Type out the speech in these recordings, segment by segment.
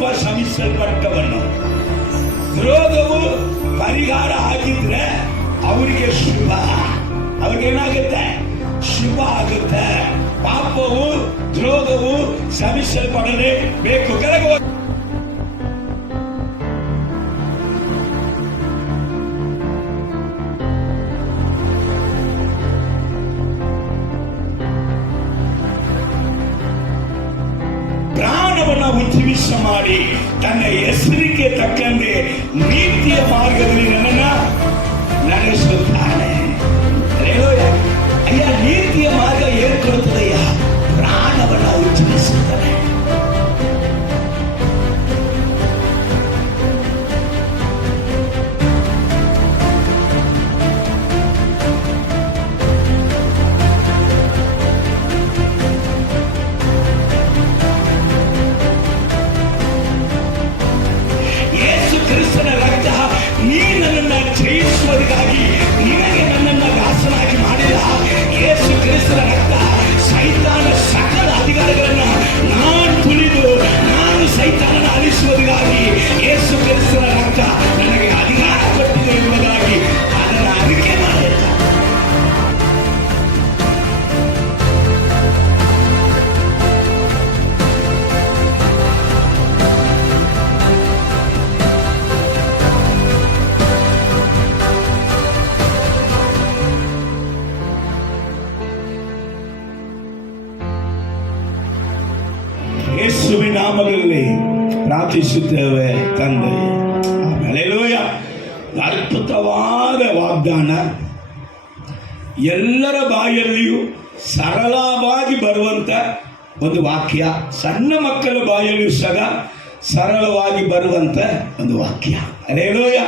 ಪಾಪ ಕ್ಷಮಿಸಲ್ಪಟ್ಟವನು. ದ್ರೋಹವು ಪರಿಹಾರ ಆಗಿದ್ರೆ ಅವರಿಗೆ ಶುಭ, ಅವ್ರಿಗೇನಾಗುತ್ತೆ? ಶುಭ ಆಗುತ್ತೆ. ಪಾಪವು ದ್ರೋಹವು ಕ್ಷಮಿಸಲ್ಪಡಲೇ ಬೇಕು. ಕೆಳಗೆ ಪ್ರಾಣವನ್ನು ಉಜ್ಜೀವಿಸ ಮಾಡಿ ತನ್ನ ಹೆಸರಿಗೆ ತಕ್ಕಂತೆ ನೀತಿಯ ಮಾರ್ಗದಲ್ಲಿ ನನ್ನನ್ನು ನಡೆಸುತ್ತಾನೆ. ಅಯ್ಯ, ನೀತಿಯ ಮಾರ್ಗ ಏನು ಕೊಡುತ್ತದಯ್ಯ? ಪ್ರಾಣವನ್ನು ಉಜ್ಜೀವಿಸುತ್ತಾನೆ. ಜಯಿಸುವುದಕ್ಕಾಗಿ ನಿನಗೆ ನನ್ನನ್ನು ದಾಸನಾಗಿ ಮಾಡಿದ ಯೇಸು ಕ್ರಿಸ್ತನ ರಕ್ತ ಸೈತಾನ ಸಕಲ ಅಧಿಕಾರಗಳನ್ನು ನಾನು ತುಳಿದು ನಾನು ಸೈತಾನನ ಅಲಿಸುವುದಕ್ಕಾಗಿ ಯೇಸು ಕ್ರಿಸ್ತನ ರಕ್ತ ನನಗೆ ಅಧಿಕಾರ ಕೊಟ್ಟಿದೆ ಎಂಬುದಾಗಿ ಅದನ್ನು ಅರಿಕೆ ಮಾಡಿದ. ಯೇಸುವಿನ ನಾಮದಲ್ಲಿ ಪ್ರಾರ್ಥಿಸುತ್ತೇವೆ ತಂದೆ. ಹಲ್ಲೆಲೂಯ. ಅದ್ಭುತವಾದ ವಾಗ್ದಾನ, ಎಲ್ಲರ ಬಾಯಲ್ಲಿಯೂ ಸರಳವಾಗಿ ಬರುವಂತ ಒಂದು ವಾಕ್ಯ, ಸಣ್ಣ ಮಕ್ಕಳ ಬಾಯಲ್ಲಿಯೂ ಸಹ ಸರಳವಾಗಿ ಬರುವಂತ ಒಂದು ವಾಕ್ಯ. ಹಲ್ಲೆಲೂಯ.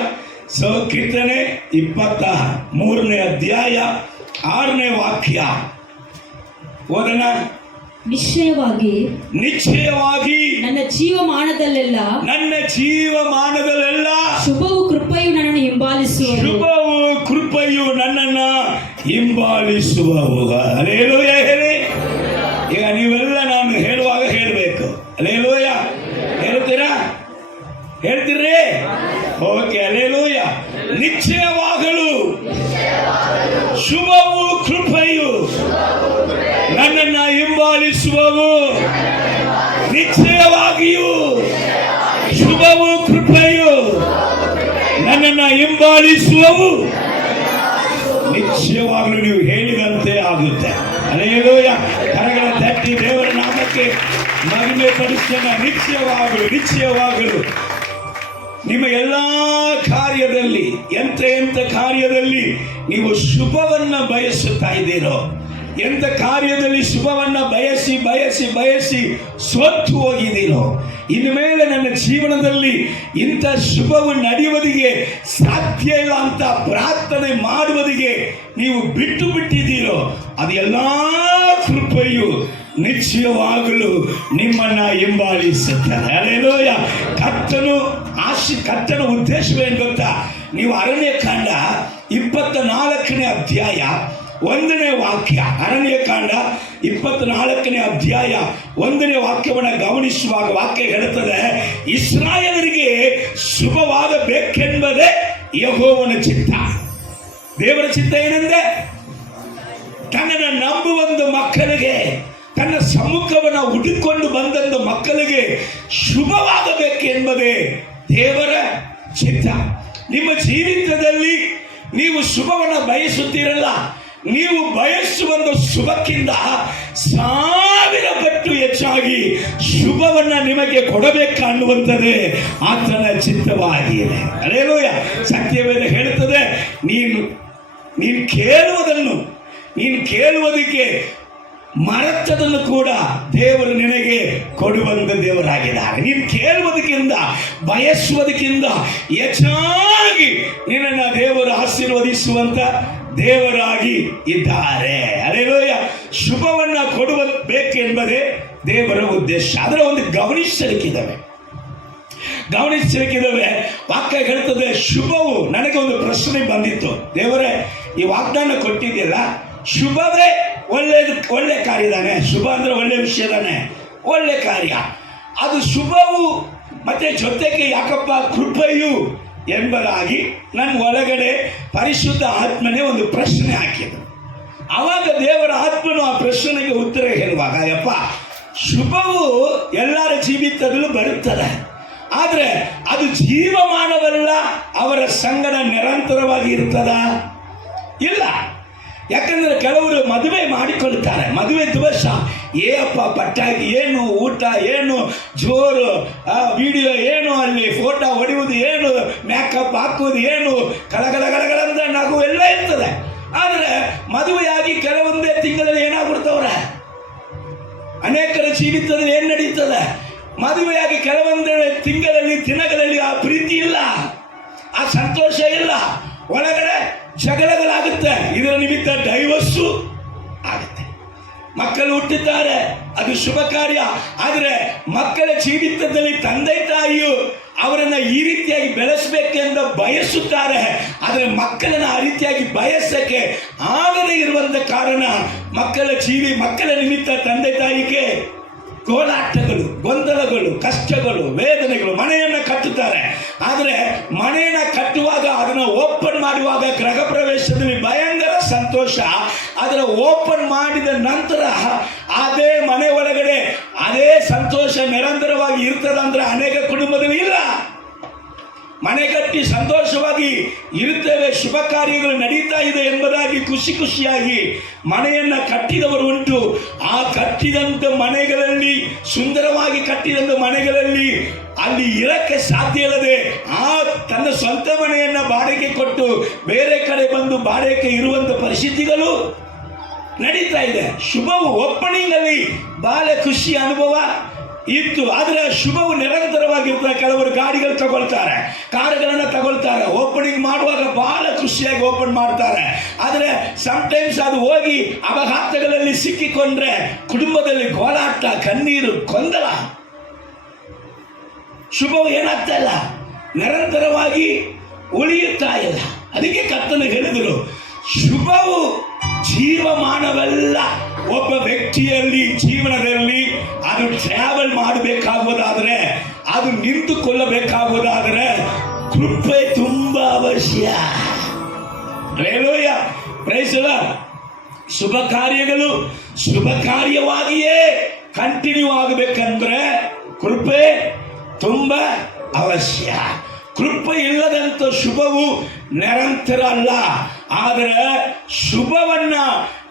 ಕೀರ್ತನೆ 23ನೇ ಅಧ್ಯಾಯ 6ನೇ ವಾಕ್ಯ ಓದೋಣ. ನಿಶ್ಚಯವಾಗಿ ನನ್ನ ಜೀವಮಾನದಲ್ಲೆಲ್ಲ ಶುಭವು ಕೃಪೆಯು ನನ್ನನ್ನು ಹಿಂಬಾಲಿಸುವವು. ಹಲ್ಲೆಲೂಯ ಹೇಳಿ. ಈಗ ನೀವೆಲ್ಲ ನಾನು ಹೇಳುವಾಗ ಹೇಳಬೇಕು. ಹಲ್ಲೆಲೂಯ. ಹೇಳ್ತೀರಿ? ಓಕೆ. ಹಲ್ಲೆಲೂಯ. ನಿಶ್ಚಯವಾಗಲು ಶುಭವು ಕೃಪೆಯು ನನ್ನನ್ನು ಹಿಂಬಾಲಿಸುವವು. ನಿಶ್ಚಯವಾಗಿಯೂ ಶುಭವು ಕೃಪೆಯು ನನ್ನನ್ನು ಹಿಂಬಾಲಿಸುವವು. ನಿಶ್ಚಯವಾಗಲು ನೀವು ಹೇಳಿದಂತೆ ಆಗುತ್ತೆ. ಹಲ್ಲೆಲೂಯ. ಕರಗಳ ತಟ್ಟಿ ದೇವರ ನಾಮಕ್ಕೆ ಮಹಿಮೆ ಪಡಿಸೋಣ. ನಿಶ್ಚಯವಾಗಲು ನಿಮ್ಮ ಎಲ್ಲ ಕಾರ್ಯದಲ್ಲಿ, ಎಂಥ ಕಾರ್ಯದಲ್ಲಿ ನೀವು ಶುಭವನ್ನ ಬಯಸುತ್ತಾ ಇದ್ದೀರೋ, ಎಂಥ ಕಾರ್ಯದಲ್ಲಿ ಶುಭವನ್ನ ಬಯಸಿ ಸ್ವತ್ತು ಹೋಗಿದ್ದೀರೋ, ಇನ್ನು ಮೇಲೆ ನನ್ನ ಜೀವನದಲ್ಲಿ ಇಂಥ ಶುಭವು ನಡೆಯುವುದಿಗೆ ಸಾಧ್ಯ ಇಲ್ಲ ಅಂತ ಪ್ರಾರ್ಥನೆ ಮಾಡುವುದಿಗೆ ನೀವು ಬಿಟ್ಟಿದ್ದೀರೋ, ಅದೆಲ್ಲ ಕೃಪೆಯು ನಿಶ್ಚಯವಾಗಲು ನಿಮ್ಮನ್ನ ಹಿಂಬಾಲಿಸುತ್ತಾರೆ. ಹಲ್ಲೆಲೂಯ. ಕರ್ತನ ಉದ್ದೇಶವೇನು ಗೊತ್ತಾ? ನೀವು ಅರಣ್ಯಕಾಂಡ 24ನೇ ಅಧ್ಯಾಯ 1ನೇ ವಾಕ್ಯ, ಅರಣ್ಯಕಾಂಡ 24ನೇ ಅಧ್ಯಾಯ 1ನೇ ವಾಕ್ಯವನ್ನು ಗಮನಿಸುವಾಗ ವಾಕ್ಯ ಹೇಳುತ್ತದೆ, ಇಸ್ರಾಯೇಲರಿಗೆ ಶುಭವಾಗಬೇಕೆಂಬುದೇ ಯೆಹೋವನ ಚಿತ್ತ. ದೇವರ ಚಿತ್ತ ಏನೆಂದರೆ, ತನ್ನನ್ನು ನಂಬುವ ಮಕ್ಕಳಿಗೆ, ತನ್ನ ಸಮ್ಮುಖವನ್ನು ಹುಡುಕೊಂಡು ಬಂದಂತ ಮಕ್ಕಳಿಗೆ ಶುಭವಾಗಬೇಕು ಎಂಬುದೇ ದೇವರ ಚಿತ್ತ. ನಿಮ್ಮ ಜೀವಿತದಲ್ಲಿ ನೀವು ಶುಭವನ್ನು ಬಯಸುತ್ತೀರಲ್ಲ, ನೀವು ಬಯಸುವಂತ ಶುಭಕ್ಕಿಂತ 1000 ಪಟ್ಟು ಹೆಚ್ಚಾಗಿ ಶುಭವನ್ನ ನಿಮಗೆ ಕೊಡಬೇಕು ಅನ್ನುವಂಥದ್ದೇ ಆತನ ಚಿತ್ತವಾಗಿದೆ. ಹಲ್ಲೆಲೂಯ. ಸತ್ಯವೇದ ಹೇಳುತ್ತದೆ, ನೀನು ಕೇಳುವುದಕ್ಕೆ ಮರೆತದನ್ನು ಕೂಡ ದೇವರು ನಿನಗೆ ಕೊಡುವಂತ ದೇವರಾಗಿದ್ದಾರೆ. ನೀನು ಕೇಳುವುದಕ್ಕಿಂತ ಬಯಸುವುದಕ್ಕಿಂತ ಹೆಚ್ಚಾಗಿ ನಿನ್ನನ್ನು ದೇವರು ಆಶೀರ್ವದಿಸುವಂತ ದೇವರಾಗಿ ಇದ್ದಾರೆ. ಹಲ್ಲೆಲೂಯ. ಶುಭವನ್ನ ಕೊಡಬೇಕೆಂಬುದೇ ದೇವರ ಉದ್ದೇಶ. ಅದರ ಒಂದು ಗಮನಿಸಲಿಕ್ಕಿದ್ದಾವೆ. ವಾಕ್ಯ ಹೇಳ್ತದೆ, ಶುಭವು. ನನಗೆ ಒಂದು ಪ್ರಶ್ನೆ ಬಂದಿತ್ತು, ದೇವರೇ ಈ ವಾಗ್ದಾನ ಕೊಟ್ಟಿದ್ದಿಲ್ಲ, ಶುಭವೇ ಒಳ್ಳೆ ಕಾರ್ಯ ತಾನೆ, ಶುಭ ಅಂದ್ರೆ ಒಳ್ಳೆ ವಿಷಯ ತಾನೆ, ಒಳ್ಳೆ ಕಾರ್ಯ. ಅದು ಶುಭವು ಮತ್ತೆ ಜೊತೆಗೆ ಯಾಕಪ್ಪ ಕೃಪೆಯು ಎಂಬುದಾಗಿ ನನ್ನ ಒಳಗಡೆ ಪರಿಶುದ್ಧ ಆತ್ಮನೇ ಒಂದು ಪ್ರಶ್ನೆ ಹಾಕಿದ್ರು. ಆವಾಗ ದೇವರ ಆತ್ಮನು ಆ ಪ್ರಶ್ನೆಗೆ ಉತ್ತರ ಹೇಳುವಾಗ, ಯಪ್ಪ, ಶುಭವು ಎಲ್ಲರ ಜೀವಿತದಲ್ಲೂ ಬರುತ್ತದೆ, ಆದರೆ ಅದು ಜೀವಮಾನವಲ್ಲ, ಅವರ ಸಂಗಡ ನಿರಂತರವಾಗಿ ಇರ್ತದ? ಇಲ್ಲ. ಯಾಕಂದ್ರೆ ಕೆಲವರು ಮದುವೆ ಮಾಡಿಕೊಳ್ತಾರೆ, ಮದುವೆ ದಿವಸ ಏಪ್ಪ ಪಟ್ಟಾಗಿ ಏನು ಊಟ, ಏನು ಜೋರು, ವಿಡಿಯೋ ಏನು, ಅಲ್ಲಿ ಫೋಟೋ ಹೊಡೆಯುವುದು ಏನು, ಮೇಕಪ್ ಹಾಕುವುದು ಏನು, ಕಳಗಳಗಳಂತ ನಗು ಎಲ್ಲ ಇರ್ತದೆ. ಆದರೆ ಮದುವೆಯಾಗಿ ಕೆಲವೊಂದೇ ತಿಂಗಳಲ್ಲಿ ಏನಾಗ್ಬಿಡ್ತವ್ರೆ, ಅನೇಕರ ಜೀವಿತದಲ್ಲಿ ಏನು ನಡೀತದೆ, ಮದುವೆಯಾಗಿ ಕೆಲವೊಂದು ತಿಂಗಳಲ್ಲಿ ದಿನಗಳಲ್ಲಿ ಆ ಪ್ರೀತಿ ಇಲ್ಲ, ಆ ಸಂತೋಷ ಇಲ್ಲ, ಒಳಗಡೆ ಜಗಳಗಳಾಗುತ್ತೆ, ಇದರ ನಿಮಿತ್ತ ಡೈವರ್ಸು ಆಗುತ್ತೆ. ಮಕ್ಕಳು ಹುಟ್ಟುತ್ತಾರೆ, ಅದು ಶುಭ ಕಾರ್ಯ. ಆದರೆ ಮಕ್ಕಳ ಜೀವಿತದಲ್ಲಿ ತಂದೆ ತಾಯಿಯು ಅವರನ್ನು ಈ ರೀತಿಯಾಗಿ ಬೆಳೆಸಬೇಕೆಂದು ಬಯಸುತ್ತಾರೆ, ಆದರೆ ಮಕ್ಕಳನ್ನು ಆ ರೀತಿಯಾಗಿ ಬಯಸಕ್ಕೆ ಆಗದೇ ಇರುವಂಥ ಕಾರಣ ಮಕ್ಕಳ ನಿಮಿತ್ತ ತಂದೆ ತಾಯಿಗೆ ಗೋಳಾಟಗಳು, ಗೊಂದಲಗಳು, ಕಷ್ಟಗಳು, ವೇದನೆಗಳು, ಮನೆಯನ್ನು ಕಟ್ಟುತ್ತಾರೆ. ಆದರೆ ಮನೆಯನ್ನು ಕಟ್ಟುವಾಗ, ಅದನ್ನು ಓಪನ್ ಮಾಡುವಾಗ ಗೃಹ ಪ್ರವೇಶದಲ್ಲಿ ಭಯಂಕರ ಸಂತೋಷ. ಅದರ ಓಪನ್ ಮಾಡಿದ ನಂತರ ಅದೇ ಮನೆ ಒಳಗಡೆ ಅದೇ ಸಂತೋಷ ನಿರಂತರವಾಗಿ ಇರ್ತದಂದ್ರೆ ಅನೇಕ ಕುಟುಂಬದಲ್ಲಿ ಇಲ್ಲ. ಮನೆ ಕಟ್ಟಿ ಸಂತೋಷವಾಗಿ ಇರುತ್ತೇವೆ, ಶುಭ ಕಾರ್ಯಗಳು ನಡೀತಾ ಇದೆ ಎಂಬುದಾಗಿ ಖುಷಿಯಾಗಿ ಮನೆಯನ್ನು ಕಟ್ಟಿದವರು ಉಂಟು. ಆ ಕಟ್ಟಿದಂಥ ಮನೆಗಳಲ್ಲಿ, ಸುಂದರವಾಗಿ ಕಟ್ಟಿದಂಥ ಮನೆಗಳಲ್ಲಿ ಅಲ್ಲಿ ಇರಕ್ಕೆ ಸಾಧ್ಯ ಇಲ್ಲದೆ ತನ್ನ ಸ್ವಂತ ಮನೆಯನ್ನು ಬಾಡಿಗೆ ಕೊಟ್ಟು ಬೇರೆ ಕಡೆ ಬಂದು ಬಾಡಿಗೆ ಇರುವಂಥ ಪರಿಸ್ಥಿತಿಗಳು ನಡೀತಾ ಇದೆ. ಶುಭವು ಓಪನಿಂಗ್ ಅಲ್ಲಿ ಬಹಳ ಖುಷಿ ಅನುಭವ ಇತ್ತು, ಆದರೆ ಶುಭವು ನಿರಂತರವಾಗಿರ್ತದೆ. ಕೆಲವರು ಗಾಡಿಗಳು ತಗೊಳ್ತಾರೆ, ಕಾರುಗಳನ್ನು ತಗೊಳ್ತಾರೆ, ಓಪನಿಂಗ್ ಮಾಡುವಾಗ ಬಹಳ ಖುಷಿಯಾಗಿ ಓಪನ್ ಮಾಡ್ತಾರೆ. ಆದರೆ ಸಮ್ಟೈಮ್ಸ್ ಅದು ಹೋಗಿ ಅಪಘಾತಗಳಲ್ಲಿ ಸಿಕ್ಕಿಕೊಂಡ್ರೆ ಕುಟುಂಬದಲ್ಲಿ ಗೋಳಾಟ, ಕಣ್ಣೀರು, ಗೊಂದಲ. ಶುಭವು ಏನಾಗ್ತಾ ಇಲ್ಲ, ನಿರಂತರವಾಗಿ ಉಳಿಯುತ್ತಾ ಇಲ್ಲ. ಅದಕ್ಕೆ ಕರ್ತನು ಹೇಳಿದರು, ಶುಭವು ಜೀವಮಾನವೆಲ್ಲ. ಒಬ್ಬ ವ್ಯಕ್ತಿಯಲ್ಲಿ ಜೀವನದಲ್ಲಿ ಅದು ಟ್ರಾವೆಲ್ ಮಾಡಬೇಕಾಗುವುದಾದರೆ, ಅದು ನಿಂತುಕೊಳ್ಳಬೇಕಾಗುವುದಾದರೆ ಕೃಪೆ ತುಂಬಾ ಅವಶ್ಯ. Hallelujah, praise the Lord. ಶುಭ ಕಾರ್ಯಗಳು ಶುಭ ಕಾರ್ಯವಾಗಿಯೇ ಕಂಟಿನ್ಯೂ ಆಗಬೇಕಂದ್ರೆ ಕೃಪೆ ತುಂಬಾ ಅವಶ್ಯ. ಕೃಪೆ ಇಲ್ಲದಂಥ ಶುಭವು ನಿರಂತರ ಅಲ್ಲ. ಆದರೆ ಶುಭವನ್ನ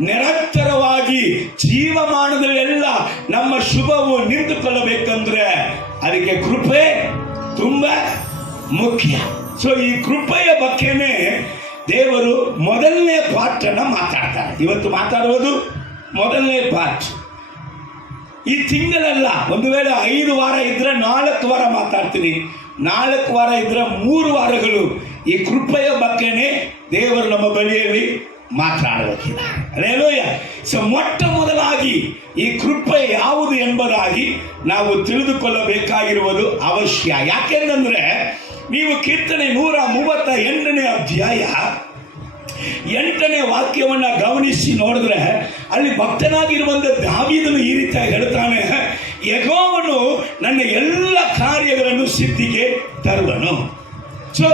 ನಿರಂತರವಾಗಿ ಜೀವಮಾನದಲ್ಲೆಲ್ಲ ನಮ್ಮ ಶುಭವು ನಿಂತುಕೊಳ್ಳಬೇಕಂದ್ರೆ ಅದಕ್ಕೆ ಕೃಪೆ ತುಂಬಾ ಮುಖ್ಯ. ಸೊ ಈ ಕೃಪೆಯ ಬಗ್ಗೆನೇ ದೇವರು ಮೊದಲನೇ ಪಾಠನ ಮಾತಾಡ್ತಾರೆ. ಇವತ್ತು ಮಾತಾಡುವುದು ಮೊದಲನೇ ಪಾಠ. ಈ ತಿಂಗಳೆಲ್ಲ ಒಂದು ವೇಳೆ 5 ವಾರ ಇದ್ರೆ 4 ವಾರ ಮಾತಾಡ್ತೀನಿ, 4 ವಾರ ಇದ್ರೆ 3 ವಾರಗಳು ಈ ಕೃಪೆಯ ಬಗ್ಗೆನೇ ದೇವರು ನಮ್ಮ ಬಳಿಯಲ್ಲಿ ಮಾತನಾಡಬೇಕಿದ್ದಾರೆ. ಹಲ್ಲೆಲೂಯಾ. ಸೊ ಮೊಟ್ಟ ಮೊದಲಾಗಿ ಈ ಕೃಪೆ ಯಾವುದು ಎಂಬುದಾಗಿ ನಾವು ತಿಳಿದುಕೊಳ್ಳಬೇಕಾಗಿರುವುದು ಅವಶ್ಯ. ಯಾಕೆಂದ್ರೆ ನೀವು ಕೀರ್ತನೆ 138ನೇ ಅಧ್ಯಾಯ 8ನೇ ವಾಕ್ಯವನ್ನು ಗಮನಿಸಿ ನೋಡಿದ್ರೆ ಅಲ್ಲಿ ಭಕ್ತನಾಗಿರುವಂಥ ದಾವೀದನು ಈ ರೀತಿಯಾಗಿ ಹೇಳ್ತಾನೆ, ಯೆಹೋವನು ನನ್ನ ಎಲ್ಲ ಕಾರ್ಯಗಳನ್ನು ಸಿದ್ಧಿಗೆ ತರುವನು. ಸೊ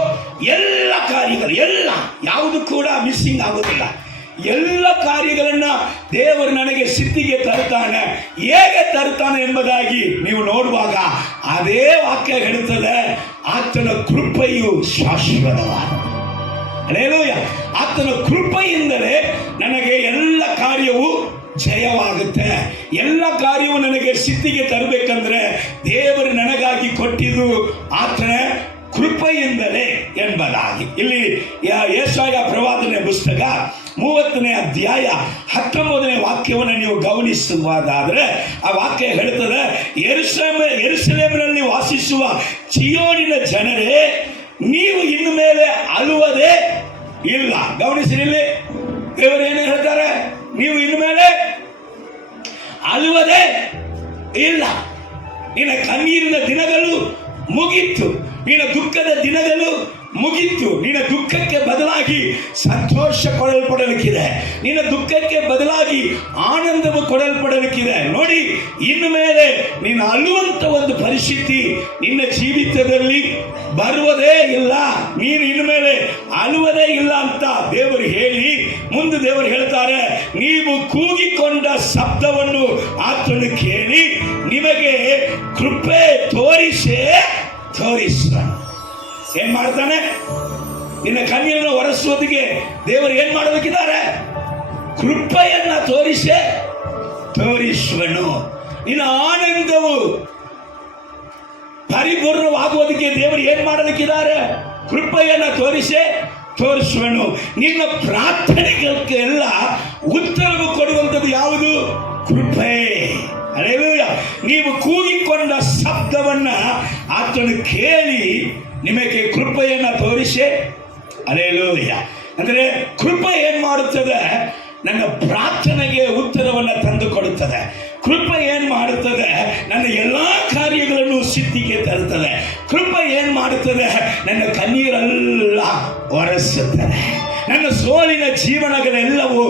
ಎಲ್ಲ ಕಾರ್ಯಗಳು, ಎಲ್ಲ ಯಾವುದು ಕೂಡ ಮಿಸ್ಸಿಂಗ್ ಆಗೋದಿಲ್ಲ. ಎಲ್ಲ ಕಾರ್ಯಗಳನ್ನ ದೇವರು ನನಗೆ ಸಿದ್ಧಿಗೆ ತರುತ್ತಾನೆ. ಹೇಗೆ ತರುತ್ತಾನೆ ಎಂಬುದಾಗಿ ನೀವು ನೋಡುವಾಗ ಅದೇ ವಾಕ್ಯ ಹೇಳುತ್ತದೆ, ಆತನ ಕೃಪೆಯು ಶಾಶ್ವತವಾದ. ಹಲ್ಲೆಲೂಯಾ. ಆತನ ಕೃಪೆಯಿಂದಲೇ ನನಗೆ ಎಲ್ಲ ಕಾರ್ಯವು ಜಯವಾಗುತ್ತೆ. ಎಲ್ಲ ಕಾರ್ಯವು ನನಗೆ ಸಿದ್ಧಿಗೆ ತರಬೇಕಂದ್ರೆ ದೇವರು ನನಗಾಗಿ ಕೊಟ್ಟಿದ್ದು ಆತನ ಕೃಪೆಯಿಂದಲೇ ಎಂಬುದಾಗಿ. ಇಲ್ಲಿ ಯೆಶಾಯ ಪ್ರವಾದನೆ ಪುಸ್ತಕ 30ನೇ ಅಧ್ಯಾಯ 19ನೇ ವಾಕ್ಯವನ್ನು ನೀವು ಗಮನಿಸುವುದಾದರೆ ಆ ವಾಕ್ಯ ಹೇಳುತ್ತದೆ, ಯೆರೂಸಲೇಮಿನಲ್ಲಿ ವಾಸಿಸುವ ಚೀಯೋನಿನ ಜನರೇ, ನೀವು ಇನ್ನು ಮೇಲೆ ಅಳುವುದೇ ಇಲ್ಲ. ಗಮನಿಸಿರಿ, ದೇವರು ಏನು ಹೇಳ್ತಾರೆ, ನೀವು ಇನ್ನು ಮೇಲೆ ಅಳುವುದೇ ಇಲ್ಲ. ನಿನ್ನ ಕಣ್ಣೀರಿನ ದಿನಗಳು ಮುಗಿತು, ನಿನ್ನ ದುಃಖದ ದಿನಗಳು ಮುಗಿತು. ನಿನ್ನ ದುಃಖಕ್ಕೆ ಬದಲಾಗಿ ಸಂತೋಷ ಕೊಡಲ್ಪಡಲಿಕ್ಕಿದೆ. ನಿನ್ನ ದುಃಖಕ್ಕೆ ಬದಲಾಗಿ ಆನಂದವು ಕೊಡಲ್ಪಡಲಿಕ್ಕಿದೆ. ನೋಡಿ, ಇನ್ನು ಮೇಲೆ ನೀನು ಅಳುವಂತ ಒಂದು ಪರಿಸ್ಥಿತಿ ನಿನ್ನ ಜೀವಿತದಲ್ಲಿ ಬರುವುದೇ ಇಲ್ಲ. ನೀನು ಇನ್ನು ಮೇಲೆ ಅಳುವುದೇ ಇಲ್ಲ ಅಂತ ದೇವರು ಹೇಳಿ, ಮುಂದೆ ದೇವರು ಹೇಳ್ತಾರೆ, ನೀವು ಕೂಗಿಕೊಂಡ ಶಬ್ದವನ್ನು ಆತನು ಕೇಳಿ ನಿಮಗೆ ಕೃಪೆ ತೋರಿಸ. ಏನ್ ಮಾಡ್ತಾನೆ? ನಿನ್ನ ಕಣ್ಣೀರನ್ನು ಒರೆಸುವುದಕ್ಕೆ ದೇವರು ಏನ್ ಮಾಡಬೇಕಿದ್ದಾರೆ? ಕೃಪೆಯನ್ನ ತೋರಿಸುವನು. ನಿನ್ನ ಆನಂದವು ಪರಿಪೂರ್ಣವಾಗುವುದಕ್ಕೆ ದೇವರು ಏನ್ ಮಾಡಲಿಕ್ಕಿದ್ದಾರೆ? ಕೃಪೆಯನ್ನ ತೋರಿಸುವನು. ನಿನ್ನ ಪ್ರಾರ್ಥನೆಗಳಿಗೆಲ್ಲ ಉತ್ತರವು ಕೊಡುವಂಥದ್ದು ಯಾವುದು? ಕೃಪೆ. ಹಲ್ಲೆಲೂಯ. ನೀವು ಕೂಗಿಕೊಂಡ ಶಬ್ದವನ್ನ ಆತನು ಕೇಳಿ ನಿಮಗೆ ಕೃಪೆಯನ್ನ ಹಲ್ಲೆಲೂಯ. ಅಂದ್ರೆ ಕೃಪೆ ಏನ್ ಮಾಡುತ್ತದೆ? ನನ್ನ ಪ್ರಾರ್ಥನೆಗೆ ಉತ್ತರವನ್ನು ತಂದು ಕೊಡುತ್ತದೆ. ಕೃಪೆ ಏನ್ ಮಾಡುತ್ತದೆ? ನನ್ನ ಎಲ್ಲಾ ಕಾರ್ಯಗಳನ್ನು ಸಿದ್ಧಿಗೆ ತರುತ್ತದೆ. ಕೃಪೆ ಏನ್ ಮಾಡುತ್ತದೆ? ನನ್ನ ಕಣ್ಣೀರೆಲ್ಲ ಒರೆಸುತ್ತದೆ. ನನ್ನ ಸೋಲಿನ ಜೀವನಗಳೆಲ್ಲವೂ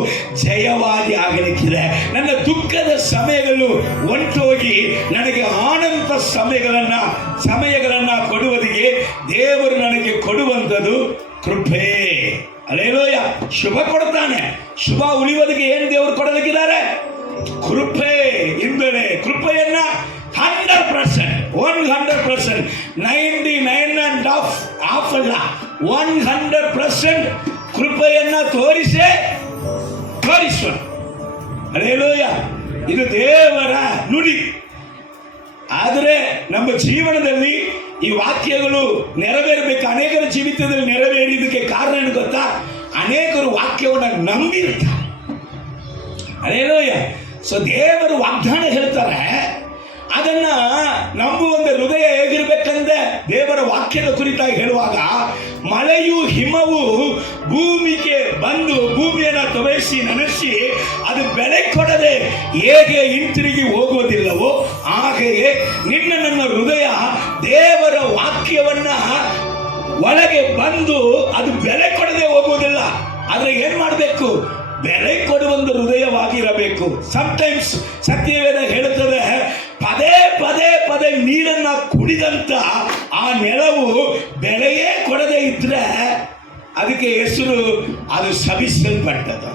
ಜಯವಾಗಿ ಆಗಲಿಕ್ಕಿದೆ. ನನ್ನ ದುಃಖದ ಸಮಯಗಳು ಹೊಂಟೋಗಿ ನನಗೆ ಆನಂದ ಸಮಯಗಳನ್ನ ಕೊಡುವುದಕ್ಕೆ ದೇವರು ನನಗೆ ಕೊಡುವಂಥದ್ದು ಕೃಪೆ. ಹಲ್ಲೆಲೂಯ. ಶುಭ ಕೊಡ್ತಾನೆ. ಶುಭ ಉಳಿಯೋದಕ್ಕೆ ಏನ್ ದೇವರು ಕೊಡಲಿಕ್ಕಿದ್ದಾರೆ? ಕೃಪೆ. ಇಂದರೆ ಕೃಪೆಯನ್ನ 100%, 99 ಅಲ್ಲ, 100% ಕೃಪೆಯನ್ನ ತೋರಿಸುವ. ಹಲ್ಲೆಲೂಯ. ಇದು ದೇವರ ನುಡಿ. ಆದರೆ ನಮ್ಮ ಜೀವನದಲ್ಲಿ ಈ ವಾಕ್ಯಗಳು ನೆರವೇರಬೇಕು. ಅನೇಕರ ಜೀವಿತದಲ್ಲಿ ನೆರವೇರಿದಕ್ಕೆ ಕಾರಣ ಏನು ಗೊತ್ತಾ? ಅನೇಕರು ವಾಕ್ಯವನ್ನು ನಂಬಿರ್ತಾರೆ. ಹಲ್ಲೆಲೂಯ. ಸೊ ದೇವರು ವಾಗ್ದಾನ ಹೇಳ್ತಾರೆ, ಅದನ್ನ ನಂಬುವಂತ ಹೃದಯ ಹೇಗಿರ್ಬೇಕಂದ್ರೆ ದೇವರ ವಾಕ್ಯದ ಕುರಿತಾಗಿ ಹೇಳುವಾಗ, ಮಳೆಯು ಹಿಮವು ಭೂಮಿಗೆ ಬಂದು ಭೂಮಿಯನ್ನು ತೊವೆಸಿ ನೆನೆಸಿ ಅದು ಬೆಳೆ ಕೊಡದೆ ಹೇಗೆ ಹಿಂತಿರುಗಿ ಹೋಗುವುದಿಲ್ಲವೋ ಹಾಗೆಯೇ ನನ್ನ ಹೃದಯ ದೇವರ ವಾಕ್ಯವನ್ನ ಒಳಗೆ ಬಂದು ಅದು ಬೆಲೆ ಕೊಡದೆ ಹೋಗುವುದಿಲ್ಲ. ಆದ್ರೆ ಏನ್ ಮಾಡಬೇಕು? ಬೆಲೆ ಕೊಡುವಂತ ಹೃದಯವಾಗಿರಬೇಕು. ಸಮ್ಟೈಮ್ಸ್ ಸತ್ಯವೇದ ಹೇಳುತ್ತದೆ, ಪದೇ ನೀರನ್ನ ಕುಡಿದಂತ ಆ ನೆಲವು ಬೆಲೆಯೇ ಕೊಡದೆ ಇದ್ರೆ ಅದಕ್ಕೆ ಹೆಸರು ಅದು ಶಪಿಸಲ್ಪಟ್ಟದ್ದು.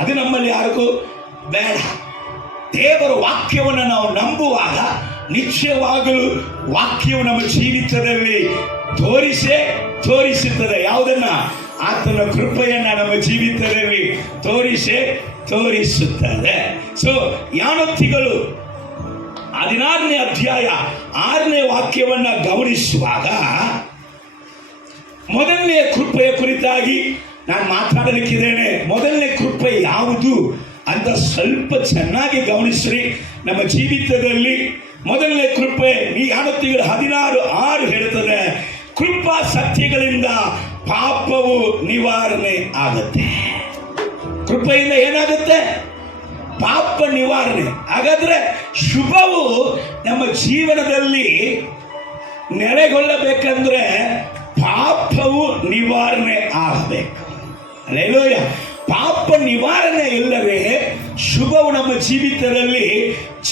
ಅದು ನಮ್ಮಲ್ಲಿ ಯಾರಿಗೂ ಬೇಡ. ದೇವರ ವಾಕ್ಯವನ್ನು ನಾವು ನಂಬುವಾಗ ನಿಶ್ಚಯವಾಗಲು ವಾಕ್ಯವು ನಮ್ಮ ಜೀವಿತದಲ್ಲಿ ತೋರಿಸುತ್ತದೆ. ಯಾವುದನ್ನ? ಆತನ ಕೃಪೆಯನ್ನ ನಮ್ಮ ಜೀವಿತದಲ್ಲಿ ತೋರಿಸುತ್ತದೆ. ಸೊ ಯಾವತ್ತಿಗಳು 16ನೇ ಅಧ್ಯಾಯ 6ನೇ ವಾಕ್ಯವನ್ನ ಗಮನಿಸುವಾಗ, ಮೊದಲನೇ ಕೃಪೆಯ ಕುರಿತಾಗಿ ನಾನು ಮಾತಾಡಲಿಕ್ಕಿದ್ದೇನೆ. ಮೊದಲನೇ ಕೃಪೆ ಯಾವುದು ಅಂತ ಸ್ವಲ್ಪ ಚೆನ್ನಾಗಿ ಗಮನಿಸ್ರಿ. ನಮ್ಮ ಜೀವಿತದಲ್ಲಿ ಮೊದಲನೇ ಕೃಪೆ ಯಾವತ್ತಿಗಳು 16:6 ಹೇಳ್ತದೆ, ಕೃಪಾ ಸತ್ಯಗಳಿಂದ ಪಾಪವು ನಿವಾರಣೆ ಆಗುತ್ತೆ. ಕೃಪೆಯಿಂದ ಏನಾಗುತ್ತೆ? ಪಾಪ ನಿವಾರಣೆ. ಹಾಗಾದ್ರೆ ಶುಭವು ನಮ್ಮ ಜೀವನದಲ್ಲಿ ನೆಲೆಗೊಳ್ಳಬೇಕಂದ್ರೆ ಪಾಪವು ನಿವಾರಣೆ ಆಗಬೇಕು. ಹಲ್ಲೆಲೂಯ. ಪಾಪ ನಿವಾರಣೆ ಇಲ್ಲದೆ ಶುಭವು ನಮ್ಮ ಜೀವಿತದಲ್ಲಿ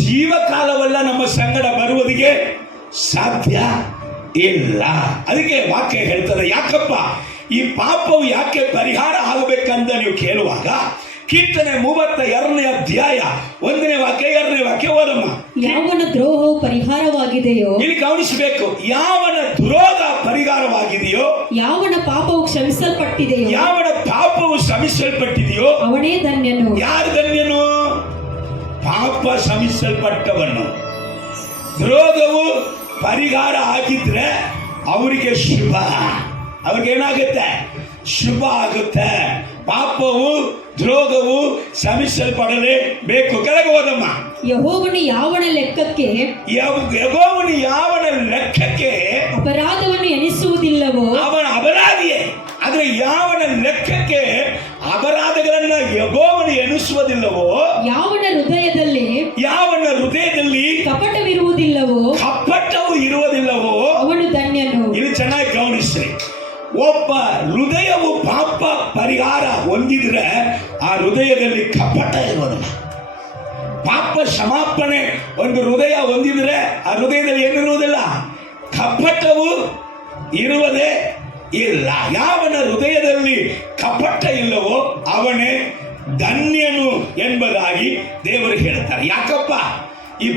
ಜೀವಕಾಲವೆಲ್ಲ ನಮ್ಮ ಸಂಗಡ ಬರುವುದಕ್ಕೆ ಸಾಧ್ಯ ಇಲ್ಲ. ಅದಕ್ಕೆ ವಾಕ್ಯ ಹೇಳ್ತದೆ. ಯಾಕಪ್ಪ ಈ ಪಾಪವು ಯಾಕೆ ಪರಿಹಾರ ಆಗಬೇಕಂತ ನೀವು ಕೇಳುವಾಗ, ಕೀರ್ತನೆ 32ನೇ ಅಧ್ಯಾಯ 1ನೇ ವಾಕ್ಯ 2ನೇ ವಾಕ್ಯ ಓದಮ್ಮ. ಯಾವನ ದ್ರೋಹವು ಪರಿಹಾರವಾಗಿದೆಯೋ, ಇಲ್ಲಿ ಗಮನಿಸಬೇಕು, ಯಾವನ ದ್ರೋಹ ಪರಿಹಾರವಾಗಿದೆಯೋ, ಯಾವನ ಪಾಪವು ಕ್ಷಮಿಸಲ್ಪಟ್ಟಿದೆಯೋ ಅವನೇ ಧನ್ಯನು. ಯಾರು ಧನ್ಯನು? ಪಾಪ ಕ್ಷಮಿಸಲ್ಪಟ್ಟವನು. ದ್ರೋಹವು ಪರಿಹಾರ ಆಗಿದ್ರೆ ಅವರಿಗೆ ಶುಭ. ಅವ್ರಿಗೇನಾಗುತ್ತೆ? ಶುಭ ಆಗುತ್ತೆ. ಪಾಪವು ದ್ರೋಹವು ಕ್ಷಮಿಸಲ್ಪಡಲೇಬೇಕು. ಕೆಳಗೆ ಹೋದಮ್ಮ. ಯೆಹೋವನು ಯಾವನ ಲೆಕ್ಕಕ್ಕೆ ಅಪರಾಧವನ್ನು ಎಣಿಸುವುದಿಲ್ಲವೋ ಅವನ ಅಪರಾಧಿಯೇ. ಆದ್ರೆ ಯಾವನ ಲೆಕ್ಕಕ್ಕೆ ಅಪರಾಧಗಳನ್ನ ಯೆಹೋವನು ಎಣಿಸುವುದಿಲ್ಲವೋ, ಯಾವನ ಹೃದಯದಲ್ಲಿ ಕಪಟವಿರುವುದಿಲ್ಲವೋ ಕಪಟವು ಇರುವುದಿಲ್ಲವೋ ಅವನು ಧನ್ಯನು. ಇಲ್ಲಿ ಚೆನ್ನಾಗಿ ಗಮನಿಸ್ರಿ. ಒಬ್ಬ ಹೃದಯವು ಪಾಪ ಪರಿಹಾರ ಹೊಂದಿದ್ರೆ ಆ ಹೃದಯದಲ್ಲಿ ಕಪಟ ಇರೋದಿಲ್ಲ. ಪಾಪ ಕ್ಷಮಾಪಣೆ ಒಂದು ಹೃದಯ ಹೊಂದಿದ್ರೆ ಆ ಹೃದಯದಲ್ಲಿ ಏನಿರುವುದಿಲ್ಲ, ಕಪಟವು ಇರುವುದೇ ಇಲ್ಲ. ಯಾವನ ಹೃದಯದಲ್ಲಿ ಕಪಟ ಇಲ್ಲವೋ ಅವನೇ ಧನ್ಯನು ಎಂಬುದಾಗಿ ದೇವರು ಹೇಳ್ತಾರೆ. ಯಾಕಪ್ಪ ಈ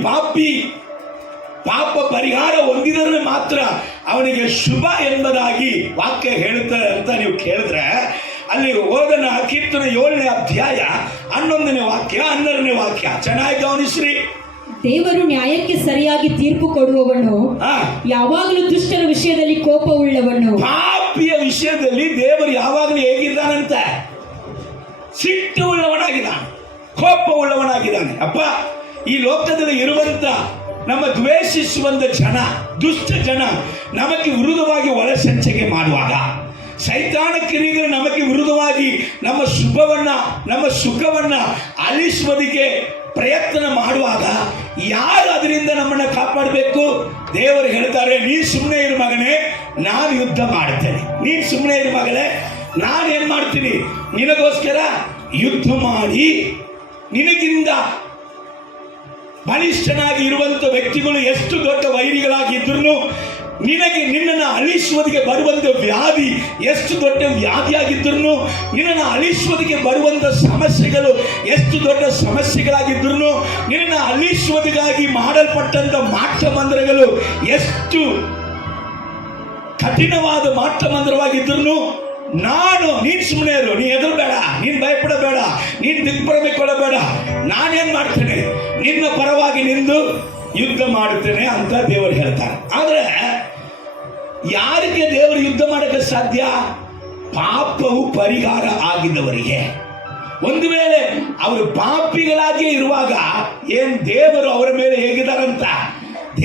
ಪಾಪ ಪರಿಹಾರ ಹೊಂದಿದರೆ ಮಾತ್ರ ಅವನಿಗೆ ಶುಭ ಎಂಬುದಾಗಿ ವಾಕ್ಯ ಹೇಳುತ್ತಾರೆ ಅಂತ ನೀವು ಕೇಳಿದ್ರೆ, ಅಲ್ಲಿ ಓದನ ಕೀರ್ತನೆ 7ನೇ ಅಧ್ಯಾಯ 11ನೇ ವಾಕ್ಯ 12ನೇ ವಾಕ್ಯ ಚೆನ್ನಾಗಿ ಗಮನಿಸ್ರಿ. ದೇವರು ನ್ಯಾಯಕ್ಕೆ ಸರಿಯಾಗಿ ತೀರ್ಪು ಕೊಡುವವನು, ಯಾವಾಗಲೂ ದುಷ್ಟರ ವಿಷಯದಲ್ಲಿ ಕೋಪವುಳ್ಳವನು. ಪಾಪಿಯ ವಿಷಯದಲ್ಲಿ ದೇವರು ಯಾವಾಗಲೂ ಹೇಗಿದ್ದಾನಂತ, ಸಿಟ್ಟು ಉಳ್ಳವನಾಗಿದ್ದಾನೆ, ಕೋಪ ಉಳ್ಳವನಾಗಿದ್ದಾನೆ. ಅಪ್ಪ, ಈ ಲೋಕದಲ್ಲಿ ಇರುವಂತ ನಮ್ಮ ದ್ವೇಷಿಸುವಂತ ಜನ, ದುಷ್ಟ ಜನ ನಮಗೆ ವಿರುದ್ಧವಾಗಿ ಒಳಸಂಚೆಗೆ ಮಾಡುವಾಗ, ಸೈತಾನ ಕ್ರಿಯೆಗಳು ನಮಗೆ ವಿರುದ್ಧವಾಗಿ ನಮ್ಮ ಸುಖವನ್ನ ಅಲಿಸುವುದಕ್ಕೆ ಪ್ರಯತ್ನ ಮಾಡುವಾಗ ಯಾರು ಅದರಿಂದ ನಮ್ಮನ್ನು ಕಾಪಾಡಬೇಕು? ದೇವರು ಹೇಳ್ತಾರೆ, ನೀನು ಸುಮ್ಮನೆ ಇರು ಮಗನೇ, ನಾನು ಯುದ್ಧ ಮಾಡ್ತೇನೆ. ನೀನು ಸುಮ್ಮನೆ ಇರು ಮಗಳೇ, ನಾನೇನು ಮಾಡ್ತೀನಿ, ನಿನಗೋಸ್ಕರ ಯುದ್ಧ ಮಾಡಿ ನಿನಗಿಂದ ಬಲಿಷ್ಠನಾಗಿ ಇರುವಂತ ವ್ಯಕ್ತಿಗಳು ಎಷ್ಟು ದೊಡ್ಡ ವೈರಿಗಳಾಗಿದ್ರು, ನಿನ್ನನ್ನು ಅಳಿಸುವುದಕ್ಕೆ ಬರುವಂತ ವ್ಯಾಧಿ ಎಷ್ಟು ದೊಡ್ಡ ವ್ಯಾಧಿಯಾಗಿದ್ರು, ನಿನ್ನನ್ನು ಅಳಿಸುವುದಕ್ಕೆ ಬರುವಂತ ಸಮಸ್ಯೆಗಳು ಎಷ್ಟು ದೊಡ್ಡ ಸಮಸ್ಯೆಗಳಾಗಿದ್ರು, ನಿನ್ನನ್ನು ಅಳಿಸುವುದಕ್ಕಾಗಿ ಮಾಡಲ್ಪಟ್ಟಂತ ಮಾಟ ಮಂದಿರಗಳು ಎಷ್ಟು ಕಠಿಣವಾದ ಮಾಟ ಮಂದಿರವಾಗಿದ್ರು, ನೀನು ಸುಮ್ಮನೆ ಇರು, ನೀ ಹೆದರಬೇಡ, ನೀನು ಭಯಪಡಬೇಡ, ನೀನು ದಿಗ್ಭ್ರಮೆಗೊಳ್ಳಬೇಡ, ನಾನೇನ್ ಮಾಡ್ತೇನೆ, ನಿನ್ನ ಪರವಾಗಿ ನಿಂದು ಯುದ್ಧ ಮಾಡುತ್ತೇನೆ ಅಂತ ದೇವರು ಹೇಳ್ತಾರೆ. ಆದ್ರೆ ಯಾರಿಗೆ ದೇವರು ಯುದ್ಧ ಮಾಡಕ್ಕೆ ಸಾಧ್ಯ? ಪಾಪವು ಪರಿಹಾರ ಆಗಿದ್ದವರಿಗೆ. ಒಂದು ವೇಳೆ ಅವರು ಪಾಪಿಗಳಾಗಿಯೇ ಇರುವಾಗ ಏನ್ ದೇವರು ಅವರ ಮೇಲೆ ಹೇಗಿದ್ದಾರಂತ,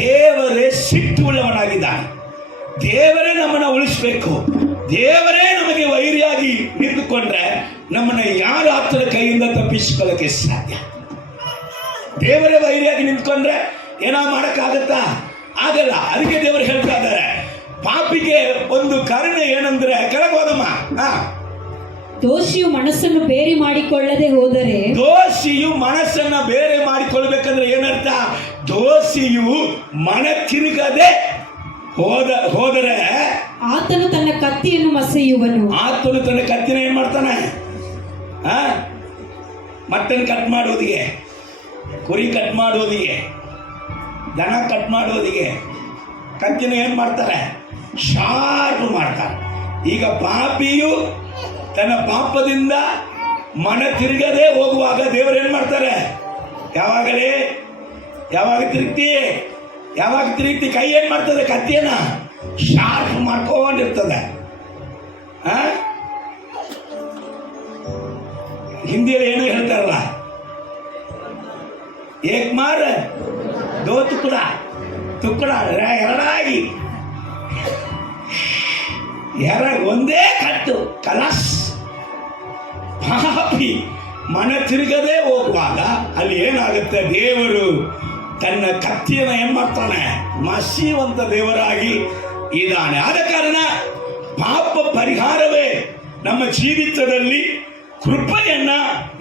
ದೇವರೇ ಸಿಟ್ಟು ಉಳ್ಳವನಾಗಿದ್ದಾನೆ. ದೇವರೇ ನಮ್ಮನ್ನ ಉಳಿಸ್ಬೇಕು, ದೇವರೇ ನಮಗೆ ವೈರಿಯಾಗಿ ನಿಂತುಕೊಂಡ್ರೆ ನಮ್ಮನ್ನ ಯಾರು ಆತನ ಕೈಯಿಂದ ತಪ್ಪಿಸಿಕೊಳ್ಳಕ್ಕೆ ಸಾಧ್ಯ? ದೇವರೇ ವೈರಿಯಾಗಿ ನಿಂತ್ಕೊಂಡ್ರೆ ಏನೋ ಮಾಡಕ್ಕಾಗತ್ತಾ? ಆಗಲ್ಲ. ಅದಕ್ಕೆ ದೇವರು ಹೇಳ್ತಾ ಇದ್ದಾರೆ, ಪಾಪಿಗೆ ಒಂದು ಕರುಣೆ ಏನಂದ್ರೆ, ಕೆಳಗೋದಮ್ಮ, ದೋಷಿಯು ಮನಸ್ಸನ್ನು ಬೇರೆ ಮಾಡಿಕೊಳ್ಳದೆ ಹೋದರೆ, ದೋಷಿಯು ಮನಸ್ಸನ್ನ ಬೇರೆ ಮಾಡಿಕೊಳ್ಬೇಕಂದ್ರೆ ಏನರ್ಥ? ದೋಷಿಯು ಮನ ತಿರುಗದೆ ಹೋದರೆ ಆತನು ತನ್ನ ಕತ್ತಿಯನ್ನು ಮಸೆಯುವನು. ಆತನು ತನ್ನ ಕತ್ತಿನ ಏನ್ ಮಾಡ್ತಾನೆ? ಮಟನ್ ಕಟ್ ಮಾಡೋದಿಗೆ, ಕುರಿ ಕಟ್ ಮಾಡೋದಿಗೆ, ದನ ಕಟ್ ಮಾಡೋದಿಗೆ ಕತ್ತಿನ ಏನ್ ಮಾಡ್ತಾರೆ? ಶಾರ್ಪ್ ಮಾಡ್ತಾರೆ. ಈಗ ಪಾಪಿಯು ತನ್ನ ಪಾಪದಿಂದ ಮನ ತಿರುಗದೆ ಹೋಗುವಾಗ ದೇವರು ಏನ್ ಮಾಡ್ತಾರೆ? ಯಾವಾಗ ತಿರುಗ್ತಿ ಕೈ ಏನ್ ಮಾಡ್ತದೆ? ಕತ್ತಿಯನ್ನ ಶಾರ್ಪ್ ಮಾಡ್ಕೊಂಡಿರ್ತದೆ. ಹಿಂದಿಯಲ್ಲಿ ಏನು ಹೇಳ್ತಾರಲ್ಲ, ಏಕ್ ಮಾರ ದೋ ತುಕ್ಕಡ ಎರಡಾಗಿ ಒಂದೇ ಕಟ್ಟು ಕಲಸ್. ಪಾಪಿ ಮನ ತಿರುಗದೆ ಹೋಗುವಾಗ ಅಲ್ಲಿ ಏನಾಗುತ್ತೆ? ದೇವರು ತನ್ನ ಕತ್ತಿಯನ್ನು ಏನ್ ಮಾಡ್ತಾನೆ? ಮಸೀವಂತ ದೇವರಾಗಿ ಇದ್ದಾನೆ. ಆದ ಕಾರಣ ಪಾಪ ಪರಿಹಾರವೇ ನಮ್ಮ ಜೀವಿತದಲ್ಲಿ ಕೃಪೆಯನ್ನ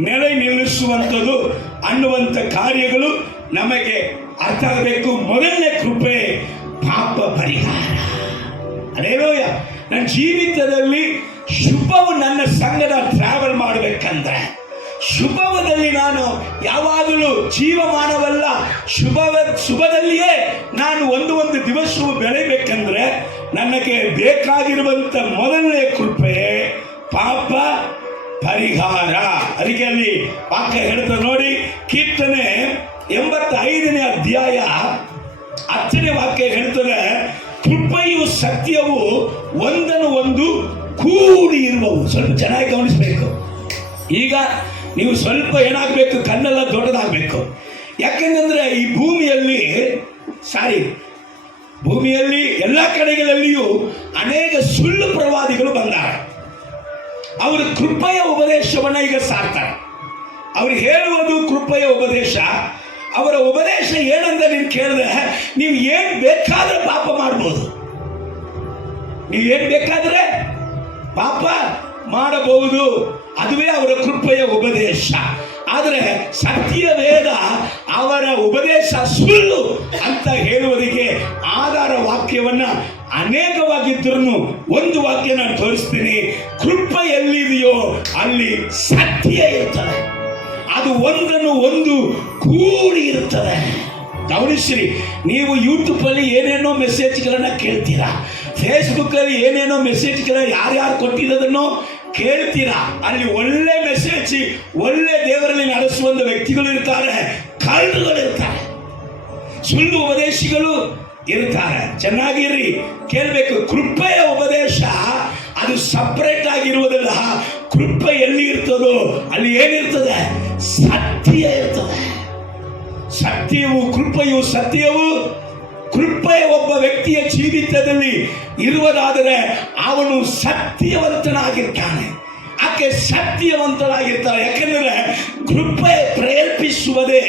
ನೆಲೆ ನಿಲ್ಲಿಸುವಂಥದ್ದು ಅನ್ನುವಂಥ ಕಾರ್ಯಗಳು ನಮಗೆ ಅರ್ಥ ಆಗಬೇಕು. ಮೊದಲನೇ ಕೃಪೆ ಪಾಪ ಪರಿಹಾರ. ಅಲ್ಲೇಲೂಯ. ನನ್ನ ಜೀವಿತದಲ್ಲಿ ಶುಭವು ನನ್ನ ಸಂಗಡ ಟ್ರಾವೆಲ್ ಮಾಡಬೇಕಂದ್ರೆ, ಶುಭವದಲ್ಲಿ ನಾನು ಯಾವಾಗಲೂ ಜೀವಮಾನವಲ್ಲ, ಶುಭದಲ್ಲಿಯೇ ನಾನು ಒಂದು ದಿವಸವೂ ಬೆಳೆಯಬೇಕಂದ್ರೆ ನನಗೆ ಬೇಕಾಗಿರುವಂತ ಮೊದಲನೇ ಕೃಪೆ ಪಾಪ ಪರಿಹಾರ. ಅದಕ್ಕೆ ಅಲ್ಲಿ ವಾಕ್ಯ ಹೇಳ್ತಾರೆ ನೋಡಿ, ಕೀರ್ತನೆ 85ನೇ ಅಧ್ಯಾಯ 10ನೇ ವಾಕ್ಯ ಹೇಳ್ತಾರೆ, ಕೃಪೆಯು ಸತ್ಯವು ಒಂದನ್ನು ಒಂದು ಕೂಡಿ ಇರುವವು. ಸ್ವಲ್ಪ ಚೆನ್ನಾಗಿ ಗಮನಿಸಬೇಕು. ಈಗ ನೀವು ಸ್ವಲ್ಪ ಏನಾಗಬೇಕು, ಕಣ್ಣೆಲ್ಲ ದೊಡ್ಡದಾಗಬೇಕು. ಯಾಕೆಂದ್ರೆ ಈ ಭೂಮಿಯಲ್ಲಿ ಎಲ್ಲ ಕಡೆಗಳಲ್ಲಿಯೂ ಅನೇಕ ಸುಳ್ಳು ಪ್ರವಾದಿಗಳು ಬಂದಾರೆ. ಅವರು ಕೃಪೆಯ ಉಪದೇಶವನ್ನ ಈಗ ಸಾರ್ತಾರೆ. ಅವ್ರು ಹೇಳುವುದು ಕೃಪೆಯ ಉಪದೇಶ. ಅವರ ಉಪದೇಶ ಏನಂತ ನೀನು ಕೇಳಿದ್ರೆ, ನೀವು ಏನ್ ಬೇಕಾದ್ರೆ ಪಾಪ ಮಾಡ್ಬೋದು, ನೀವು ಏನ್ ಬೇಕಾದ್ರೆ ಪಾಪ ಮಾಡಬಹುದು, ಅದುವೇ ಅವರ ಕೃಪೆಯ ಉಪದೇಶ. ಆದರೆ ಸತ್ಯ ವೇದ ಅವರ ಉಪದೇಶ ಸುಳ್ಳು ಅಂತ ಹೇಳುವುದಕ್ಕೆ ಆಧಾರ ವಾಕ್ಯವನ್ನ ಅನೇಕವಾಗಿದ್ದರೂ ಒಂದು ವಾಕ್ಯ ನಾನು ತೋರಿಸ್ತೀನಿ. ಕೃಪೆ ಎಲ್ಲಿದೆಯೋ ಅಲ್ಲಿ ಸತ್ಯ ಇರ್ತದೆ. ಅದು ಒಂದನ್ನು ಒಂದು ಕೂಡಿ ಇರುತ್ತದೆ. ಗಮನಿಸ್ರಿ, ನೀವು ಯೂಟ್ಯೂಬ್ ಅಲ್ಲಿ ಏನೇನೋ ಮೆಸೇಜ್ಗಳನ್ನ ಕೇಳ್ತೀರಾ, ಫೇಸ್ಬುಕ್ ಅಲ್ಲಿ ಏನೇನೋ ಮೆಸೇಜ್ಗಳ ಯಾರ್ಯಾರು ಕೊಟ್ಟಿರೋದನ್ನೋ ಕೇಳ್ತೀರಾ. ಅಲ್ಲಿ ಒಳ್ಳೆ ಮೆಸೇಜ್, ಒಳ್ಳೆ ದೇವರಲ್ಲಿ ನಡೆಸುವಂತ ವ್ಯಕ್ತಿಗಳು ಇರ್ತಾರೆ, ಕಳ್ಳರುಗಳು ಇರ್ತಾರೆ, ಸುಳ್ಳು ಉಪದೇಶಿಗಳು ಇರ್ತಾರೆ. ಚೆನ್ನಾಗಿರ್ರಿ, ಕೇಳಬೇಕು. ಕೃಪೆಯ ಉಪದೇಶ ಅದು ಸಪರೇಟ್ ಆಗಿರುವುದಿಲ್ಲ. ಕೃಪೆ ಎಲ್ಲಿ ಇರ್ತದೋ ಅಲ್ಲಿ ಏನಿರ್ತದೆ? ಸತ್ಯ ಇರ್ತದೆ. ಸತ್ಯವು ಕೃಪೆಯು ಸತ್ಯವು ಕೃಪೆ ಒಬ್ಬ ವ್ಯಕ್ತಿಯ ಜೀವಿತದಲ್ಲಿ ಇರುವುದಾದರೆ ಅವನು ಸತ್ಯವಂತನಾಗಿರ್ತಾನೆ, ಆಕೆ ಸತ್ಯವಂತನಾಗಿರ್ತಾಳೆ. ಯಾಕೆಂದರೆ ಕೃಪೆ ಪ್ರೇರೇಪಿಸುವುದೇ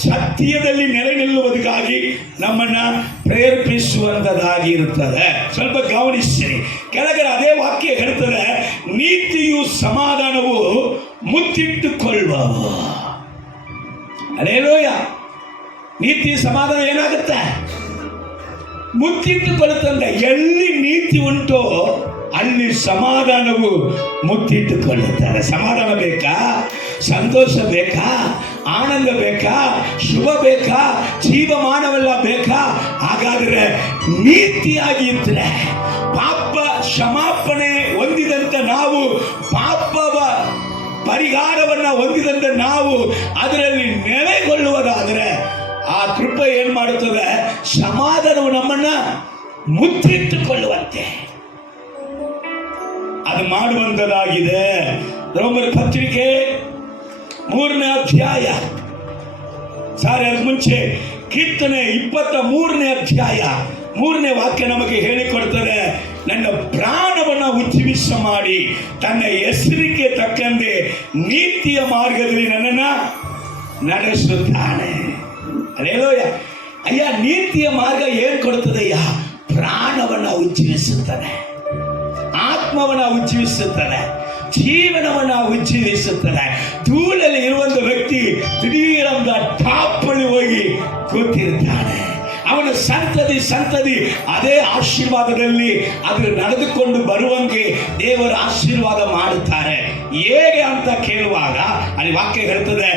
ಸತ್ಯದಲ್ಲಿ ನೆಲೆ ನಿಲ್ಲುವುದಕ್ಕಾಗಿ ನಮ್ಮನ್ನ ಪ್ರೇರೇಪಿಸುವಂತದಾಗಿ ಇರುತ್ತದೆ. ಸ್ವಲ್ಪ ಗಮನಿಸಿ, ಕೆಳಗಡೆ ಅದೇ ವಾಕ್ಯ ಹೇಳ್ತದೆ, ನೀತಿಯು ಸಮಾಧಾನವು ಮುತ್ತಿಟ್ಟುಕೊಳ್ಳುವವು. ಅಲ್ಲೇಲೂಯ. ನೀತಿ ಸಮಾಧಾನ ಏನಾಗುತ್ತೆ? ಮುತ್ತಿಟ್ಟುಕೊಳ್ಳುತ್ತಂತೆ. ಎಲ್ಲಿ ನೀತಿ ಉಂಟೋ ಅಲ್ಲಿ ಸಮಾಧಾನವು ಮುತ್ತಿಟ್ಟುಕೊಳ್ಳುತ್ತಾರೆ. ಸಮಾಧಾನ ಬೇಕಾ? ಸಂತೋಷ ಬೇಕಾ? ಆನಂದ ಬೇಕಾ? ಶುಭ ಬೇಕಾ? ಜೀವಮಾನವೆಲ್ಲ ಬೇಕಾ? ಹಾಗಾದರೆ ನೀತಿಯಾಗಿ ಇದ್ರೆ, ಪಾಪ ಕ್ಷಮಾಪಣೆ ಹೊಂದಿದಂತ ನಾವು, ಪಾಪವ ಪರಿಹಾರವನ್ನ ಹೊಂದಿದಂತೆ ನಾವು ಅದರಲ್ಲಿ ನೆಲೆಗೊಳ್ಳುವುದಾದರೆ ಆ ಕೃಪೆ ಏನ್ ಮಾಡುತ್ತದೆ? ಸಮಾಧಾನವು ನಮ್ಮನ್ನ ಮುತ್ತಿಟ್ಟುಕೊಳ್ಳುವಂತೆ ಅದು ಮಾಡುವಂತದಾಗಿದೆ. ರೋಮರ ಪತ್ರಿಕೆ 3ನೇ ಅಧ್ಯಾಯ, ಅದಕ್ಕೆ ಮುಂಚೆ ಕೀರ್ತನೆ 23ನೇ ಅಧ್ಯಾಯ 3ನೇ ವಾಕ್ಯ ನಮಗೆ ಹೇಳಿಕೊಡ್ತಾರೆ, ನನ್ನ ಪ್ರಾಣವನ್ನು ಉಜ್ಜೀವಿಸ ಮಾಡಿ ತನ್ನ ಹೆಸರಿಗೆ ತಕ್ಕಂತೆ ನೀತಿಯ ಮಾರ್ಗದಲ್ಲಿ ನನ್ನನ್ನು ನಡೆಸುತ್ತಾನೆ. ಅಲ್ಲೇಲೂಯ. ಅಯ್ಯ, ನೀತಿಯ ಮಾರ್ಗ ಏನ್ ಕೊಡ್ತದಯ್ಯ? ಪ್ರಾಣವನ್ನು ಉಜ್ಜೀವಿಸುತ್ತಾನೆ, ಆತ್ಮವನ್ನು ಉಜ್ಜೀವಿಸುತ್ತಾನೆ, ಜೀವನವನ್ನು ಉಜ್ಜೀವಿಸುತ್ತಾನೆ. ಧೂಳಲ್ಲಿ ಇರುವಂತ ವ್ಯಕ್ತಿ ದಿಢೀರಂತ ಟಾಪಲ್ಲಿ ಹೋಗಿ ಕೂತಿರ್ತಾನೆ. ಅವನ ಸಂತತಿ ಅದೇ ಆಶೀರ್ವಾದದಲ್ಲಿ ಅದು ನಡೆದುಕೊಂಡು ಬರುವಂಗೆ ದೇವರ ಆಶೀರ್ವಾದ ಮಾಡುತ್ತಾರೆ. ಹೇಗೆ ಅಂತ ಕೇಳುವಾಗ ಅಲ್ಲಿ ವಾಕ್ಯ ಹೇಳ್ತದೆ,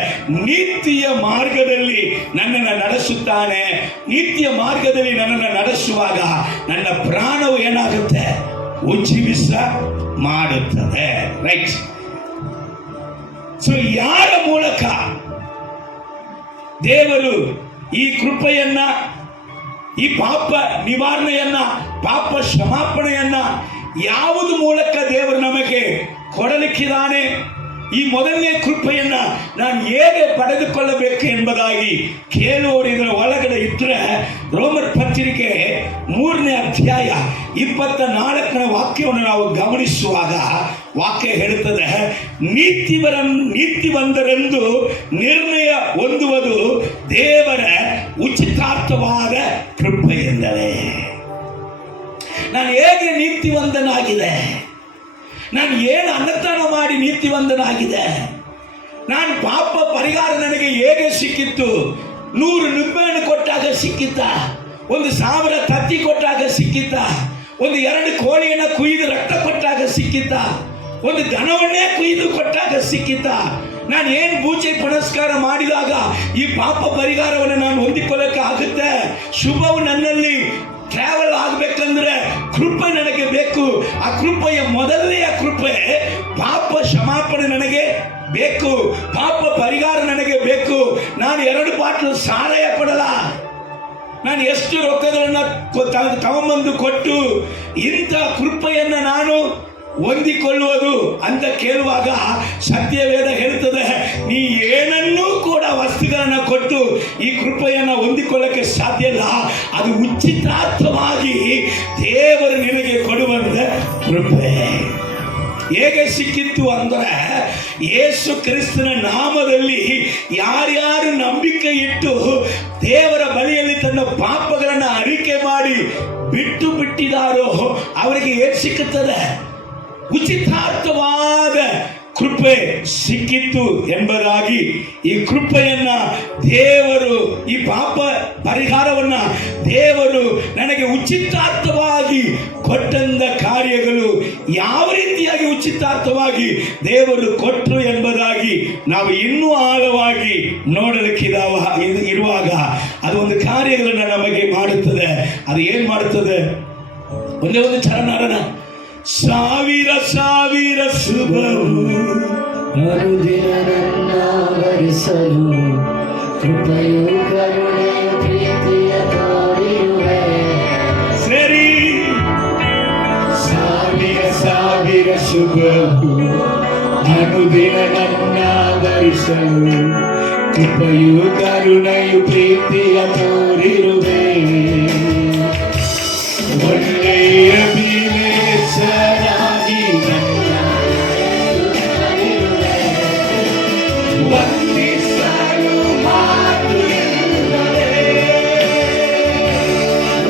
ನೀತಿಯ ಮಾರ್ಗದಲ್ಲಿ ನನ್ನನ್ನು ನಡೆಸುತ್ತಾನೆ. ನೀತಿಯ ಮಾರ್ಗದಲ್ಲಿ ನನ್ನನ್ನು ನಡೆಸುವಾಗ ನನ್ನ ಪ್ರಾಣವು ಏನಾಗುತ್ತೆ? ಉಜ್ಜೀವಿಸ ಮಾಡುತ್ತದೆ. ರೈಟ್. ಸೊ ಯಾರ ಮೂಲಕ ದೇವರು ಈ ಕೃಪೆಯನ್ನ, ಈ ಪಾಪ ನಿವಾರಣೆಯನ್ನ, ಪಾಪ ಕ್ಷಮಾಪಣೆಯನ್ನ ಯಾವುದು ಮೂಲಕ ದೇವರು ನಮಗೆ ಕೊಡಲಿಕ್ಕಿದ್ದಾನೆ? ಈ ಮೊದಲನೇ ಕೃಪೆಯನ್ನ ನಾನು ಹೇಗೆ ಪಡೆದುಕೊಳ್ಳಬೇಕು ಎಂಬುದಾಗಿ ಕೇಳುವವರು ಇದರ ಒಳಗಡೆ ಇದ್ರೆ, ರೋಮರ್ ಪತ್ರಿಕೆ 3ನೇ ಅಧ್ಯಾಯ 24ನೇ ವಾಕ್ಯವನ್ನು ನಾವು ಗಮನಿಸುವಾಗ ವಾಕ್ಯ ಹೇಳುತ್ತದೆ, ನೀತಿವಂತರೆಂದು ನಿರ್ಣಯ ಹೊಂದುವುದು ದೇವರ ಉಚಿತಾರ್ಥವಾದ ಕೃಪೆಯೆಂದರೆ. ನಾನು ಹೇಗೆ ನೀತಿವಂತನಾಗಿದೆ? ನಾನು ಏನು ಅನ್ನದಾನ ಮಾಡಿ ನೀತಿವಂತನಾಗಿದೆ? ನಾನು ಪಾಪ ಪರಿಹಾರ ನನಗೆ ಹೇಗೆ ಸಿಕ್ಕಿತ್ತು? 100 ನಿಂಬೆಹಣ್ಣು ಕೊಟ್ಟಾಗ ಸಿಕ್ಕಿತ್ತ? 1000 ತತ್ತಿ ಕೊಟ್ಟಾಗ ಸಿಕ್ಕಿತ್ತ? 2 ಕೋಳಿಯನ್ನು ಕುಯ್ದು ರಕ್ತ ಕೊಟ್ಟಾಗ ಸಿಕ್ಕಿತ್ತ? 1 ದನವನ್ನೇ ಕುಯ್ದು ಕೊಟ್ಟಾಗ ಸಿಕ್ಕಿತ್ತ? ನಾನು ಏನು ಪೂಜೆ ಪುನಸ್ಕಾರ ಮಾಡಿದಾಗ ಈ ಪಾಪ ಪರಿಹಾರವನ್ನು ನಾನು ಹೊಂದಿಕೊಳ್ಳಕ್ಕೆ ಆಗುತ್ತೆ? ಶುಭವು ನನ್ನಲ್ಲಿ ಟ್ರಾವೆಲ್ ಆಗಬೇಕಂದ್ರೆ ಕೃಪೆ ನನಗೆ ಬೇಕು. ಆ ಕೃಪೆಯ ಮೊದಲನೆಯ ಕೃಪೆ ಪಾಪ ಕ್ಷಮಾಪಣೆ ನನಗೆ ಬೇಕು, ಪಾಪ ಪರಿಹಾರ ನನಗೆ ಬೇಕು. ನಾನು 2 ಬಾಟ್ಲು ಸಾರಾಯ ಕೊಡಲ್ಲ, ನಾನು ಎಷ್ಟು ರೊಕ್ಕಗಳನ್ನು ತಗೊಂಬಂದು ಕೊಟ್ಟು ಇಂಥ ಕೃಪೆಯನ್ನು ನಾನು ಹೊಂದಿಕೊಳ್ಳುವುದು ಅಂತ ಕೇಳುವಾಗ ಸತ್ಯವೇದ ಹೇಳುತ್ತದೆ, ನೀ ಏನನ್ನೂ ಕೂಡ ವಸ್ತುಗಳನ್ನು ಕೊಟ್ಟು ಈ ಕೃಪೆಯನ್ನು ಹೊಂದಿಕೊಳ್ಳಕ್ಕೆ ಸಾಧ್ಯ ಇಲ್ಲ. ಅದು ಉಚಿತಾರ್ಥವಾಗಿ ದೇವರು ನಿನಗೆ ಕೊಡುವಂತ ಕೃಪೆ. ಹೇಗೆ ಸಿಕ್ಕಿತ್ತು ಅಂದರೆ, ಯೇಸು ಕ್ರಿಸ್ತನ ನಾಮದಲ್ಲಿ ಯಾರ್ಯಾರು ನಂಬಿಕೆ ಇಟ್ಟು ದೇವರ ಬಳಿಯಲ್ಲಿ ತನ್ನ ಪಾಪಗಳನ್ನು ಅರಿಕೆ ಮಾಡಿ ಬಿಟ್ಟಿದ್ದಾರೋ ಅವರಿಗೆ ಏನು ಸಿಕ್ಕುತ್ತದೆ? ಉಚಿತಾರ್ಥವಾದ ಕೃಪೆ ಸಿಕ್ಕಿತ್ತು ಎಂಬುದಾಗಿ ಈ ಕೃಪೆಯನ್ನ ದೇವರು, ಈ ಪಾಪ ಪರಿಹಾರವನ್ನ ದೇವರು ನನಗೆ ಉಚಿತಾರ್ಥವಾಗಿ ಕೊಟ್ಟಂತ ಕಾರ್ಯಗಳು ಯಾವ ರೀತಿಯಾಗಿ ಉಚಿತಾರ್ಥವಾಗಿ ದೇವರು ಕೊಟ್ಟರು ಎಂಬುದಾಗಿ ನಾವು ಇನ್ನೂ ಆಳವಾಗಿ ಇರುವಾಗ ಅದು ಒಂದು ಕಾರ್ಯಗಳನ್ನು ನಮಗೆ ಮಾಡುತ್ತದೆ. ಅದು ಏನ್ ಮಾಡುತ್ತದೆ? ಒಂದೇ ಒಂದು ಚರಣಾರಣ. ಸಾವಿರ ಸಾವಿರ ಶುಭವು ಅನುದಿನ ನನ್ನ ವರಿಸಲು ಕೃಪೆಯು ಕರುಣೆಯು ಪ್ರೀತಿಯ ತೋರಿರುವೆ. ಸರಿ, ಸಾವಿರ ಸಾವಿರ ಶುಭವು ಅನುದಿನ ನನ್ನ ವರಿಸಲು ಕೃಪೆಯು ಕರುಣೆಯು ಪ್ರೀತಿಯ ತೋರಿರುವೆ. ಒಳ್ಳೆಯ ಬೀರೇಶರಾಗಿ ನನ್ನ ವಂದಿಸಲು ಮಾತು ಇಲ್ಲವೇ.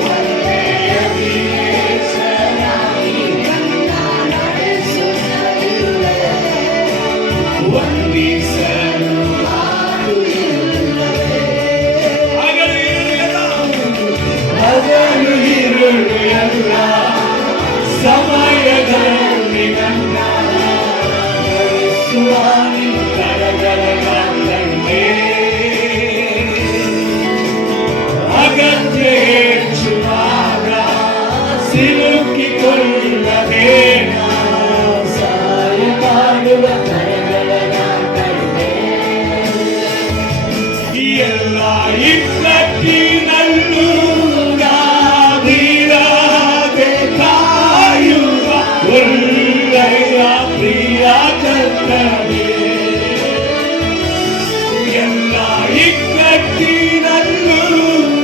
ಒಳ್ಳೆಯ ಬೀರೇಶರಾಗಿ ನನ್ನ ನಡೆಸುತ್ತಲಿರುವೆ. ವಂದಿಸಲು ಮಾತು ಇಲ್ಲವೇ. ಹಗಲು ಇರುಳು ಎಲ್ಲ ಸಮಯದಲ್ಲಿ ನನ್ನ ಸ್ವಾಮಿ ಕರಗಳ ಕಂಡೆ. ಅಗತ್ಯ ಹೆಚ್ಚುವಾಗ ಸಿಲುಕಿಕೊಳ್ಳಬೇಡ, ಸಹಾಯ ಮಾಡುವ ಕರಗಳ ಕಂಡೆ. ಎಲ್ಲ ಇಕ್ಕಟ್ಟಿನಲ್ಲೂ ಒಳ್ಳೆಯ ಪ್ರಿಯ ಕರ್ತನೇ. ಎಲ್ಲ ಇಕ್ಕಟ್ಟಿನಲ್ಲೂ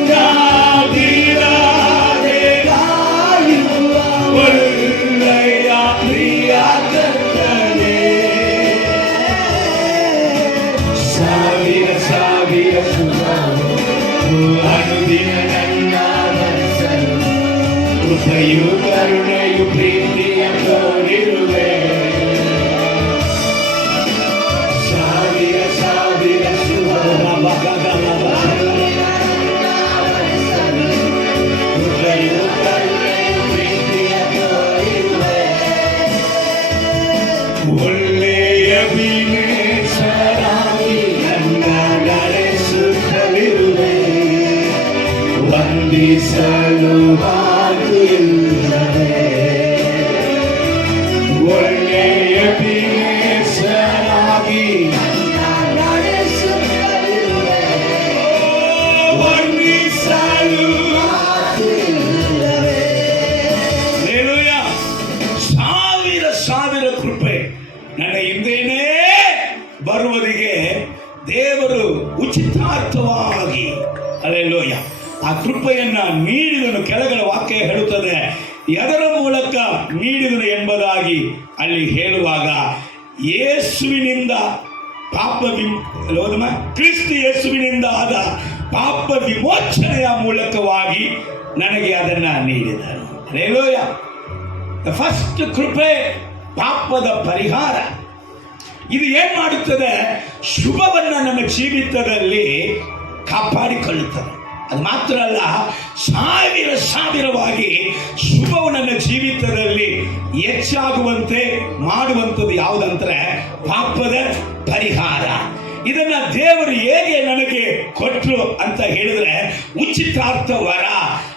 ನಾದಿರಾದೆ ಕಾಯುವ ಒಳ್ಳೆಯ ಪ್ರಿಯ ಕರ್ತನೇ. ಸಾವಿರ ಸಾವಿರ ಶುಭವು ಅನುದಿನ ನನ್ನ ವರಿಸಲು ಕೃಪೆಯು ಕರುಣೆಯು ಪ್ರೀತಿಯ ತೋರಿರುವೆ. ಸಾವಿರ ಸಾವಿರ ಶುಭವು ಕೃಪೆಯು ಕರುಣೆಯು ಪ್ರೀತಿಯ ತೋರಿರುವೆ. ಒಳ್ಳೆಯ ವಿನೇಶರಾಗಿ ನನ್ನ ನಡೆಸುತ್ತಲಿರುವೆ. ವಂದಿಸಲು ಮಾತು ಇಲ್ಲವೇ. ಒಳ್ಳೆಯ ವಿನೇಶರಾಗಿ ನನ್ನ ನಡೆಸುತ್ತಲಿರುವೆ. ವಂದಿಸಲು ಮಾತು ಇಲ್ಲವೇ. ಹಲ್ಲೆಲೂಯ. ಸಾವಿರ ಸಾವಿರ ಕೃಪೆ ನನ್ನ ಹಿಂದೇನೇ ಬರುವವರಿಗೆ ದೇವರು ಉಚಿತಾರ್ಥವಾಗಿ, ಹಲ್ಲೆಲೂಯ, ಆ ಕೃಪೆಯನ್ನ ನೀಡಿದನು. ಕೆಳಗಡೆ ವಾಕ್ಯ ಹೇಳುತ್ತದೆ, ಎದರ ಮೂಲಕ ನೀಡಿದನು ಎಂಬುದಾಗಿ ಅಲ್ಲಿ ಹೇಳುವಾಗ ಯೇಸುವಿನಿಂದ ಕ್ರಿಸ್ತ ಯೇಸುವಿನಿಂದ ಆದ ಪಾಪ ವಿಮೋಚನೆಯ ಮೂಲಕವಾಗಿ ನನಗೆ ಅದನ್ನ ನೀಡಿದನು. ಹಲ್ಲೆಲೂಯ. ಫಸ್ಟ್ ಕೃಪೆ ಪಾಪದ ಪರಿಹಾರ. ಇದು ಏನ್ ಮಾಡುತ್ತದೆ? ಶುಭವನ್ನ ನಮ್ಮ ಜೀವಿತದಲ್ಲಿ ಕಾಪಾಡಿಕೊಳ್ಳುತ್ತದೆ. ಅದು ಮಾತ್ರ ಅಲ್ಲ, ಸಾವಿರ ಸಾವಿರವಾಗಿ ಶುಭವು ನನ್ನ ಜೀವಿತದಲ್ಲಿ ಹೆಚ್ಚಾಗುವಂತೆ ಮಾಡುವಂಥದ್ದು ಯಾವುದಂದ್ರೆ ಪಾಪದ ಪರಿಹಾರ. ಇದನ್ನ ದೇವರು ಹೇಗೆ ನನಗೆ ಕೊಟ್ಟರು ಅಂತ ಹೇಳಿದ್ರೆ ಉಚಿತಾರ್ಥ ವರ.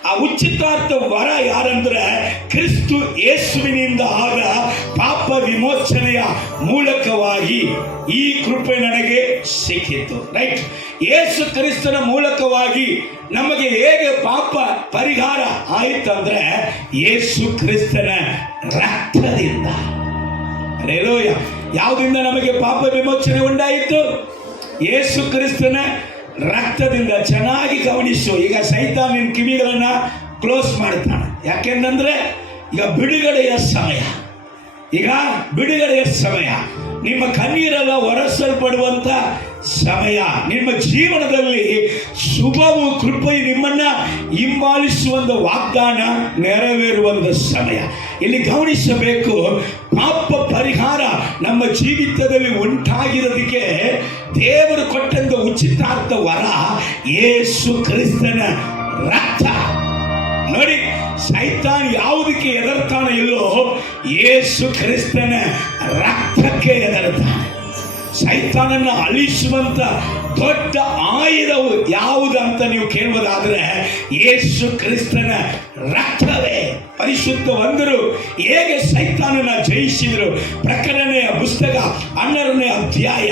ಆ ಉಚಿತಾರ್ಥ ವರ ಯಾರಂದ್ರೆ ಕ್ರಿಸ್ತು ಯೇಸುವಿನಿಂದ ಆದ ಪಾಪ ವಿಮೋಚನೆಯ ಮೂಲಕವಾಗಿ ಈ ಕೃಪೆ ನನಗೆ ಸಿಕ್ಕಿತು. ರೈಟ್. ಯೇಸು ಕ್ರಿಸ್ತನ ಮೂಲಕವಾಗಿ ನಮಗೆ ಹೇಗೆ ಪಾಪ ಪರಿಹಾರ ಆಯಿತಂದ್ರೆ ಯೇಸು ಕ್ರಿಸ್ತನ ರಕ್ತದಿಂದ. ಹಲ್ಲೆಲೂಯ. ಯಾವುದರಿಂದ ನಮಗೆ ಪಾಪ ವಿಮೋಚನೆ ಉಂಟಾಯಿತು? ಯೇಸು ಕ್ರಿಸ್ತನ ರಕ್ತದಿಂದ. ಚೆನ್ನಾಗಿ ಗಮನಿಸು. ಈಗ ಸೈತಾನಿನ ಕಿವಿಗಳನ್ನ ಕ್ಲೋಸ್ ಮಾಡ್ತಾನೆ. ಯಾಕೆಂದ್ರೆ ಈಗ ಬಿಡುಗಡೆಯ ಸಮಯ. ಈಗ ಬಿಡುಗಡೆಯ ಸಮಯ. ನಿಮ್ಮ ಕಣ್ಣೀರೆಲ್ಲ ಒರೆಸಲ್ಪಡುವಂತ ಸಮಯ. ನಿಮ್ಮ ಜೀವನದಲ್ಲಿ ಶುಭವು ಕೃಪೆಯು ನಿಮ್ಮನ್ನ ಹಿಂಬಾಲಿಸುವಂತ ವಾಗ್ದಾನ ನೆರವೇರುವಂತ ಸಮಯ. ಇಲ್ಲಿ ಗಮನಿಸಬೇಕು, ಪಾಪ ಪರಿಹಾರ ನಮ್ಮ ಜೀವಿತದಲ್ಲಿ ಉಂಟಾಗಿರೋದಕ್ಕೆ ದೇವರು ಕೊಟ್ಟಂತ ಉಚಿತಾರ್ಥ ವರ ಯೇಸು ಕ್ರಿಸ್ತನ ರಕ್ತ. ನೋಡಿ, ಸೈತಾನ್ ಯಾವುದಕ್ಕೆ ಎದರ್ತಾನೆ ಇಲ್ಲೋ ಯೇಸು ಕ್ರಿಸ್ತನ ರಕ್ತಕ್ಕೆ ಎದರ್ತಾನೆ. ಸೈತಾನನ್ನ ಅಳಿಸುವಂತ ದೊಡ್ಡ ಆಯುಧವು ಯಾವುದು ಅಂತ ನೀವು ಕೇಳುವುದಾದ್ರೆ ಯೇಸು ಕ್ರಿಸ್ತನ ರಕ್ತವೇ. ಪರಿಶುದ್ಧ ವಂದರು ಹೇಗೆ ಸೈತಾನನ ಜಯಿಸಿದರು? ಪ್ರಕಟಣೆಯ ಪುಸ್ತಕ 12ನೇ ಅಧ್ಯಾಯ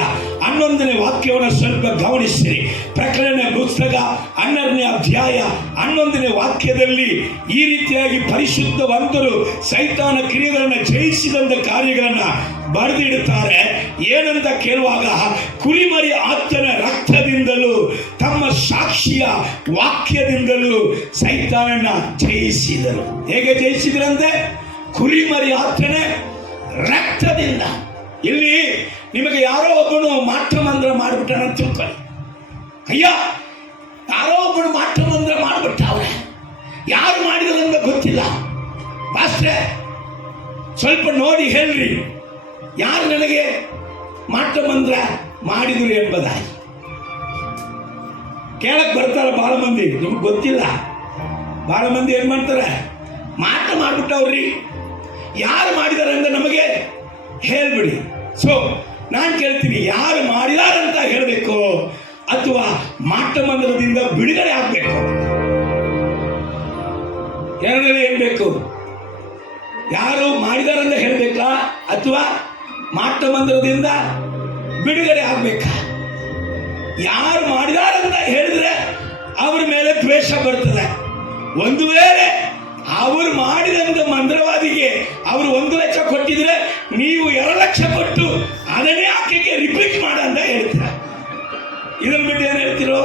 11ನೇ ವಾಕ್ಯವನ್ನು ಸ್ವಲ್ಪ ಗಮನಿಸಿರಿ. ಪ್ರಕಟಣೆಯ ಪುಸ್ತಕ 12ನೇ ಅಧ್ಯಾಯ 11ನೇ ವಾಕ್ಯದಲ್ಲಿ ಈ ರೀತಿಯಾಗಿ ಪರಿಶುದ್ಧ ವಂದರು ಸೈತಾನ ಕ್ರಿಯೆಗಳನ್ನು ಜಯಿಸಿದಂತ ಕಾರ್ಯಗಳನ್ನ ಬರೆದಿಡುತ್ತಾರೆ. ಏನಂತ ಕೇಳುವಾಗ, ಕುರಿಮರಿ ಆತನ ರಕ್ತದಿಂದಲೂ ತಮ್ಮ ಸಾಕ್ಷಿಯ ವಾಕ್ಯದಿಂದಲೂ ಸೈತಾನನ ಜಯಿಸಿದರು. ಹೇಗೆ ಜಯಿಸಿದ್ರಂತೆ? ಕುರಿಮರಿ ಆತನ ರಕ್ತದಿಂದ. ಇಲ್ಲಿ ನಿಮಗೆ ಯಾರೋ ಒಬ್ಬನು ಮಾಟ ಮಂತ್ರ ಮಾಡಿಬಿಟ್ಟಾನ ಅಂತ ತಿಳ್ಕೊಳ್ಳಿ. ಅಯ್ಯ, ಯಾರೋ ಒಬ್ಬನು ಮಾಟ ಮಂತ್ರ ಮಾಡಿಬಿಟ್ಟ. ಅವ್ರೆ ಯಾರು ಮಾಡಿದ್ರಂತ ಗೊತ್ತಿಲ್ಲ. ಪಾಸ್ಟ್ರೆ ಸ್ವಲ್ಪ ನೋಡಿ ಹೇಳ್ರಿ, ಯಾರು ನನಗೆ ಮಾಟ ಮಂತ್ರ ಮಾಡಿದ್ರು ಎಂಬುದಾಗಿ ಕೇಳಕ್ ಬರ್ತಾರೆ ಬಹಳ ಮಂದಿ. ನಿಮ್ಗೆ ಗೊತ್ತಿಲ್ಲ. ಬಹಳ ಮಂದಿ ಏನ್ ಮಾಡ್ತಾರೆ? ಮಾಟ ಮಾಡ್ಬಿಟ್ಟವ್ರಿ, ಯಾರು ಮಾಡಿದಾರೆ ಅಂತ ನಮಗೆ ಹೇಳ್ಬಿಡಿ. ಸೊ ನಾನು ಕೇಳ್ತೀನಿ, ಯಾರು ಮಾಡಿದಾರಂತ ಹೇಳಬೇಕು ಅಥವಾ ಮಾಟ ಮಂತ್ರದಿಂದ ಬಿಡುಗಡೆ ಆಗ್ಬೇಕು? ಎರಡನೇ ಏನ್ ಬೇಕು? ಯಾರು ಮಾಡಿದಾರಂತ ಹೇಳ್ಬೇಕಾ ಅಥವಾ ಮಾಟ ಮಂತ್ರದಿಂದ ಬಿಡುಗಡೆ ಆಗ್ಬೇಕಾ? ಯಾರು ಮಾಡಿದಾರಂತ ಹೇಳಿದ್ರೆ ಅವ್ರ ಮೇಲೆ ದ್ವೇಷ ಬರ್ತದೆ. ಒಂದು ವೇಳೆ ಅವರು ಮಾಡಿದಂತ ಮಂತ್ರವಾದಿಗೆ ಅವರು 1 ಲಕ್ಷ ಕೊಟ್ಟಿದ್ರೆ ನೀವು 2 ಲಕ್ಷ ಕೊಟ್ಟು ಅದನ್ನೇ ಆಕೆಗೆ ರಿಪೀಟ್ ಮಾಡ ಅಂತ ಹೇಳ್ತೀರ. ಇದನ್ನ ಬಿಟ್ಟು ಏನ್ ಹೇಳ್ತಿರೋ?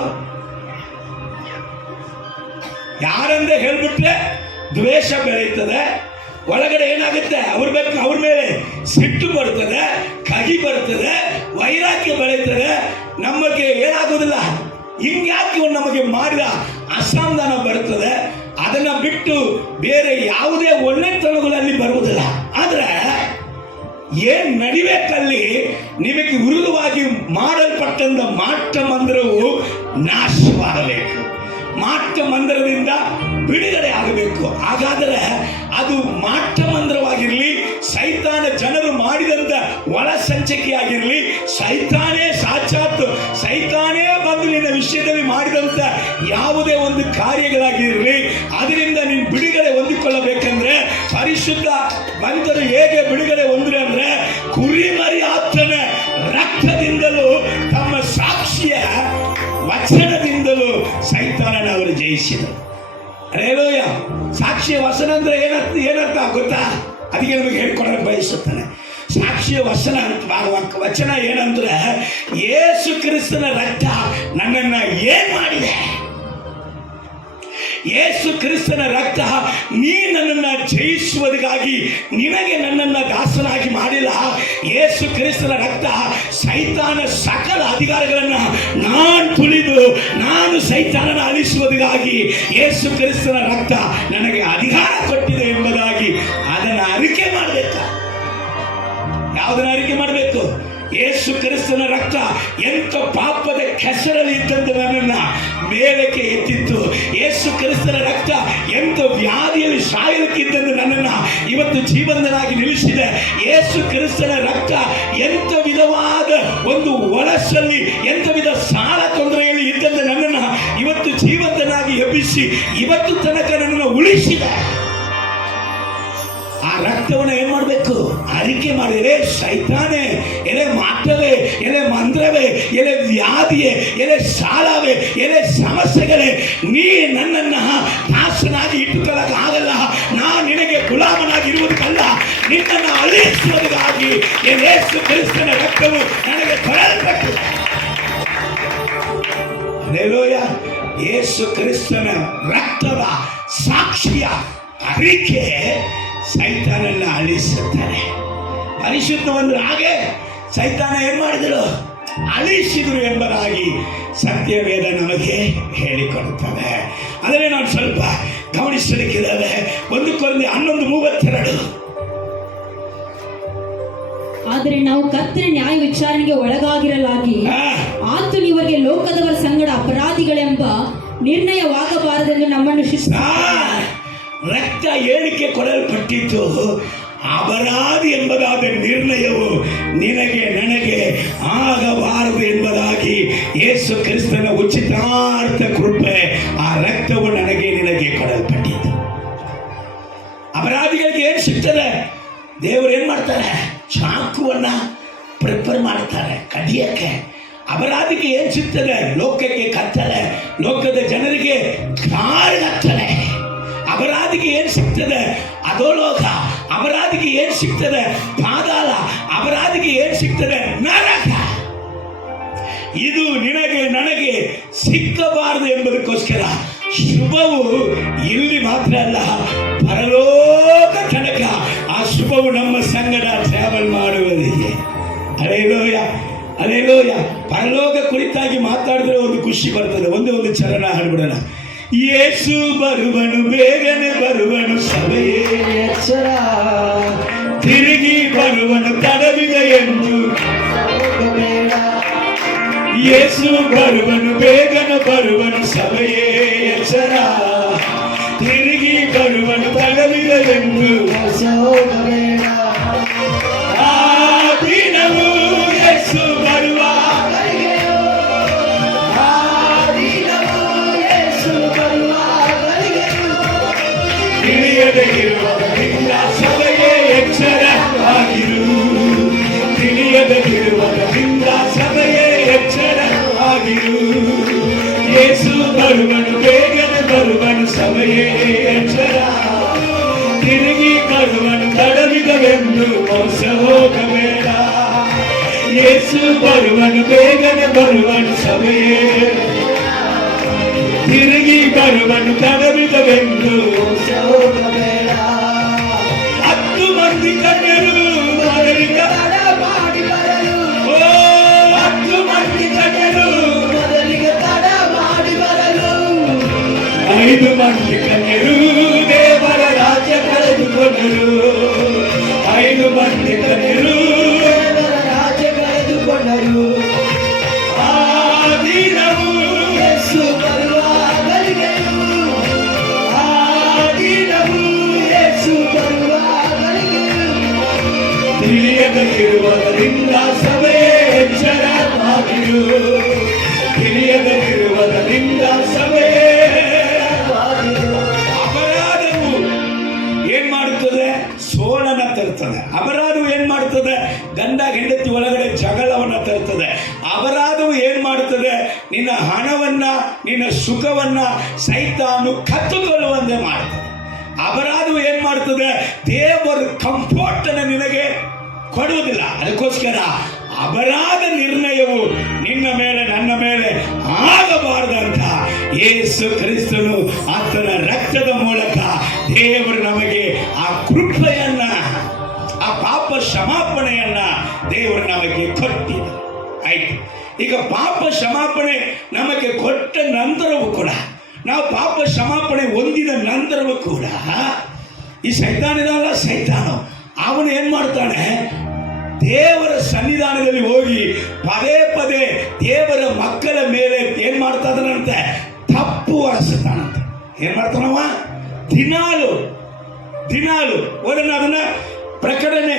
ಯಾರಂತ ಹೇಳ್ಬಿಟ್ರೆ ದ್ವೇಷ ಬೆಳೆಯುತ್ತದೆ. ಒಳಗಡೆ ಏನಾಗುತ್ತೆ? ಅವ್ರ ಮೇಲೆ ಸಿಟ್ಟು ಬರ್ತದೆ, ಕಹಿ ಬರ್ತದೆ, ವೈರಾಗ್ಯ ಬೆಳೆಯುತ್ತದೆ. ನಮಗೆ ಏನಾಗೋದಿಲ್ಲ, ಹಿಂಗ್ಯಾಕೆ ನಮಗೆ ಮಾಡಿದ ಅಸಮಾಧಾನ ಬರ್ತದೆ. ಅದನ್ನ ಬಿಟ್ಟು ಬೇರೆ ಯಾವುದೇ ಒಳ್ಳೆತನಗಳಲ್ಲಿ ಬರುವುದಿಲ್ಲ. ಆದ್ರೆ ಏನ್ ನಡಿಬೇಕಲ್ಲಿ ನಿಮಗೆ ವಿರುದ್ಧವಾಗಿ ಮಾಡಲ್ಪಟ್ಟಂತ ಮಾಟ ಮಂದಿರವು ನಾಶವಾಗಬೇಕು. ಮಾಟ ಮಂದಿರದಿಂದ ಬಿಡುಗಡೆ ಆಗಬೇಕು. ಹಾಗಾದರೆ ಅದು ಮಾಟ ಮಂದಿರವಾಗಿರಲಿ, ಸೈತಾನ ಜನರು ಮಾಡಿದಂತ ಒಳ ಸಂಚಕೆಯಾಗಿರಲಿ, ಸೈತಾನೇ ಸಾಕ್ಷಾತ್ ಸೈತಾನೇ ಬಂದು ನಿನ್ನ ವಿಷಯದಲ್ಲಿ ಮಾಡಿದಂತ ಯಾವುದೇ ಒಂದು ಕಾರ್ಯಗಳಾಗಿರಲಿ, ಅದರಿಂದ ನೀನು ಬಿಡುಗಡೆ ಹೊಂದಿಕೊಳ್ಳಬೇಕಂದ್ರೆ ಪರಿಶುದ್ಧ ಬಂದರು ಹೇಗೆ ಬಿಡುಗಡೆ ಹೊಂದ್ರೆ ಅಂದ್ರೆ ಕುರಿಮರಿ ಆತನ ರಕ್ತದಿಂದಲೂ ತಮ್ಮ ಸಾಕ್ಷಿಯ ವಚನದಿಂದಲೂ ಸೈತಾನನ ಅವರು ಜಯಿಸಿದರು. ಹಲ್ಲೆಲೂಯ. ಸಾಕ್ಷಿಯ ವಚನ ಅಂದ್ರೆ ಏನರ್ಥ ಗೊತ್ತಾ? ಅದಕ್ಕೆ ನಮಗೆ ಹೇಳ್ಕೊಡಕ್ಕೆ ಬಯಸುತ್ತಾನೆ. ಸಾಕ್ಷಿಯ ವಚನ ಏನಂದ್ರೆ, ಯೇಸು ಕ್ರಿಸ್ತನ ರಕ್ತ ನನ್ನನ್ನ ಏನ್ ಮಾಡಿದೆ? ಯೇಸು ಕ್ರಿಸ್ತನ ರಕ್ತ ನೀ ನನ್ನನ್ನು ಜಯಿಸುವುದಕ್ಕಾಗಿ ನಿನಗೆ ನನ್ನನ್ನು ದಾಸನಾಗಿ ಮಾಡಿಲ್ಲ. ಯೇಸು ಕ್ರಿಸ್ತನ ರಕ್ತ ಸೈತಾನ ಸಕಲ ಅಧಿಕಾರಗಳನ್ನು ನಾನು ತುಳಿದು ನಾನು ಸೈತಾನನ ಅಳಿಸುವುದಕ್ಕಾಗಿ ಯೇಸು ಕ್ರಿಸ್ತನ ರಕ್ತ ನನಗೆ ಅಧಿಕಾರ ಕೊಟ್ಟಿದೆ ಎಂಬುದಾಗಿ ಅದನ್ನು ಅರಿಕೆ ಮಾಡಬೇಕು. ಯಾವುದನ್ನು ಅರಿಕೆ ಮಾಡಬೇಕು? ಯೇಸು ಕ್ರಿಸ್ತನ ರಕ್ತ ಎಂತ ಪಾಪದ ಕೆಸರಲ್ಲಿ ಇದ್ದಂತ ನನ್ನನ್ನು ಮೇಲಕ್ಕೆ ಎತ್ತಿತ್ತು. ಯೇಸು ಕ್ರಿಸ್ತನ ರಕ್ತ ಎಂತ ವ್ಯಾಧಿಯಲ್ಲಿ ಸಾಯಲಿಕ್ಕಿದ್ದಂತ ನನ್ನನ್ನು ಇವತ್ತು ಜೀವಂತನಾಗಿ ನಿಲ್ಲಿಸಿದೆ. ಯೇಸು ಕ್ರಿಸ್ತನ ರಕ್ತ ಎಂತ ವಿಧವಾದ ಒಂದು ಒಳಸಲ್ಲಿ ಎಂತ ವಿಧ ಸಾಲ ತೊಂದರೆಯಲ್ಲಿ ಇದ್ದಂತ ನನ್ನನ್ನು ಇವತ್ತು ಜೀವಂತನಾಗಿ ಎಬ್ಬಿಸಿ ಇವತ್ತು ತನಕ ನನ್ನನ್ನು ಉಳಿಸಿದೆ. ಆ ರಕ್ತವನ್ನು ಏನ್ ಮಾಡಬೇಕು? ಅರಿಕೆ ಮಾಡಿ, ಎಲೆ ಸೈತಾನೆ, ಎಲೆ ಮಾಟವೇ, ಎಲೆ ಮಂತ್ರವೇ, ಎಲೆ ವ್ಯಾಧಿಯೇ, ಎಲೆ ಸಾಲವೇ, ಎಲೆ ಸಮಸ್ಯೆಗಳೇ, ನೀ ನನ್ನನ್ನು ದಾಸನಾಗಿ ಇಟ್ಟುಕೊಳ್ಳಕ್ಕಾಗಲ್ಲ. ನಾನು ನಿನಗೆ ಗುಲಾಮನಾಗಿ ಇರುವುದಕ್ಕಲ್ಲ, ನಿನ್ನನ್ನು ಅಳಿಸುವುದಕ್ಕಾಗಿ ಯೇಸು ಕ್ರಿಸ್ತನ ರಕ್ತವು ನನಗೆ ಕೊಡಲ್ಪಟ್ಟಿದೆ. ಹಲ್ಲೆಲೂಯಾ. ಯೇಸು ಕ್ರಿಸ್ತನ ರಕ್ತದ ಸಾಕ್ಷಿಯ ಅರಿಕೆ ಸೈತಾನನ್ನ ಅಳಿಸುತ್ತಾರೆ. ಪರಿಶುದ್ಧವಂದ್ರೆ ಹಾಗೆ ಸೈತಾನ ಏನ್ ಮಾಡಿದ್ರು? ಅಳಿಸಿದರು ಎಂಬುದಾಗಿ ಸತ್ಯವೇದ ನಮಗೆ ಹೇಳಿಕೊಡುತ್ತದೆ. ಅದನ್ನೇ ನಾವು ಸ್ವಲ್ಪ ಗಮನಿಸಲಿಕ್ಕಿದ್ದೇವೆ. 1 ಕೊರಿಂಥಿ 11:32. ಆದರೆ ನಾವು ಕರ್ತನ ನ್ಯಾಯ ವಿಚಾರಣೆಗೆ ಒಳಗಾಗಿರಲಾಗಿ ಆತನು ಇವರಿಗೆ ಲೋಕದವರ ಸಂಗಡ ಅಪರಾಧಿಗಳೆಂಬ ನಿರ್ಣಯವಾಗಬಾರದೆಂದು ನಮ್ಮನ್ನು ರಕ್ತ ಏಳಿಕೆ ಕೊಡಲ್ಪಟ್ಟಿತ್ತು. ಅಪರಾಧಿ ಎಂಬುದಾದ ನಿರ್ಣಯವು ನಿನಗೆ ನನಗೆ ಆಗಬಾರದು ಎಂಬುದಾಗಿ ಯೇಸು ಕ್ರಿಸ್ತನ ಉಚಿತಾರ್ಥ ಕೃಪೆ ಆ ರಕ್ತವು ನನಗೆ ನಿನಗೆ ಕೊಡಲ್ಪಟ್ಟಿತ್ತು. ಅಪರಾಧಿಗಳಿಗೆ ಏನು ಸಿಗ್ತದೆ? ದೇವರು ಏನು ಮಾಡ್ತಾರೆ? ಚಾಕುವನ್ನ ಪ್ರಿಪೇರ್ ಮಾಡ್ತಾರೆ ಕಡಿಯಕ್ಕೆ. ಅಪರಾಧಿಗೆ ಏನು ಸಿಗ್ತದೆ? ಲೋಕಕ್ಕೆ ಕತ್ತಲೆ, ಲೋಕದ ಜನರಿಗೆ ಕಾರಣತ್ತಲೆ. ಅಪರಾಧಿಗೆ ಏನು ಸಿಗ್ತದೆ? ಅಧೋಲೋಕ. ಅಪರಾಧಿಗೆ ಏನು ಸಿಗ್ತದೆ? ಪಾತಾಳ. ಅಪರಾಧಿಗೆ ಏನು ಸಿಗ್ತದೆ? ನರಕ. ಇದು ನಿನಗೆ ನನಗೆ ಸಿಕ್ಕಬಾರದು ಎಂಬುದಕ್ಕೋಸ್ಕರ ಶುಭವು ಇಲ್ಲಿ ಮಾತ್ರ ಅಲ್ಲ, ಪರಲೋಕ ತನಕ ಆ ಶುಭವು ನಮ್ಮ ಸಂಗಡ ಟ್ರಾವೆಲ್ ಮಾಡುವುದಿದೆ. Alleluia, alleluia. ಪರಲೋಕ ಕುರಿತಾಗಿ ಮಾತಾಡಿದ್ರೆ ಒಂದು ಖುಷಿ ಬರ್ತದೆ. ಒಂದು ಚರಣ ಹಾಡ್ಬಿಡೋಣ. ಯೇಸು ಬರುವನು, ಬೇಗನೆ ಬರುವನು, ಸಭೆಯೇ ಎಚ್ಚರ. ತಿರುಗಿ ಬರುವನು, ತಡವಿದೆ ಎಂದು ಬೇಡ. ಯೇಸು ಬರುವನು, ಬೇಗನೆ ಬರುವನು, ಸಭೆಯೇ ಎಚ್ಚರ. ತಿರುಗಿ ಬರುವನು, ತಡವಿದೆ ಎಂದು ಬೇಡ. ಆ ದಿನವು ಯೇಸು ಬರುವ ತಿಳಿಯದೆಗಿರುವುದರಿಂದ ಸಭೆಯೇ ಎಚ್ಚರವಾಗಿರು. ತಿಳಿಯದೆಗಿರುವುದರಿಂದ ಸಭೆಯೇ ಎಚ್ಚರವಾಗಿರು. ಯೇಸು ಬರುವನು, ಬೇಗನೆ ಬರುವನು, ಸಭೆಯೇ ಎಚ್ಚರ. ತಿರುಗಿ ಬರುವನು, ತಡವಿದವೆಂದು ಮೋಸ ಹೋಗಬೇಡ. ಯೇಸು ಬರುವನು, ಬೇಗನೆ ಬರುವನು, ಸಭೆಯೇ. ತಿರುಗಿ ಬರುವನು, ತಡವಿದವೆಂದು ಮೋಸ ಹೋಗಬೇಡ. 10 ಮಂದಿ ಕನ್ಯರು ಮೊದಲಿಗೆ ತಡ ಮಾಡಿ ಬರಲು. 10 ಮಂದಿ ಕನ್ಯರು ಮೊದಲಿಗೆ ತಡ ಮಾಡಿ ಬರಲು. 5 ಮಂದಿ ಕನ್ಯರು ದೇವರ ರಾಜ್ಯ ಕಳೆದುಕೊಂಡರು. 5 ಮಂದಿ ಕನ್ಯರು ದೇವರ ರಾಜ್ಯ ಕಳೆದುಕೊಂಡರು. ಆ ದಿನವು ಯೇಸು ಬರುವ ಗಳಿಗೆಯು. ಆ ದಿನವು ಯೇಸು ಬರುವ ಗಳಿಗೆಯು. ತಿಳಿಯದಲ್ಲಿರುವುದರಿಂದ ಸಭೆಯೇ ಎಚ್ಚರವಾಗಿರು. ತಿಳಿಯದಲ್ಲಿರುವುದರಿಂದ ಸಭೆಯೇ. ಅಪರಾಧವು ಏನ್ ಮಾಡುತ್ತದೆ? ಸೋಲನ ತರುತ್ತದೆ. ಅಪರಾಧವು ಏನ್ ಮಾಡುತ್ತದೆ? ಗಂಡ ಹೆಂಡತಿ ಒಳಗಡೆ ಜಗಳವನ್ನ ತರುತ್ತದೆ. ಅಪರಾಧವು ಏನ್ ಮಾಡುತ್ತದೆ? ನಿನ್ನ ಹಣವನ್ನ, ನಿನ್ನ ಸುಖವನ್ನ ಸೈತಾನು ಕತ್ತುಕೊಳ್ಳುವಂತೆ ಮಾಡುತ್ತದೆ. ಅಪರಾಧವು ಏನ್ ಮಾಡುತ್ತದೆ? ದೇವರ ಕಂಫರ್ಟ್ ಅನ್ನು ನಿನಗೆ ಕೊಡುವುದಿಲ್ಲ. ಅದಕ್ಕೋಸ್ಕರ ಅಪರಾಧ ನಿರ್ಣಯವು ನಿನ್ನ ಮೇಲೆ ನನ್ನ ಮೇಲೆ ಆಗಬಾರದಂತ ಯೇಸು ಕ್ರಿಸ್ತನು ಆತನ ರಕ್ತದ ಮೂಲಕ ದೇವರು ನಮಗೆ ಆ ಕೃಪೆಯನ್ನ, ಆ ಪಾಪ ಕ್ಷಮಾಪಣೆಯನ್ನ ದೇವರು ನಮಗೆ ಕೊಟ್ಟಿದೆ. ಆಯ್ತು. ಈಗ ಪಾಪ ಕ್ಷಮಾಪಣೆ ನಮಗೆ ಕೊಟ್ಟ ನಂತರವೂ ಕೂಡ, ನಾವು ಪಾಪ ಕ್ಷಮಾಪಣೆ ಹೊಂದಿದ ನಂತರವೂ ಕೂಡ ಈ ಸೈತಾನಿದಲ್ಲ, ಸೈತಾನು ಅವನು ಏನ್ ಮಾಡ್ತಾನೆ? ದೇವರ ಸನ್ನಿಧಾನದಲ್ಲಿ ಹೋಗಿ ಪದೇ ಪದೇ ದೇವರ ಮಕ್ಕಳ ಮೇಲೆ ಏನ್ ಮಾಡ್ತಾ ಇದ್ದಾನಂತೆ? ತಪ್ಪು ಹೊರಿಸ್ತಾನಂತೆ. ಏನ್ ಮಾಡ್ತಾನವ? ದಿನಾಲು ಓದನ್ನ ಅದನ್ನ ಪ್ರಕಟಣೆ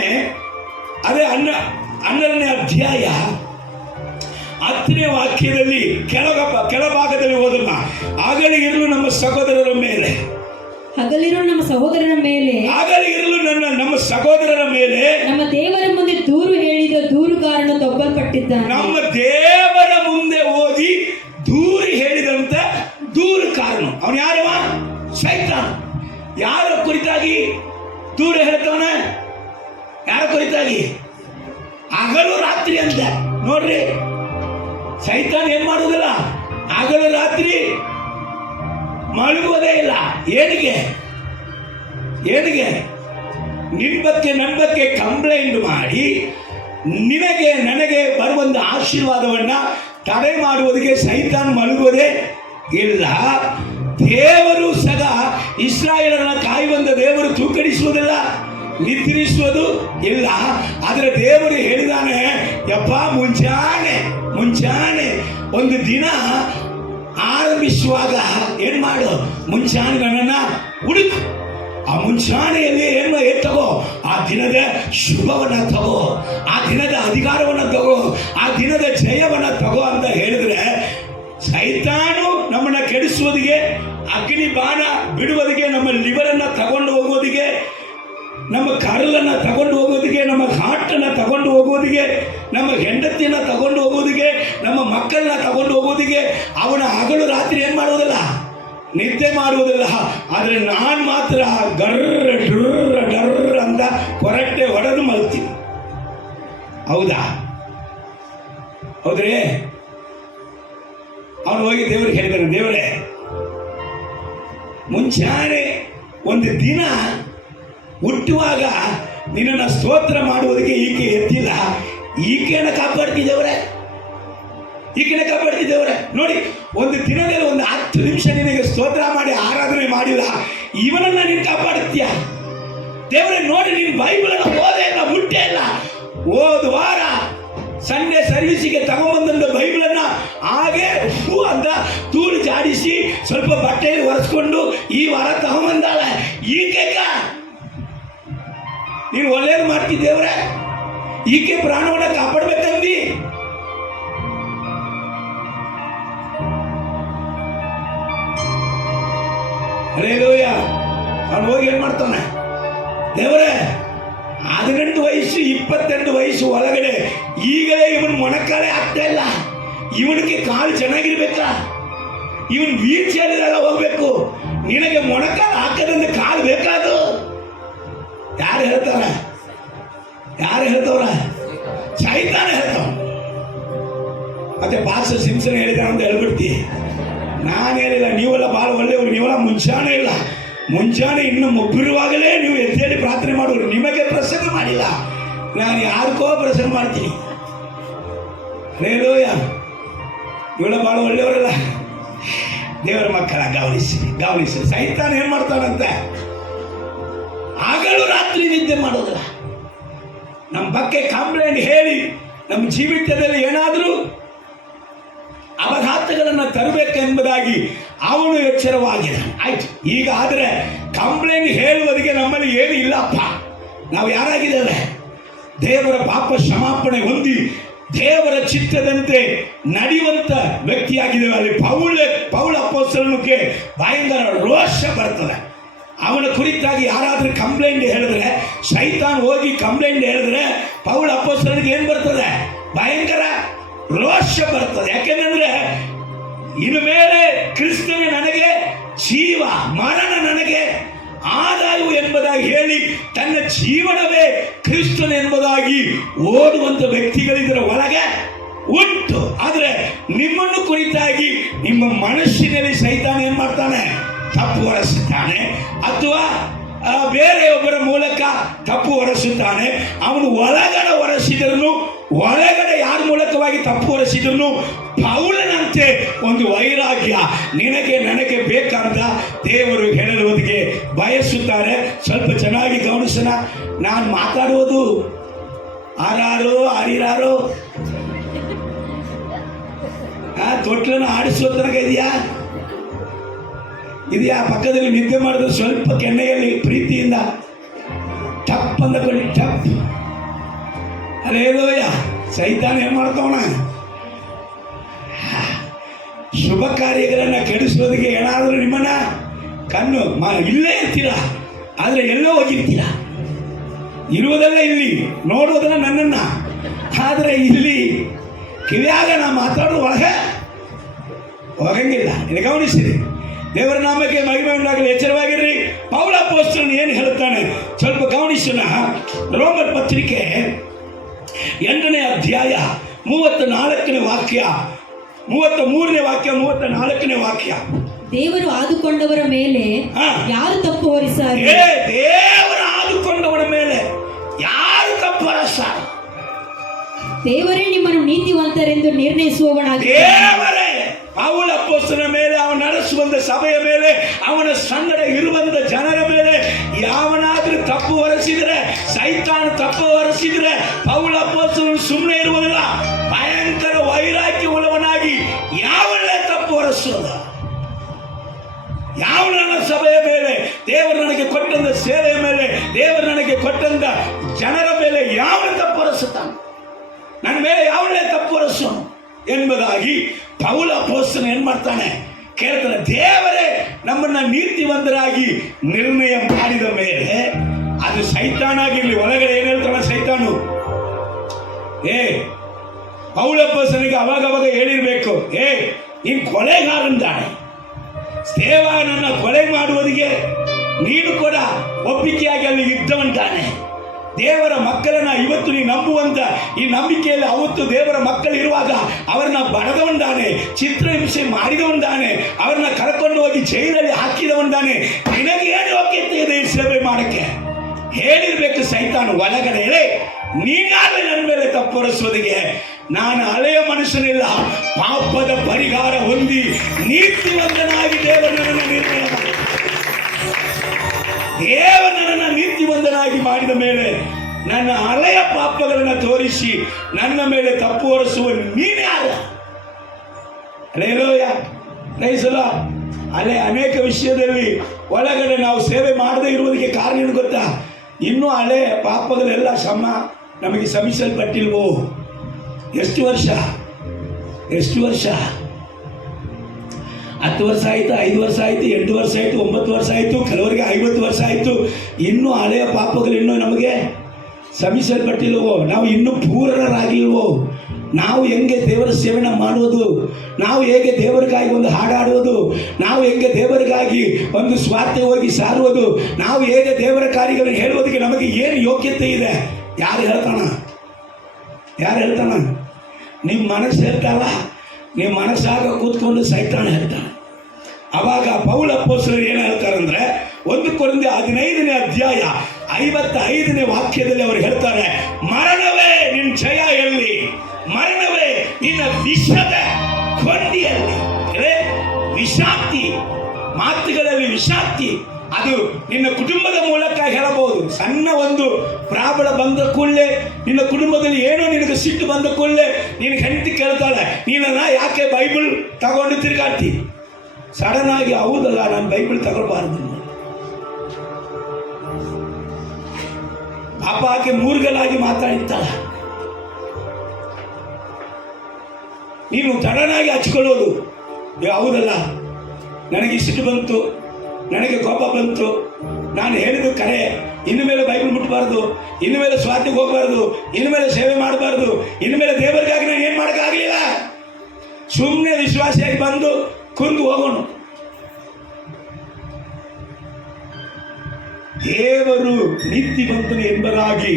ಅದೇ 12ನೇ ಅಧ್ಯಾಯ 10ನೇ ವಾಕ್ಯದಲ್ಲಿ ಕೆಳಭಾಗದಲ್ಲಿ ಓದೋಣ. ಆಗಲಿ ಇರಲು ನಮ್ಮ ಸಹೋದರರ ಮೇಲೆ, ಹಗಲಿರೋ ನಮ್ಮ ಸಹೋದರರ ಮೇಲೆ, ಆಗಲಿ ಇರಲು ನಮ್ಮ ಸಹೋದರರ ಮೇಲೆ ನಮ್ಮ ದೇವರ ಮುಂದೆ ದೂರು ಹೇಳಿದ ದೂರುಗಾರನು ತಬ್ಬಲ್ಪಟ್ಟಿದ್ದಾನೆ. ನಮ್ಮ ದೇವರ ಮುಂದೆ ಹೋಗಿ ದೂರು ಹೇಳಿದಂತ ದೂರುಕಾರನು ಅವನು ಯಾರವ? ಸೈತಾನ. ಯಾರ ಕುರಿತಾಗಿ ದೂರು ಹೇಳ್ತಾನ? ಯಾರ ಕುರಿತಾಗಿ? ಹಗಲು ರಾತ್ರಿ ಅಂತ ನೋಡ್ರಿ. ಸೈತಾನ್ ಏನ್ ಮಾಡುವುದಿಲ್ಲ, ಹಗಲು ರಾತ್ರಿ ಮಲಗುವುದೇ ಇಲ್ಲ. ಏನಿಗೆ ನಿನ್ ಬಗ್ಗೆ ನನ್ನ ಬಗ್ಗೆ ಕಂಪ್ಲೇಂಟ್ ಮಾಡಿ ನಿನಗೆ ನನಗೆ ಬರುವಂತ ಆಶೀರ್ವಾದವನ್ನ ತಡೆ ಮಾಡುವುದಕ್ಕೆ ಸೈತಾನ್ ಮಲಗುವುದೇ ಇಲ್ಲ. ದೇವರು ಸದಾ ಇಸ್ರಾಯೇಲರನ್ನ ಕಾಯುವಂತ ದೇವರು ತೂಕಡಿಸುವುದಿಲ್ಲ, ನಿದ್ರಿಸುವುದು ಇಲ್ಲ. ಆದರೆ ದೇವರು ಹೇಳಿದಾನೆ, ಯಪ್ಪ ಮುಂಚಾನೆ ಒಂದು ದಿನ ಆರಂಭಿಸುವಾಗ ಏನ್ ಮಾಡು, ಮುಂಚಾನೆ ನನ್ನನ್ನ ಹುಡುಕು. ಆ ಮುಂಚಾನೆಯಲ್ಲಿ ಏನು ತಗೋ, ಆ ದಿನದ ಶುಭವನ್ನ ತಗೋ, ಆ ದಿನದ ಅಧಿಕಾರವನ್ನ ತಗೋ, ಆ ದಿನದ ಜಯವನ್ನ ತಗೋ ಅಂತ ಹೇಳಿದ್ರೆ, ಸೈತಾನು ನಮ್ಮನ್ನ ಕೆಡಿಸುವುದಿಗೆ, ಅಗ್ನಿ ಬಾಣ ಬಿಡುವುದಿಗೆ, ನಮ್ಮ ಲಿವರನ್ನ ತಗೊಂಡು ಹೋಗೋದಿಗೆ, ನಮ್ಮ ಕರಲನ್ನ ತಗೊಂಡು ಹೋಗೋದಿಗೆ, ನಮ್ಮ ಹಾರ್ಟನ್ನ ತಗೊಂಡು ಹೋಗೋದಿಗೆ, ನಮ್ಮ ಹೆಂಡತಿಯನ್ನ ತಗೊಂಡು ಹೋಗೋದಿಗೆ, ನಮ್ಮ ಮಕ್ಕಳನ್ನ ತಗೊಂಡು ಹೋಗೋದಿಗೆ ಅವನ ಹಗಲು ರಾತ್ರಿ ಏನ್ ಮಾಡುವುದಿಲ್ಲ, ನಿದ್ದೆ ಮಾಡುವುದಿಲ್ಲ. ಆದರೆ ನಾನು ಮಾತ್ರ ಡರ್ರ ಅಂತ ಕೊರಟೆ ಹೊಡೆದು ಮಲ್ತೀನಿ. ಹೌದಾ? ಹೌದ್ರಿ? ಅವನು ಹೋಗಿ ದೇವರಿಗೆ ಹೇಳಿದಾನೆ, ದೇವರೇ ಮುಂಚಾನೆ ಒಂದು ದಿನ ಹುಟ್ಟುವಾಗ ನಿನ್ನನ್ನು ಸ್ತೋತ್ರ ಮಾಡುವುದಕ್ಕೆ ಈಕೆ ಎತ್ತಿಲ್ಲ, ಈಕೆಯನ್ನು ಕಾಪಾಡ್ತಿದ್ದೇವ್ರೆ, ಈಕೆನ ಕಾಪಾಡ್ತಿದ್ದೇವ್ರೆ. ನೋಡಿ, ಒಂದು ದಿನದಲ್ಲಿ ಒಂದು 10 ನಿಮಿಷ ನಿನಗೆ ಸ್ತೋತ್ರ ಮಾಡಿ ಆರಾಧನೆ ಮಾಡಿಲ್ಲ, ಇವನನ್ನ ನೀನು ಕಾಪಾಡುತ್ತೀಯ. ದೇವರೇ ನೋಡಿ, ನೀನು ಬೈಬಲನ್ನು ಓದೇ ಇಲ್ಲ, ಮುಟ್ಟೇ ಇಲ್ಲ. ಹೋದ ವಾರ ಸಂಡೇ ಸರ್ವಿಸಿಗೆ ತಗೊಂಬಂದ ಬೈಬಲನ್ನ ಹಾಗೆ ಅಂತ ತೂಳು ಜಾಡಿಸಿ ಸ್ವಲ್ಪ ಬಟ್ಟೆಯಲ್ಲಿ ಒರೆಸ್ಕೊಂಡು ಈ ವಾರ ತಗೊಂಬಂದಾಳೆ. ಈಕೆ ನೀನು ಒಳ್ಳೇದು ಮಾಡ್ತಿದ್ದೇವ್ರೆ, ಈಕೆ ಪ್ರಾಣವನ್ನ ಕಾಪಾಡ್ಬೇಕಂದಿ. ಅರೇಲೋಯ, ಅವನು ಹೋಗಿ ಏನ್ ಮಾಡ್ತಾನೆ, ದೇವರೇ 18 ವಯಸ್ಸು 22 ವಯಸ್ಸು ಒಳಗಡೆ ಈಗಲೇ ಇವನ್ ಮೊಣಕಾಲೆ ಆಗ್ತಾ ಇಲ್ಲ, ಇವನಿಗೆ ಕಾಲು ಚೆನ್ನಾಗಿರ್ಬೇಕ, ಇವನ್ ವೀಲ್ ಚೇರಿದಾಗ ಹೋಗ್ಬೇಕು, ನಿನಗೆ ಮೊಣಕಾಲು ಹಾಕದಂದ್ರೆ ಕಾಲು ಬೇಕಾದು. ಯಾರು ಹೇಳ್ತಾರ? ಸೈತಾನ ಹೇಳ್ತಾವ. ಮತ್ತೆ ಪಾಸ್ಟರ್ ಸಿಂಪ್ಸನ್ ಹೇಳಿದಾನ ಅಂತ ಹೇಳ್ಬಿಡ್ತಿ. ನಾನು ಹೇಳಿಲ್ಲ, ನೀವೆಲ್ಲ ಭಾಳ ಒಳ್ಳೆಯವರು, ನೀವೆಲ್ಲ ಮುಂಚಾನೆ ಇಲ್ಲ, ಮುಂಚಾನೆ ಇನ್ನು ಮುಬ್ಬಿರುವಾಗಲೇ ನೀವು ಎದ್ದೇಳಿ ಪ್ರಾರ್ಥನೆ ಮಾಡೋರು, ನಿಮಗೆ ಪ್ರಸಂಗ ಮಾಡಿಲ್ಲ, ನಾನು ಯಾರಿಗೋ ಪ್ರಸಂಗ ಮಾಡ್ತೀನಿ. ಹೇಳೋಯ, ಇವೆಲ್ಲ ಭಾಳ ಒಳ್ಳೆಯವರಲ್ಲ. ದೇವರ ಮಕ್ಕಳ ಗಮನಿಸಿ ಸೈತಾನ ಏನ್ ಮಾಡ್ತಾನಂತೆ, ಹಗಲು ರಾತ್ರಿ ನಿದ್ದೆ ಮಾಡೋದಿಲ್ಲ. ನಮ್ಮ ಬಗ್ಗೆ ಕಂಪ್ಲೇಂಟ್ ಹೇಳಿ ನಮ್ಮ ಜೀವಿತದಲ್ಲಿ ಏನಾದರೂ ಅಪಘಾತಗಳನ್ನು ತರಬೇಕೆಂಬುದಾಗಿ ಅವನು ಎಚ್ಚರವಾಗಿದ್ದಾನೆ. ಆಯ್ತು, ಈಗ ಆದರೆ ಕಂಪ್ಲೇಂಟ್ ಹೇಳುವುದಕ್ಕೆ ನಮ್ಮಲ್ಲಿ ಏನು ಇಲ್ಲಪ್ಪ. ನಾವು ಯಾರಾಗಿದ್ದೇವೆ? ದೇವರ ಪಾಪ ಕ್ಷಮಾಪಣೆ ಹೊಂದಿ ದೇವರ ಚಿತ್ತದಂತೆ ನಡೆಯುವಂತ ವ್ಯಕ್ತಿಯಾಗಿದ್ದೇವೆ. ಅಲ್ಲಿ ಪೌಲ ಅಪೊಸ್ತಲನಿಗೆ ಭಯಂಕರ ರೋಷ ಬರ್ತದೆ. ಅವನ ಕುರಿತಾಗಿ ಯಾರಾದ್ರೂ ಕಂಪ್ಲೇಂಟ್ ಹೇಳಿದ್ರೆ, ಸೈತಾನ್ ಹೋಗಿ ಕಂಪ್ಲೇಂಟ್ ಹೇಳಿದ್ರೆ ಪೌಲ ಅಪೊಸ್ತಲನಿಗೆ ಏನ್ ಬರ್ತದೆ? ಭಯಂಕರ ರೋಷ ಬರ್ತದೆ. ಯಾಕೆಂದ್ರೆ ಇನ್ನು ಮೇಲೆ ಕ್ರಿಸ್ತನೇ ನನಗೆ ಜೀವ, ಮರಣ ನನಗೆ ಆದಾಯವು ಎಂಬುದಾಗಿ ಹೇಳಿ ತನ್ನ ಜೀವನವೇ ಕ್ರಿಸ್ತನ ಎಂಬುದಾಗಿ ಓದುವಂತ ವ್ಯಕ್ತಿಗಳಿದರ ಒಳಗೆ ಉಂಟು. ಆದರೆ ನಿಮ್ಮನ್ನು ಕುರಿತಾಗಿ ನಿಮ್ಮ ಮನಸ್ಸಿನಲ್ಲಿ ಸೈತಾನ ಏನ್ ಮಾಡ್ತಾನೆ? ತಪ್ಪು ಹೊರಸುತ್ತಾನೆ, ಅಥವಾ ಬೇರೆಯೊಬ್ಬರ ಮೂಲಕ ತಪ್ಪು ಹೊರಸುತ್ತಾನೆ. ಅವನು ಒಳಗಡೆ ಹೊರಸಿದ್ರು, ಒಳಗಡೆ ಯಾರ ಮೂಲಕವಾಗಿ ತಪ್ಪು ಹೊರಸಿದ್ರು ಪೌಲನಂತೆ ಒಂದು ವೈರಾಗ್ಯ ನಿನಗೆ ನನಗೆ ಬೇಕಂತ ದೇವರು ಹೇಳುವುದಕ್ಕೆ ಬಯಸುತ್ತಾರೆ. ಸ್ವಲ್ಪ ಚೆನ್ನಾಗಿ ಗಮನಿಸೋಣ. ನಾನು ಮಾತಾಡುವುದು ಆರಿರಾರೋ ತೊಟ್ಲನ್ನು ಆಡಿಸುವ ತನಕ ಇದೆಯಾ? ಪಕ್ಕದಲ್ಲಿ ನಿದ್ದೆ ಮಾಡಿದ್ರೆ ಸ್ವಲ್ಪ ಕೆನ್ನೆಯಲ್ಲಿ ಪ್ರೀತಿಯಿಂದ ಟಪ್ ಅಂದಕೊಳ್ಳಿ, ಟಪ್. ಅರೇಲೋಯ, ಸೈತಾನ ಏನ್ ಮಾಡ್ತಾವಣ? ಶುಭ ಕಾರ್ಯಗಳನ್ನ ಕೆಡಿಸೋದಕ್ಕೆ ಏನಾದರೂ ನಿಮ್ಮನ್ನ ಕಣ್ಣು ಇಲ್ಲೇ ಇರ್ತೀರ, ಆದ್ರೆ ಎಲ್ಲೋ ಹೋಗಿರ್ತೀರ. ಇರುವುದೆಲ್ಲ ಇಲ್ಲಿ, ನೋಡುವುದನ್ನ ನನ್ನನ್ನ, ಆದ್ರೆ ಇಲ್ಲಿ ಕಿವಿಯಾಗ ನಾ ಮಾತಾಡೋ ಒಳಗೆ ಹೋಗಂಗಿಲ್ಲ. ಇದು ಗಮನಿಸಿರಿ. ದೇವರ ನಾಮಕ್ಕೆ ಮಹಿಮೆ ಉಂಟಾಗಲಿ. ಎಚ್ಚರವಾಗಿರ್ರಿ. ಪೌಲ ಅಪೊಸ್ತಲನು ಏನು ಹೇಳುತ್ತಾನೆ ಸ್ವಲ್ಪ ಗಮನಿಸೋಣ. ರೋಮರ್ ಪತ್ರಿಕೆ 8ನೇ ಅಧ್ಯಾಯ 34ನೇ ವಾಕ್ಯ, 33ನೇ ವಾಕ್ಯ, 34ನೇ ವಾಕ್ಯ. ದೇವರು ಆದುಕೊಂಡವರ ಮೇಲೆ ಯಾರು ತಪ್ಪು ಹೊರಿಸಾರು? ದೇವರು ಆದುಕೊಂಡವರ ಮೇಲೆ ಯಾರು ತಪ್ಪು ಹೊರಸಾರು? ದೇವರೇ ನಿಮ್ಮನ್ನು ನೀತಿವಂತರೆಂದು ನಿರ್ಣಯಿಸುವವನಾಗಿ ದೇವರೇ ಪೌಲ ಅಪೊಸ್ತಲನ ಮೇಲೆ, ಅವನು ನಡೆಸುವಂತ ಸಭೆಯ ಮೇಲೆ, ಅವನ ಸಂಗಡ ಇರುವಂತ ಜನರ ಮೇಲೆ ಯಾವನಾದ್ರೂ ತಪ್ಪು ಹೊರಿಸಿದ್ರೆ, ಸೈತಾನ ತಪ್ಪು ಹೊರಿಸಿದ್ರೆ ಪೌಲ ಅಪೊಸ್ತಲನು ಸುಮ್ಮನೆ ಇರುವುದಿಲ್ಲ. ಭಯಂಕರ ವೈರಾಗ್ಯ ಉಳ್ಳವನಾಗಿ ಯಾವನ್ನೇ ತಪ್ಪು ಹೊರಿಸೋದ, ಯಾವ ನನ್ನ ಸಭೆಯ ಮೇಲೆ, ದೇವರು ನನಗೆ ಕೊಟ್ಟಂತ ಸೇವೆಯ ಮೇಲೆ, ದೇವರು ನನಗೆ ಕೊಟ್ಟಂತ ಜನರ ಮೇಲೆ ಯಾವನ ತಪ್ಪು ಹೊರಿಸುತ್ತಾನೆ, ನನ್ನ ಮೇಲೆ ಯಾವನ್ನೇ ತಪ್ಪು ಹೊರಿಸು ಎಂಬುದಾಗಿ ಪೌಲ ಅಪೊಸ್ತಲನು ಏನ್ ಮಾಡ್ತಾನೆ, ಕೇಳ್ತಾನೆ. ದೇವರೇ ನಮ್ಮನ್ನ ನೀತಿವಂತರಾಗಿ ನಿರ್ಣಯ ಮಾಡಿದ ಮೇಲೆ ಅದು ಸೈತಾನ ಆಗಿರ್ಲಿ, ಒಳಗಡೆ ಏನ್ ಹೇಳ್ತಾನೆ ಸೈತಾನು, ಪೌಲ ಅಪೊಸ್ತಲನಿಗೆ ಅವಾಗ ಹೇಳಿರ್ಬೇಕು, ನೀನ್ ಕೊಲೆಗಾರಂತಾನೆ, ಸ್ಟೇಫನನನ್ನ ಕೊಲೆ ಮಾಡುವುದಕ್ಕೆ ನೀನು ಕೂಡ ಒಪ್ಪಿಗೆಯಾಗಿ ಅಲ್ಲಿ ಇದ್ದವಂತಾನೆ. ದೇವರ ಮಕ್ಕಳನ್ನ ಇವತ್ತು ನೀ ನಂಬುವಂತ ಈ ನಂಬಿಕೆಯಲ್ಲಿ ಅವತ್ತು ದೇವರ ಮಕ್ಕಳಿರುವಾಗ ಅವರನ್ನ ಬಡದವಂದಾನೆ, ಚಿತ್ರಹಿಂಸೆ ಮಾಡಿದವಂದಾನೆ, ಅವರನ್ನ ಕರ್ಕೊಂಡು ಹೋಗಿ ಜೈಲಲ್ಲಿ ಹಾಕಿದವಂದಾನೆ. ನಿನಗೆ ಏನು ಯೋಗ್ಯತೆ ಇದೆ ಈ ಸೇವೆ ಮಾಡಕ್ಕೆ? ಹೇಳಿರ್ಬೇಕು ಸೈತಾನು ಒಳಗಡೆ, ನೀನಾದ್ರೆ ನನ್ನ ಮೇಲೆ ತಪ್ಪು ಹೊರಿಸೋದಿಗೆ, ನಾನು ಹಳೆಯ ಮನುಷ್ಯನಿಲ್ಲ, ಪಾಪದ ಪರಿಹಾರ ಹೊಂದಿ ನೀತಿವಂತನಾಗಿ ದೇವರನ್ನ ನಿರ್ಣಯ ಮಾಡಿ, ದೇವರನ್ನ ನೀತಿವಂತನಾಗಿ ಮಾಡಿದ ಮೇಲೆ ನನ್ನ ಹಳೆಯ ಪಾಪಗಳನ್ನ ತೋರಿಸಿ ನನ್ನ ಮೇಲೆ ತಪ್ಪು ಹೊರಿಸುವ ನೀನೇ ಅಲ್ಲ. ಅಲ್ಲೇ ಅನೇಕ ವಿಷಯದಲ್ಲಿ ಒಳಗಡೆ ನಾವು ಸೇವೆ ಮಾಡದೇ ಇರುವುದಕ್ಕೆ ಕಾರಣ ಏನು ಗೊತ್ತಾ? ಇನ್ನೂ ಹಳೆ ಪಾಪಗಳೆಲ್ಲ ನಮಗೆ ಶ್ರಮಿಸಲ್ಪಟ್ಟಿಲ್ವೋ? ಎಷ್ಟು ವರ್ಷ 10 ವರ್ಷ ಆಯಿತು, 5 ವರ್ಷ ಆಯಿತು, 8 ವರ್ಷ ಆಯಿತು, 9 ವರ್ಷ ಆಯಿತು, ಕೆಲವರಿಗೆ 50 ವರ್ಷ ಆಯಿತು. ಇನ್ನೂ ಹಳೆಯ ಪಾಪಗಳು ಇನ್ನೂ ನಮಗೆ ಶ್ರಮಿಸಲ್ಪಟ್ಟಿಲ್ವೋ? ನಾವು ಇನ್ನೂ ಪೂರ್ಣರಾಗಿಲ್ವೋ? ನಾವು ಹೆಂಗೆ ದೇವರ ಸೇವನೆ ಮಾಡುವುದು, ನಾವು ಹೇಗೆ ದೇವರಿಗಾಗಿ ಒಂದು ಹಾಡಾಡುವುದು, ನಾವು ಹೇಗೆ ದೇವರಿಗಾಗಿ ಒಂದು ಸ್ವಾರ್ಥ ಹೋಗಿ ಸಾರುವುದು, ನಾವು ಹೇಗೆ ದೇವರ ಕಾರ್ಯಗಳನ್ನು ಹೇಳುವುದಕ್ಕೆ ನಮಗೆ ಏನು ಯೋಗ್ಯತೆ ಇದೆ? ಯಾರು ಹೇಳ್ತಾನ? ನಿಮ್ಮ ಮನಸ್ಸು ಹೇಳ್ತಾಳ, ನಿಮ್ಮ ಮನಸ್ಸಾಗ ಕೂತ್ಕೊಂಡು ಸೈತಾನ ಹೇಳ್ತಾನೆ. ಅವಾಗ ಪೌಲ ಅಪೊಸ್ತಲರು ಏನು ಹೇಳ್ತಾರಂದ್ರೆ, 1 ಕೊರಿಂಥಿ 15ನೇ ಅಧ್ಯಾಯ 55ನೇ ವಾಕ್ಯದಲ್ಲಿ ಅವರು ಹೇಳ್ತಾರೆ, ಮರಣವೇ ನಿನ್ನ ಜಯ ಎಲ್ಲಿ? ಮರಣವೇ ನಿನ್ನ ವಿಷದ ಕೊಂಡಿಯಲ್ಲಿ. ವಿಷಾಕ್ತಿ, ಮಾತುಗಳಲ್ಲಿ ವಿಷಾಕ್ತಿ, ಅದು ನಿನ್ನ ಕುಟುಂಬದ ಮೂಲಕ ಹೇಳಬಹುದು. ಸಣ್ಣ ಒಂದು ಪ್ರಾಬ್ಲಮ್ ಬಂದ ಕೂಡಲೇ, ನಿನ್ನ ಕುಟುಂಬದಲ್ಲಿ ಏನೋ ನಿನಗೆ ಸಿಟ್ಟು ಬಂದ ಕೂಡಲೇ ನಿನಗೆ ಹೆಂಡತಿ ಕೇಳ್ತಾಳೆ, ನೀನನ್ನ ಯಾಕೆ ಬೈಬಲ್ ತಗೊಂಡು ತಿರುಗಾಡ್ತಿ? ಸಡನ್ ಆಗಿ ಹೌದಲ್ಲ, ನಾನು ಬೈಬಲ್ ತಗೊಳ್ಬಾರ್ದು. ಪಾಪ ಆಕೆ ಮೂರ್ಗಲಾಗಿ ಮಾತಾಡಿರ್ತಾಳೆ, ನೀನು ಸಡನ್ ಆಗಿ ಹಚ್ಕೊಳ್ಳೋದು, ಹೌದಲ್ಲ ನನಗೆ ಸಿಟ್ಟು ಬಂತು, ನನಗೆ ಕೋಪ ಬಂತು, ನಾನು ಹೇಳಿದ್ದು ಕರೆ, ಇನ್ನು ಮೇಲೆ ಬೈಬಲ್ ಮುಟ್ಟಬಾರ್ದು, ಇನ್ನು ಮೇಲೆ ಸ್ವಾರ್ಥಕ್ಕೆ ಹೋಗಬಾರ್ದು, ಇನ್ನು ಮೇಲೆ ಸೇವೆ ಮಾಡಬಾರ್ದು, ಇನ್ನು ಮೇಲೆ ದೇವರಿಗಾಗಿ ನಾನು ಏನು ಮಾಡೋಕ್ಕಾಗಲಿಲ್ಲ, ಸುಮ್ಮನೆ ವಿಶ್ವಾಸಿಯಾಗಿ ಬಂದು ಕುಂದು ಹೋಗೋಣ. ದೇವರು ನೀತಿವಂತನು ಎಂಬುದಾಗಿ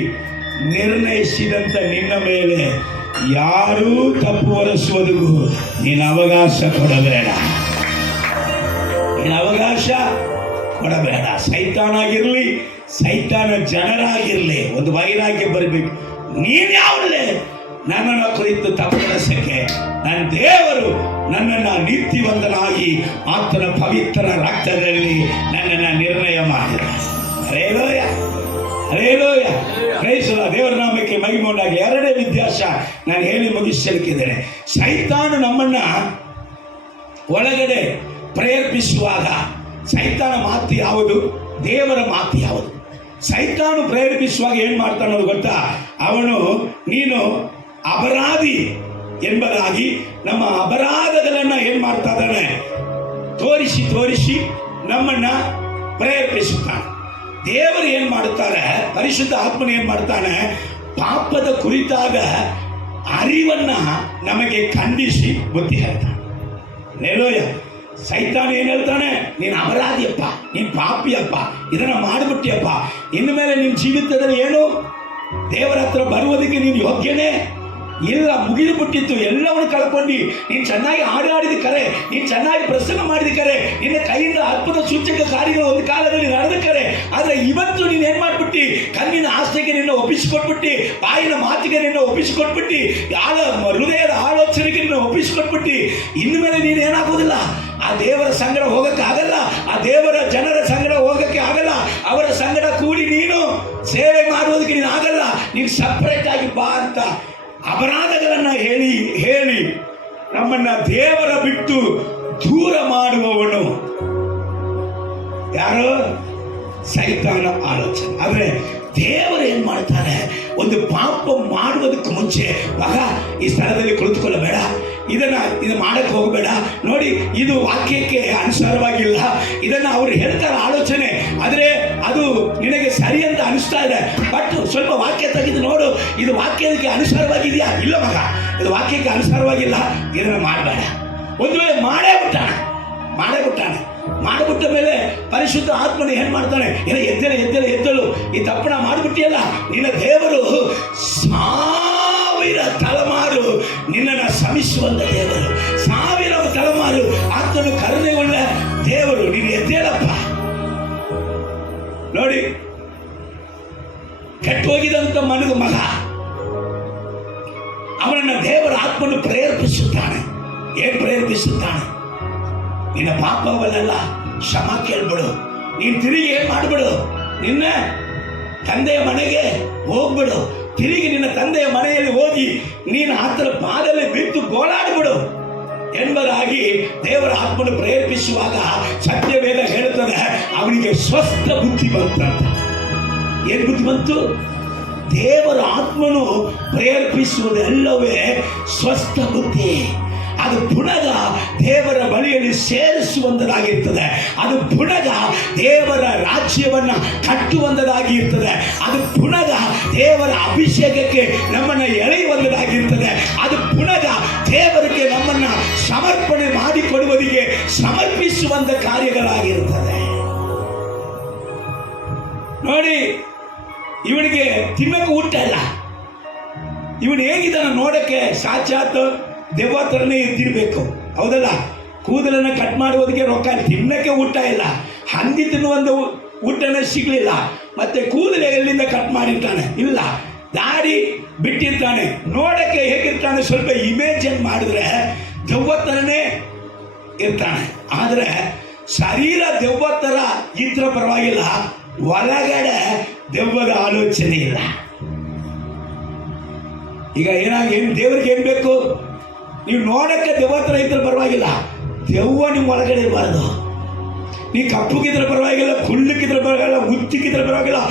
ನಿರ್ಣಯಿಸಿದಂತ ನಿನ್ನ ಮೇಲೆ ಯಾರೂ ತಪ್ಪು ಹೊರಿಸುವುದಕ್ಕೂ ನೀನು ಅವಕಾಶ ಕೊಡಬೇಡ. ಸೈತಾನಾಗಿರ್ಲಿ, ಸೈತಾನ ಜನರಾಗಿರ್ಲಿ, ಒಂದು ವೈರಾಗ್ಯ ಬರಬೇಕು. ನೀನು ಯಾವಲೇ ನನ್ನನ್ನು ಕುರಿತು ತಪ್ಪುಸಕ್ಕೆ? ನನ್ನ ದೇವರು ನನ್ನನ್ನು ನೀತಿವಂತನಾಗಿ ಆತನ ಪವಿತ್ರ ರಕ್ತದಲ್ಲಿ ನನ್ನನ್ನು ನಿರ್ಣಯ ಮಾಡಿದ. ದೇವರ ನಾಮಕ್ಕೆ ಮಹಿಮೆ ಉಂಟಾಗಲಿ. 2ನೇ ವ್ಯತ್ಯಾಸ ನಾನು ಹೇಳಿ ಮುಗಿಸಲಿಕ್ಕಿದ್ದೇನೆ. ಸೈತಾನು ನಮ್ಮನ್ನ ಒಳಗಡೆ ಪ್ರೇರೇಪಿಸುವಾಗ ಸೈತಾನ ಮಾತು ಯಾವುದು, ದೇವರ ಮಾತು ಯಾವುದು? ಸೈತಾನು ಪ್ರೇರೇಪಿಸುವಾಗ ಏನು ಮಾಡ್ತಾನೋ ಗೊತ್ತಾ? ಅವನು ನೀನು ಅಪರಾಧಿ ಎಂಬುದಾಗಿ ನಮ್ಮ ಅಪರಾಧಗಳನ್ನು ಏನು ಮಾಡ್ತಾ ಇದ್ದಾನೆ, ತೋರಿಸಿ ನಮ್ಮನ್ನ ಪ್ರೇರೇಪಿಸುತ್ತಾನೆ. ದೇವರು ಏನು ಮಾಡುತ್ತಾರೆ, ಪರಿಶುದ್ಧ ಆತ್ಮನ ಏನು ಮಾಡ್ತಾನೆ, ಪಾಪದ ಕುರಿತಾದ ಅರಿವನ್ನ ನಮಗೆ ಖಂಡಿಸಿ ಬುದ್ಧಿ ಹೇಳ್ತಾನೆ. ನೆಲೋಯ ಸೈತಾನ ಏನು ಹೇಳ್ತಾನೆ, ನೀನು ಅಪರಾಧಿಯಪ್ಪ, ನೀನು ಪಾಪಿಯಪ್ಪ, ಇದನ್ನ ಮಾಡಿಬಿಟ್ಟಿಯಪ್ಪ, ಇನ್ನು ಮೇಲೆ ನಿನ್ನ ಜೀವಿತದಲ್ಲಿ ಏನು ದೇವರ ಹತ್ರ ಬರುವುದಕ್ಕೆ ನೀನು ಯೋಗ್ಯನೇ ಇಲ್ಲ, ಮುಗಿದು ಬಿಟ್ಟಿತ್ತು. ಎಲ್ಲವನ್ನು ಕಳ್ಕೊಂಡು ನೀನು ಚೆನ್ನಾಗಿ ಹಾಡಾಡಿದ ಕರೆ, ನೀನು ಚೆನ್ನಾಗಿ ಪ್ರಸಂಗ ಮಾಡಿದ ಕರೆ, ನಿನ್ನ ಕೈಯಿಂದ ಅದ್ಭುತ ಸೂಚಕ ಕಾರ್ಯಗಳು ಒಂದು ಕಾಲದಲ್ಲಿ ನಡೆದ ಕರೆ. ಆದರೆ ಇವತ್ತು ನೀನು ಏನು ಮಾಡ್ಬಿಟ್ಟು, ಕಣ್ಣಿನ ಆಸೆಗೆ ನಿನ್ನ ಒಪ್ಪಿಸಿಕೊಟ್ಬಿಟ್ಟು, ಬಾಯಿನ ಮಾತಿಗೆ ನಿನ್ನ ಒಪ್ಪಿಸಿಕೊಟ್ಬಿಟ್ಟು, ಹೃದಯದ ಆಲೋಚನೆಗೆ ನಿನ್ನ ಒಪ್ಪಿಸಿಕೊಟ್ಬಿಟ್ಟು, ಇನ್ಮೇಲೆ ನೀನು ಏನಾಗೋದಿಲ್ಲ, ಆ ದೇವರ ಸಂಗಡ ಹೋಗಕ್ಕೆ ಆಗಲ್ಲ, ಆ ದೇವರ ಜನರ ಸಂಗಡ ಹೋಗಕ್ಕೆ ಆಗಲ್ಲ, ಅವರ ಸಂಗಡ ಕೂಡಿ ನೀನು ಸೇವೆ ಮಾಡುವುದಕ್ಕೆ ನೀನು ಆಗಲ್ಲ, ನೀನು ಸಪ್ರೇಟ್ ಆಗಿ ಬಾ ಅಂತ ಅಪರಾಧಗಳನ್ನು ಹೇಳಿ ಹೇಳಿ ನಮ್ಮನ್ನ ದೇವರ ಬಿಟ್ಟು ದೂರ ಮಾಡುವವನು ಯಾರು? ಸೈತಾನ ಆಲೋಚನೆ. ಆದರೆ ದೇವರು ಏನ್ ಮಾಡ್ತಾರೆ, ಒಂದು ಪಾಪ ಮಾಡುವುದಕ್ಕೆ ಮುಂಚೆ, ಮಗ ಈ ಸ್ಥಳದಲ್ಲಿ ಕುಳಿತುಕೊಳ್ಳಬೇಡ, ಇದು ಮಾಡಕ್ಕೆ ಹೋಗಬೇಡ, ನೋಡಿ ಇದು ವಾಕ್ಯಕ್ಕೆ ಅನುಸಾರವಾಗಿಲ್ಲ, ಇದನ್ನ ಅವ್ರು ಹೇಳ್ತಾರೆ ಆಲೋಚನೆ, ಆದರೆ ಅದು ನಿನಗೆ ಸರಿ ಅಂತ ಅನಿಸ್ತಾ ಇದೆ, ಬಟ್ ಸ್ವಲ್ಪ ವಾಕ್ಯ ತೆಗೆದು ನೋಡು, ಇದು ವಾಕ್ಯಕ್ಕೆ ಅನುಸಾರವಾಗಿದೆಯಾ? ಇಲ್ಲ ಮಗ, ಇದು ವಾಕ್ಯಕ್ಕೆ ಅನುಸಾರವಾಗಿಲ್ಲ, ಇದನ್ನು ಮಾಡಬೇಡ. ಒಂದು ವೇಳೆ ಮಾಡೇ ಬಿಟ್ಟಾನೆ, ಮಾಡಿಬಿಟ್ಟ ಮೇಲೆ ಪರಿಶುದ್ಧ ಆತ್ಮನ ಏನ್ ಮಾಡ್ತಾನೆ, ಎದ್ದಳು, ಈ ತಪ್ಪಣ ಮಾಡಿಬಿಟ್ಟಿಯಲ್ಲ, ನಿನ್ನ ದೇವರು 1000 ತಲೆಮಾರು ನಿನ್ನನ್ನು ಶ್ರಮಿಸುವಂತ ದೇವರು, 1000 ತಲೆಮಾರು ಆತನು ಕರುಣೆ ಉಳ್ಳ ದೇವರು. ನೀನು ಎದ್ದೇಳಪ್ಪ. ನೋಡಿ, ಕೆಟ್ಟೋಗಿದಂತ ಮಗ ಅವನನ್ನ ದೇವರ ಆತ್ಮನು ಪ್ರೇರೇಪಿಸುತ್ತಾನೆ. ಏನ್ ಪ್ರೇರೇಪಿಸುತ್ತಾನೆ? ನಿನ್ನ ಪಾಪವನ್ನೆಲ್ಲ ಕ್ಷಮ ಕೇಳ್ಬಿಡು, ನೀನು ತಿರುಗಿ ಏನ್ ಮಾಡ್ಬಿಡು, ನಿನ್ನ ತಂದೆಯ ಮನೆಗೆ ಹೋಗ್ಬಿಡು, ತಿರುಗಿ ನಿನ್ನ ತಂದೆಯ ಮನೆಯಲ್ಲಿ ಹೋಗಿ ನೀನು ಆತನ ಪಾದದಲ್ಲಿ ಬಿದ್ದು ಗೋಳಾಡ್ಬಿಡು ಎಂಬುದಾಗಿ ದೇವರ ಆತ್ಮನು ಪ್ರೇರೇಪಿಸುವಾಗ ಸತ್ಯವೇದ ಹೇಳುತ್ತದೆ, ಅವನಿಗೆ ಸ್ವಸ್ಥ ಬುದ್ಧಿ ಬಂತಂತ. ಏನ್ ಬುದ್ಧಿ ಬಂತು? ದೇವರ ಆತ್ಮನು ಪ್ರೇರೇಪಿಸುವುದೆಲ್ಲವೇ ಸ್ವಸ್ಥ ಬುದ್ಧಿ. ಅದು ಪುನಃ ದೇವರ ಬಳಿಯಲ್ಲಿ ಸೇರಿಸುವಂಥದ್ದಾಗಿರ್ತದೆ, ಅದು ಪುನಃ ದೇವರ ರಾಜ್ಯವನ್ನ ಕಟ್ಟುವಂಥದ್ದಾಗಿರ್ತದೆ, ಅದು ಪುನಃ ದೇವರ ಅಭಿಷೇಕಕ್ಕೆ ನಮ್ಮನ್ನು ಎಳೆಯುವಂಥದ್ದಾಗಿರ್ತದೆ, ಅದು ಪುನಃ ದೇವರಿಗೆ ನಮ್ಮನ್ನ ಸಮರ್ಪಣೆ ಮಾಡಿಕೊಡುವುದಕ್ಕೆ ಸಮರ್ಪಿಸುವಂಥ ಕಾರ್ಯಗಳಾಗಿರ್ತದೆ. ನೋಡಿ, ಇವನಿಗೆ ತಿನ್ನಕ್ಕೆ ಊಟ ಇಲ್ಲ, ಇವನು ಹೇಗಿದ್ದಾನೆ ನೋಡಕ್ಕೆ ಸಾಕ್ಷಾತ್ ದೆವ್ವ ಥರನೇ ಇದ್ದಿರಬೇಕು, ಹೌದಲ್ಲ? ಕೂದಲನ್ನು ಕಟ್ ಮಾಡುವುದಕ್ಕೆ ರೊಕ್ಕ, ತಿನ್ನಕ್ಕೆ ಊಟ ಇಲ್ಲ, ಹಂದಿ ತಿನ್ನುವಂಥ ಊಟನೇ ಸಿಗಲಿಲ್ಲ, ಮತ್ತೆ ಕೂದಲು ಎಲ್ಲಿಂದ ಕಟ್ ಮಾಡಿರ್ತಾನೆ? ಇಲ್ಲ, ದಾಡಿ ಬಿಟ್ಟಿರ್ತಾನೆ, ನೋಡಕ್ಕೆ ಹೇಗಿರ್ತಾನೆ ಸ್ವಲ್ಪ ಇಮೇಜಿನ್ ಮಾಡಿದ್ರೆ ದೆವ್ವ ಥರನೇ ಇರ್ತಾನೆ. ಆದರೆ ಶರೀರ ದೆವ್ವ ಥರ ಇದ್ರೆ ಪರವಾಗಿಲ್ಲ, ಒಳಗಡೆ ದೆವ್ವದ ಆಲೋಚನೆ ಇಲ್ಲ. ಈಗ ಏನು ದೇವರಿಗೆ ಏನು ಬೇಕು? ನೀವು ನೋಡಕ್ಕೆ ದೆವ್ವ ಥರ ಇದ್ರೆ ಪರವಾಗಿಲ್ಲ, ದೆವ್ವ ನಿಮ್ಮ ಒಳಗಡೆ ಇರಬಾರ್ದು. ನೀ ಕಪ್ಪುಗಿದ್ರೆ ಪರವಾಗಿಲ್ಲ, ಕುಳ್ಳಕ್ಕಿದ್ರೆ ಪರವಾಗಿಲ್ಲ, ಉದ್ದಕ್ಕಿದ್ರೆ ಪರವಾಗಿಲ್ಲ,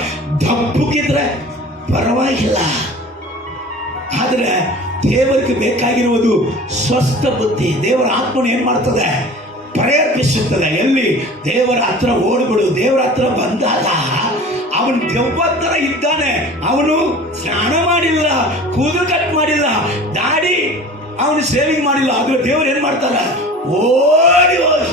ದಪ್ಪಕ್ಕಿದ್ರೆ ಪರವಾಗಿಲ್ಲ. ಆದರೆ ದೇವರಿಗೆ ಬೇಕಾಗಿರುವುದು ಸ್ವಸ್ಥ ಬುದ್ಧಿ. ದೇವರ ಆತ್ಮನು ಏನು ಮಾಡ್ತದೆ? ಪ್ರೇರೇಪಿಸುತ್ತದೆ. ಎಲ್ಲಿ? ದೇವರ ಹತ್ರ ಓಡ್ಬಿಡು. ದೇವರ ಹತ್ರ ಬಂದಾಗ ಅವನು ದೆವ್ವ ಥರ ಇದ್ದಾನೆ, ಅವನು ಸ್ನಾನ ಮಾಡಿಲ್ಲ, ಕೂದಲು ಕಟ್ ಮಾಡಿಲ್ಲ, ದಾಡಿ ಅವನು ಸೇವಿಂಗ್ ಮಾಡಿಲ್ಲ, ಆದ್ರೆ ದೇವರು ಏನ್ ಮಾಡ್ತಾರೆ? ಓಡಿ ಹೋಗಿ,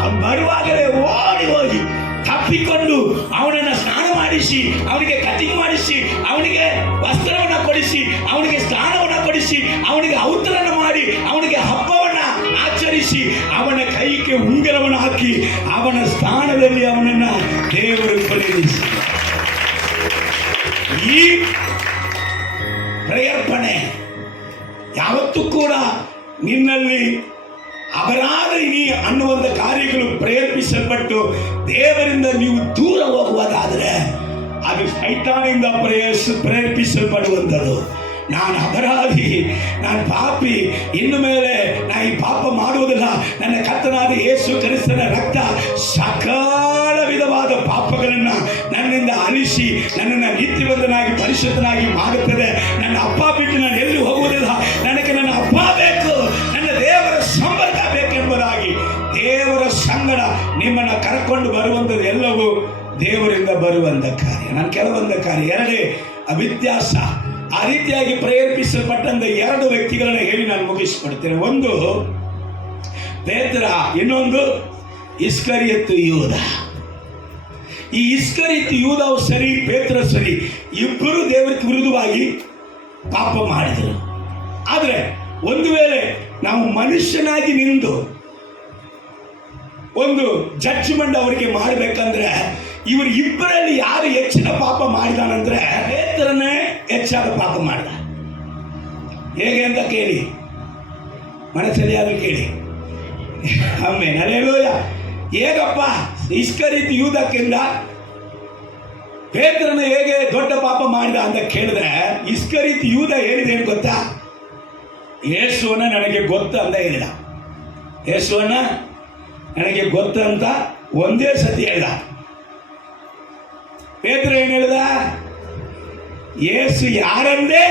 ಅವನು ಬರುವಾಗಲೇ ಓಡಿ ಹೋಗಿ ತಪ್ಪಿಕೊಂಡು ಅವನನ್ನು ಸ್ನಾನ ಮಾಡಿಸಿ, ಅವನಿಗೆ ಕಟಿಂಗ್ ಮಾಡಿಸಿ, ಅವನಿಗೆ ವಸ್ತ್ರವನ್ನು ಕೊಡಿಸಿ, ಅವನಿಗೆ ಸ್ನಾನವನ್ನು ಕೊಡಿಸಿ, ಅವನಿಗೆ ಔತರವನ್ನು ಮಾಡಿ, ಅವನಿಗೆ ಹಬ್ಬವನ್ನು ಆಚರಿಸಿ, ಅವನ ಕೈಗೆ ಉಂಗುರವನ್ನು ಹಾಕಿ, ಅವನ ಸ್ಥಾನದಲ್ಲಿ ಅವನನ್ನು ದೇವರು ಕೊಡಿಸಿ. ಈ ಪ್ರೇರೇಪಣೆ ಯಾವತ್ತೂ ಕೂಡ ನಿನ್ನಲ್ಲಿ ಅಪರಾಧ ಅನ್ನುವಂಥ ಕಾರ್ಯಗಳು ಪ್ರೇರೇಪಿಸಲ್ಪಟ್ಟು ದೇವರಿಂದ ನೀವು ದೂರ ಹೋಗುವುದಾದರೆ ಅದು ಸೈತಾನಿಂದ ಪ್ರೇರೇಪಿಸಲ್ಪಡುವಂಥದ್ದು. ನಾನು ಅಪರಾಧಿ, ನಾನು ಪಾಪಿ, ಇನ್ನು ಮೇಲೆ ನಾನು ಈ ಪಾಪ ಮಾಡುವುದಿಲ್ಲ, ನನ್ನ ಕರ್ತನಾದ ಯೇಸು ಕ್ರಿಸ್ತನ ರಕ್ತ ಸಕಲ ವಿಧವಾದ ಪಾಪಗಳನ್ನು ನನ್ನಿಂದ ಅಳಿಸಿ ನನ್ನನ್ನು ನೀತಿವಂತನಾಗಿ ಪರಿಶುದ್ಧನಾಗಿ ಮಾಡುತ್ತದೆ. ನನ್ನ ಅಪ್ಪ ಬಿಟ್ಟು ನಾನು ಎಲ್ಲಿ ಹೋಗುವುದಿಲ್ಲ, ನನಗೆ ನನ್ನ ಅಪ್ಪ ಬೇಕು, ನನ್ನ ದೇವರ ಸಂಪರ್ಕ ಬೇಕೆಂಬುದಾಗಿ ದೇವರ ಸಂಗಡ ನಿಮ್ಮನ್ನು ಕರ್ಕೊಂಡು ಬರುವಂಥದ್ದು ಎಲ್ಲವೂ ದೇವರಿಂದ ಬರುವಂಥ ಕಾರ್ಯ. ನಾನು ಕೆಲವೊಂದು ಕಾರ್ಯ, ಎರಡೇ ವ್ಯತ್ಯಾಸ. ಆ ರೀತಿಯಾಗಿ ಪ್ರೇರೇಪಿಸಲ್ಪಟ್ಟಂತ 2 ವ್ಯಕ್ತಿಗಳನ್ನ ಹೇಳಿ ನಾನು ಮುಗಿಸಿಕೊಡ್ತೇನೆ. ಒಂದು ಪೇತ್ರ, ಇನ್ನೊಂದು ಇಸ್ಕರಿಯತ್ತು ಯೂದ. ಈ ಇಸ್ಕರಿಯತ್ತು ಯೂದ ಸರಿ, ಪೇತ್ರ ಸರಿ, ಇಬ್ಬರು ದೇವರಿಗೆ ವಿರುದ್ಧವಾಗಿ ಪಾಪ ಮಾಡಿದರು. ಆದ್ರೆ ಒಂದು ವೇಳೆ ನಾವು ಮನುಷ್ಯನಾಗಿ ನಿಂದು ಒಂದು ಜಡ್ಜ್ಮೆಂಟ್ ಅವರಿಗೆ ಮಾಡಬೇಕಂದ್ರೆ ಇವರು ಇಬ್ಬರಲ್ಲಿ ಯಾರು ಹೆಚ್ಚಿನ ಪಾಪ ಮಾಡಿದಾನಂದ್ರೆ ಪೇತ್ರನೇ ಹೆಚ್ಚಾದ ಪಾಪ ಮಾಡಿದ. ಹೇಗೆ ಅಂತ ಕೇಳಿ, ಮನಸ್ಸಲ್ಲಿ ಆದ್ರೂ ಕೇಳಿ. ಆಮೇಲೆ ಹಲ್ಲೆಲೂಯಾ. ಹೇಗಪ್ಪ ಇಸ್ಕರಿಯೋತ ಯೂದಕ್ಕಿಂತ ಪೇತ್ರನ ಹೇಗೆ ದೊಡ್ಡ ಪಾಪ ಮಾಡಿದ ಅಂತ ಕೇಳಿದ್ರೆ, ಇಸ್ಕರಿಯೋತ ಯೂದ ಹೇಳಿದೆ ಏನು ಗೊತ್ತಾ? ಯೇಸುವನ್ನ ನನಗೆ ಗೊತ್ತು ಅಂತ ಹೇಳಿದ. ಯೇಸುವನ್ನ ನನಗೆ ಗೊತ್ತು ಅಂತ ಒಂದೇ ಸತಿ ಹೇಳಿದ. ಪೇತ್ರ ಏನು ಹೇಳಿದ? ಯೇಸು ಯಾರಂದೇ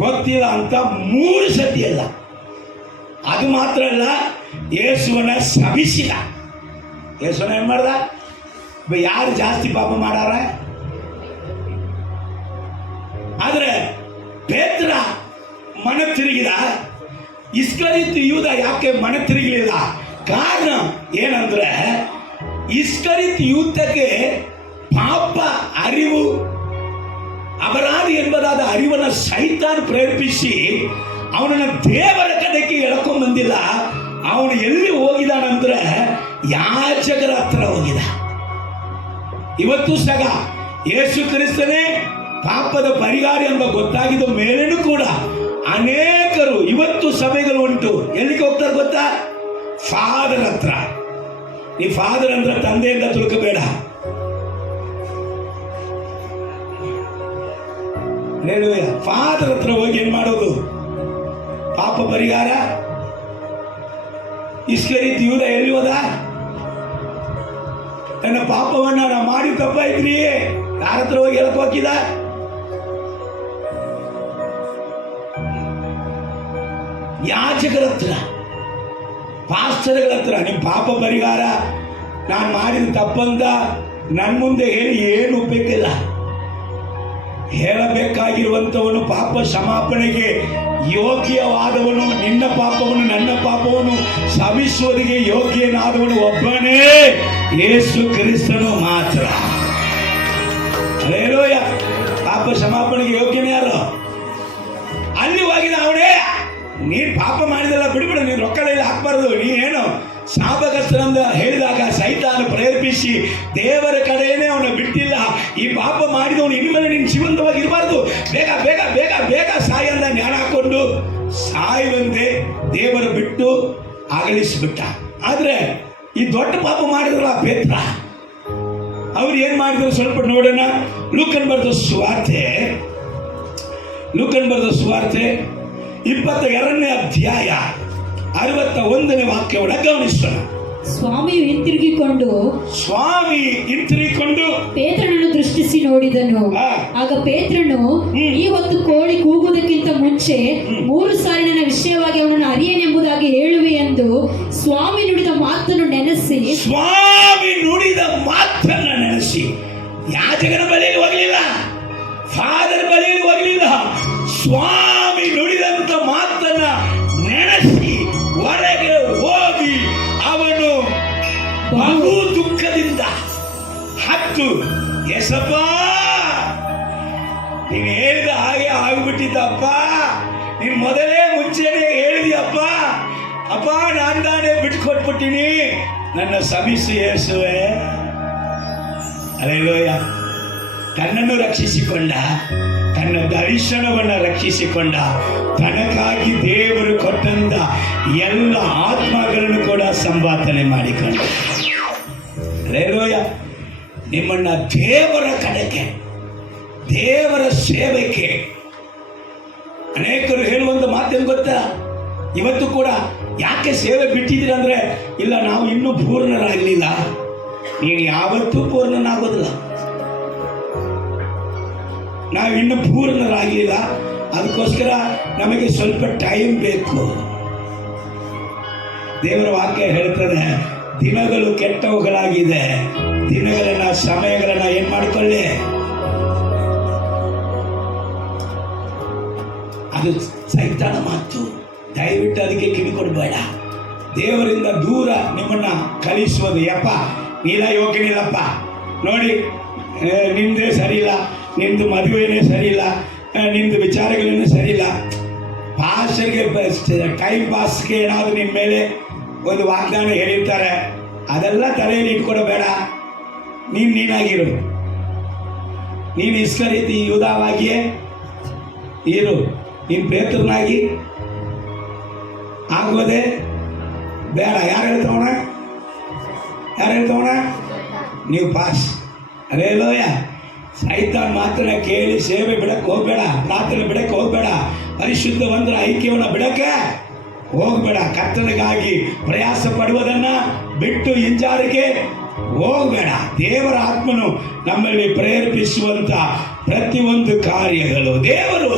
ಗೊತ್ತಿಲ್ಲ ಅಂತ 3 ಸತಿ ಅಲ್ಲ. ಅದು ಮಾತ್ರ ಅಲ್ಲ, ಯೇಸುವನ್ನ ಶಪಿಸಿದ. ಯೇಸುವನ್ನ ಏನ್ ಮಾಡ್ದ? ಯಾರು ಜಾಸ್ತಿ ಪಾಪ ಮಾಡಾರ? ಆದ್ರೆ ಪೇತ್ರ ಮನ ತಿರುಗಿದ, ಇಸ್ಕರಿಯೋತ ಯೂದ ಯಾಕೆ ಮನ ತಿರುಗಲಿಲ್ಲ? ಕಾರಣ ಏನಂದ್ರೆ, ಇಸ್ಕರಿಯೋತ ಯೂದಕ್ಕೆ ಪಾಪ ಅರಿವು, ಅಪರಾಧಿ ಎಂಬುದಾದ ಅರಿವನ್ನ ಸೈತಾನ್ ಪ್ರೇರೇಪಿಸಿ ಅವನನ್ನ ದೇವರ ಕಡೆಗೆ ಎಳ್ಕೊಂಡ್ ಬಂದಿಲ್ಲ. ಅವನು ಎಲ್ಲಿ ಹೋಗಿದಾನಂದ್ರೆ ಯಾಜಕರ ಹತ್ರ ಹೋಗಿದ. ಇವತ್ತು ಸಹ ಯೇಸು ಕ್ರಿಸ್ತನೇ ಪಾಪದ ಪರಿಹಾರ ಎಂಬ ಗೊತ್ತಾಗಿದ್ದ ಮೇಲೇನೂ ಕೂಡ ಅನೇಕರು ಇವತ್ತು ಸಭೆಗಳು ಉಂಟು. ಎಲ್ಲಿಗೆ ಹೋಗ್ತಾರೆ ಗೊತ್ತಾ? ಫಾದರ್ ಹತ್ರ. ಈ ಫಾದರ್ ಅಂದ್ರೆ ತಂದೆಯಿಂದ ತಿಳ್ಕೋಬೇಡ. ಫಾದರ್ ಹತ್ರ ಹೋಗಿ ಏನ್ ಮಾಡೋದು? ಪಾಪ ಪರಿಹಾರ. ಇಸ್ಕರಿಯೋತ ಯೂದ ಎಲ್ಲಿ ಹೋದ? ನನ್ನ ಪಾಪವನ್ನ ನಾ ಮಾಡಿ ತಪ್ಪ ಇದ್ರಿ ಯಾರ ಹತ್ರ ಹೋಗಿ ಹೇಳಕ್ ಹೋಗಿದ? ಯಾಜಕರ ಹತ್ರ, ಪಾಸ್ಟರ್ಗಳ ಹತ್ರ. ನಿಮ್ ಪಾಪ ಪರಿಹಾರ ನಾನು ಮಾಡಿದ ತಪ್ಪಂತ ನನ್ನ ಮುಂದೆ ಹೇಳಿ ಏನು ಉಪಯೋಗಿಲ್ಲ. ಹೇಳಬೇಕಾಗಿರುವಂತವನು ಪಾಪ ಕ್ಷಮಾಪಣೆಗೆ ಯೋಗ್ಯವಾದವನು, ನಿನ್ನ ಪಾಪವನ್ನು ನನ್ನ ಪಾಪವನ್ನು ಕ್ಷಮಿಸುವುದಕ್ಕೆ ಯೋಗ್ಯನಾದವನು ಒಬ್ಬನೇ, ಯೇಸು ಕ್ರಿಸ್ತನು ಮಾತ್ರ. ಹಲ್ಲೆಲೂಯಾ. ಪಾಪ ಕ್ಷಮಾಪಣೆಗೆ ಯೋಗ್ಯನೇ ಯಾರು? ಅಲ್ಲಿ ಹೋಗಿದ ಅವನೇ. ನೀನ್ ಪಾಪ ಮಾಡಿದಲ್ಲ ಬಿಡ್ಬಿಡು, ನೀನ್ ರೊಕ್ಕದಲ್ಲಿ ಹಾಕ್ಬಾರ್ದು. ನೀನೇನು ಶಾಪಗ್ರಸ್ತನಂದ ಹೇಳಿದಾಗ ಸೈತಾನ ಪ್ರೇರೇಪಿಸಿ ದೇವರ ಕಡೆಯೇ ಅವನ ಬಿಟ್ಟಿಲ್ಲ. ಈ ಪಾಪ ಮಾಡಿದವನು ಇನ್ಮೇಲೆ ನೀನು ಜೀವಂತವಾಗಿ ಇರಬಾರ್ದು, ಬೇಗ ಬೇಗ ಬೇಗ ಬೇಗ ಸಾಯಂದ ಜ್ಞಾನ ಹಾಕೊಂಡು ಸಾಯುವಂತೆ ದೇವರ ಬಿಟ್ಟು ಅಗಲಿಸಿಬಿಟ್ಟ. ಆದ್ರೆ ಈ ದೊಡ್ಡ ಪಾಪ ಮಾಡಿದ್ರಲ್ಲ ಪೇತ್ರ, ಅವ್ರು ಏನ್ ಮಾಡಿದ್ರು ಸ್ವಲ್ಪ ನೋಡೋಣ. ಲೂಕನ್ ಬರೆದ ಸುವಾರ್ತೆ 22ನೇ ಅಧ್ಯಾಯ 61ನೇ ವಾಕ್ಯವನ್ನು ಗಮನಿಸೋಣ. ಸ್ವಾಮಿಯು ಹಿಂತಿರುಗಿಕೊಂಡು ಪೇತ್ರನನ್ನು ದೃಷ್ಟಿಸಿ ನೋಡಿದನು. ಆಗ ಪೇತ್ರನು, ಈ ಹೊತ್ತು ಕೋಳಿ ಕೂಗುವುದಕ್ಕಿಂತ ಮುಂಚೆ 3 ಸಾರಿ ನನ್ನ ವಿಷಯವಾಗಿ ಅವನನ್ನು ಅರಿಯನೆಂಬುದಾಗಿ ಹೇಳುವೆ ಎಂದು ಸ್ವಾಮಿ ನುಡಿದ ಮಾತನ್ನು ನೆನೆಸಿ ಯಾಜಕನ ಬಳಿಯಲ್ಲಿ ಹೋಗಲಿಲ್ಲ, ಫಾದರ್ ಬಳಿಯಲ್ಲಿ ಹೋಗಲಿಲ್ಲ. ಸ್ವಾಮಿ ನುಡಿದಂತ ಮಾತನ್ನ ನೆನೆಸಿ ಹೊರಗೆ ಹೋಗಿ ಅವನು ಬಹು ದುಃಖದಿಂದ ಹತ್ತು, ಎಸಪ್ಪ ನೀನು ಹೇಳಿದ ಹಾಗೆ ಆಗಿಬಿಟ್ಟಿದ್ದಪ್ಪ, ನೀನು ಮೊದಲೇ ಮುಂಚೆನೆ ಹೇಳಿದಪ್ಪ, ಅಪ್ಪ ನಾನೇ ಬಿಟ್ಕೊಟ್ಬಿಟ್ಟಿನಿ, ನನ್ನ ಸಮಿಸು ಯೇಸುವೆ. ಹಲ್ಲೆಲೂಯಾ. ತನ್ನನ್ನು ರಕ್ಷಿಸಿಕೊಂಡ, ತನ್ನ ದರ್ಶನವನ್ನು ರಕ್ಷಿಸಿಕೊಂಡ, ತನಗಾಗಿ ದೇವರು ಕೊಟ್ಟಂತ ಎಲ್ಲ ಆತ್ಮಗಳನ್ನು ಕೂಡ ಸಂಪಾದನೆ ಮಾಡಿಕೊಂಡ. ಹಲ್ಲೆಲೂಯಾ. ನಿಮ್ಮನ್ನ ದೇವರ ಕಡೆಗೆ, ದೇವರ ಸೇವೆಗೆ ಅನೇಕರು ಹೇಳುವಂತ ಮಾತೇನು ಗೊತ್ತಾ? ಇವತ್ತು ಕೂಡ ಯಾಕೆ ಸೇವೆ ಬಿಟ್ಟಿದ್ದೀರ ಅಂದ್ರೆ, ಇಲ್ಲ ನಾವು ಇನ್ನೂ ಪೂರ್ಣರಾಗಲಿಲ್ಲ. ನೀನು ಯಾವತ್ತೂ ಪೂರ್ಣನಾಗೋದಿಲ್ಲ. ನಾವು ಇನ್ನೂ ಪೂರ್ಣರಾಗಲಿಲ್ಲ, ಅದಕ್ಕೋಸ್ಕರ ನಮಗೆ ಸ್ವಲ್ಪ ಟೈಮ್ ಬೇಕು. ದೇವರ ವಾಕ್ಯ ಹೇಳ್ತದೆ, ದಿನಗಳು ಕೆಟ್ಟವುಗಳಾಗಿದೆ, ದಿನಗಳನ್ನ ಸಮಯಗಳನ್ನ ಏನ್ ಮಾಡಿಕೊಳ್ಳಿ. ಅದು ಸೈತಾನ ಮಾತು, ದಯವಿಟ್ಟು ಅದಕ್ಕೆ ಕಿವಿ ಕೊಡಬೇಡ. ದೇವರಿಂದ ದೂರ ನಿಮ್ಮನ್ನ ಕಲಿಸುವುದು. ಯಪ್ಪ ನೀಲ ಯೋಗ್ಯನಿಲ್ಲಪ್ಪ, ನೋಡಿ ನಿಂದೇ ಸರಿ ಇಲ್ಲ, ನಿಂದು ಮದುವೆನೇ ಸರಿ ಇಲ್ಲ, ನಿಂದು ವಿಚಾರಗಳೇನೇ ಸರಿ ಇಲ್ಲ. ಪಾಸ್ಟರ್ಗೆ ಟೈಮ್ ಪಾಸ್ಗೆ ಏನಾದರೂ ನಿಮ್ಮ ಮೇಲೆ ಒಂದು ವಾಗ್ದಾನ ಹೇಳಿರ್ತಾರೆ, ಅದೆಲ್ಲ ತಲೆಯಲ್ಲಿ ಇಟ್ಕೊಡಬೇಡ. ನೀನಾಗಿರು, ನೀನು ಇಸ್ಕರಿಯೋತಿ ಯೂದವಾಗಿಯೇ ಇರು. ನೀನು ಪೇತ್ರನಾಗಿ ಆಗೋದೇ ಬೇಡ. ಯಾರು ಹೇಳ್ತವಣ? ನೀವು ಪಾಸ್. ಅರೇಲೋಯ. ಸೈತಾನ್ ಮಾತ್ರ ಕೇಳಿ ಸೇವೆ ಬಿಡಕ್ಕೆ ಹೋಗ್ಬೇಡ, ಪ್ರಾರ್ಥನೆ ಬಿಡಕ್ಕೆ ಹೋಗ್ಬೇಡ, ಪರಿಶುದ್ಧ ಒಂದರ ಐಕ್ಯವನ್ನು ಬಿಡಕ್ಕೆ ಹೋಗ್ಬೇಡ. ಕರ್ತನಿಗಾಗಿ ಪ್ರಯಾಸ ಪಡುವುದನ್ನ ಬಿಟ್ಟು ಹಿಂಜಾರಿಗೆ ಹೋಗ್ಬೇಡ. ದೇವರ ಆತ್ಮನು ನಮ್ಮಲ್ಲಿ ಪ್ರೇರೇಪಿಸುವಂತ ಪ್ರತಿಯೊಂದು ಕಾರ್ಯಗಳು ದೇವರು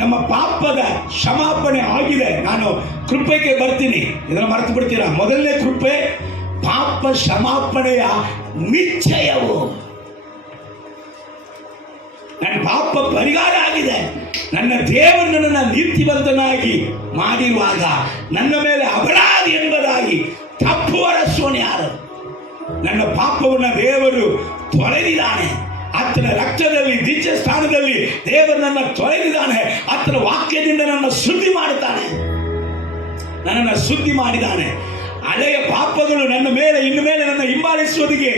ನಮ್ಮ ಪಾಪದ ಕ್ಷಮಾಪಣೆ ಆಗಿದೆ. ನಾನು ಕೃಪೆಗೆ ಬರ್ತೀನಿ, ಇದನ್ನ ಮರೆತು ಬಿಡ್ತೀರಾ? ಮೊದಲನೇ ಕೃಪೆ ಪಾಪ ಕ್ಷಮಾಪಣೆಯ ನಿಶ್ಚಯವು. ನನ್ನ ಪಾಪ ಪರಿಹಾರ ಆಗಿದೆ. ನನ್ನ ದೇವರು ನನ್ನ ನೀತಿವಂತನಾಗಿ ಮಾಡಿರುವಾಗ ನನ್ನ ಮೇಲೆ ಅಪರಾಧಿ ಎಂಬುದಾಗಿ ತಪ್ಪು ಹೊರಸುವನು ಯಾರು? ನನ್ನ ಪಾಪವನ್ನು ದೇವರು ತೊಳೆದಿದ್ದಾನೆ. ಆತನ ರಕ್ತದಲ್ಲಿ ದಿವ್ಯ ಸ್ಥಾನದಲ್ಲಿ ದೇವರು ನನ್ನ ತೊಳೆದಿದ್ದಾನೆ. ಆತನ ವಾಕ್ಯದಿಂದ ನನ್ನ ಶುದ್ಧಿ ಮಾಡುತ್ತಾನೆ, ನನ್ನನ್ನು ಶುದ್ಧಿ ಮಾಡಿದ್ದಾನೆ. ಹಳೆಯ ಪಾಪಗಳು ನನ್ನ ಮೇಲೆ ಇನ್ನು ಮೇಲೆ ನನ್ನ ಹಿಂಬಾಲಿಸುವುದಕ್ಕೆ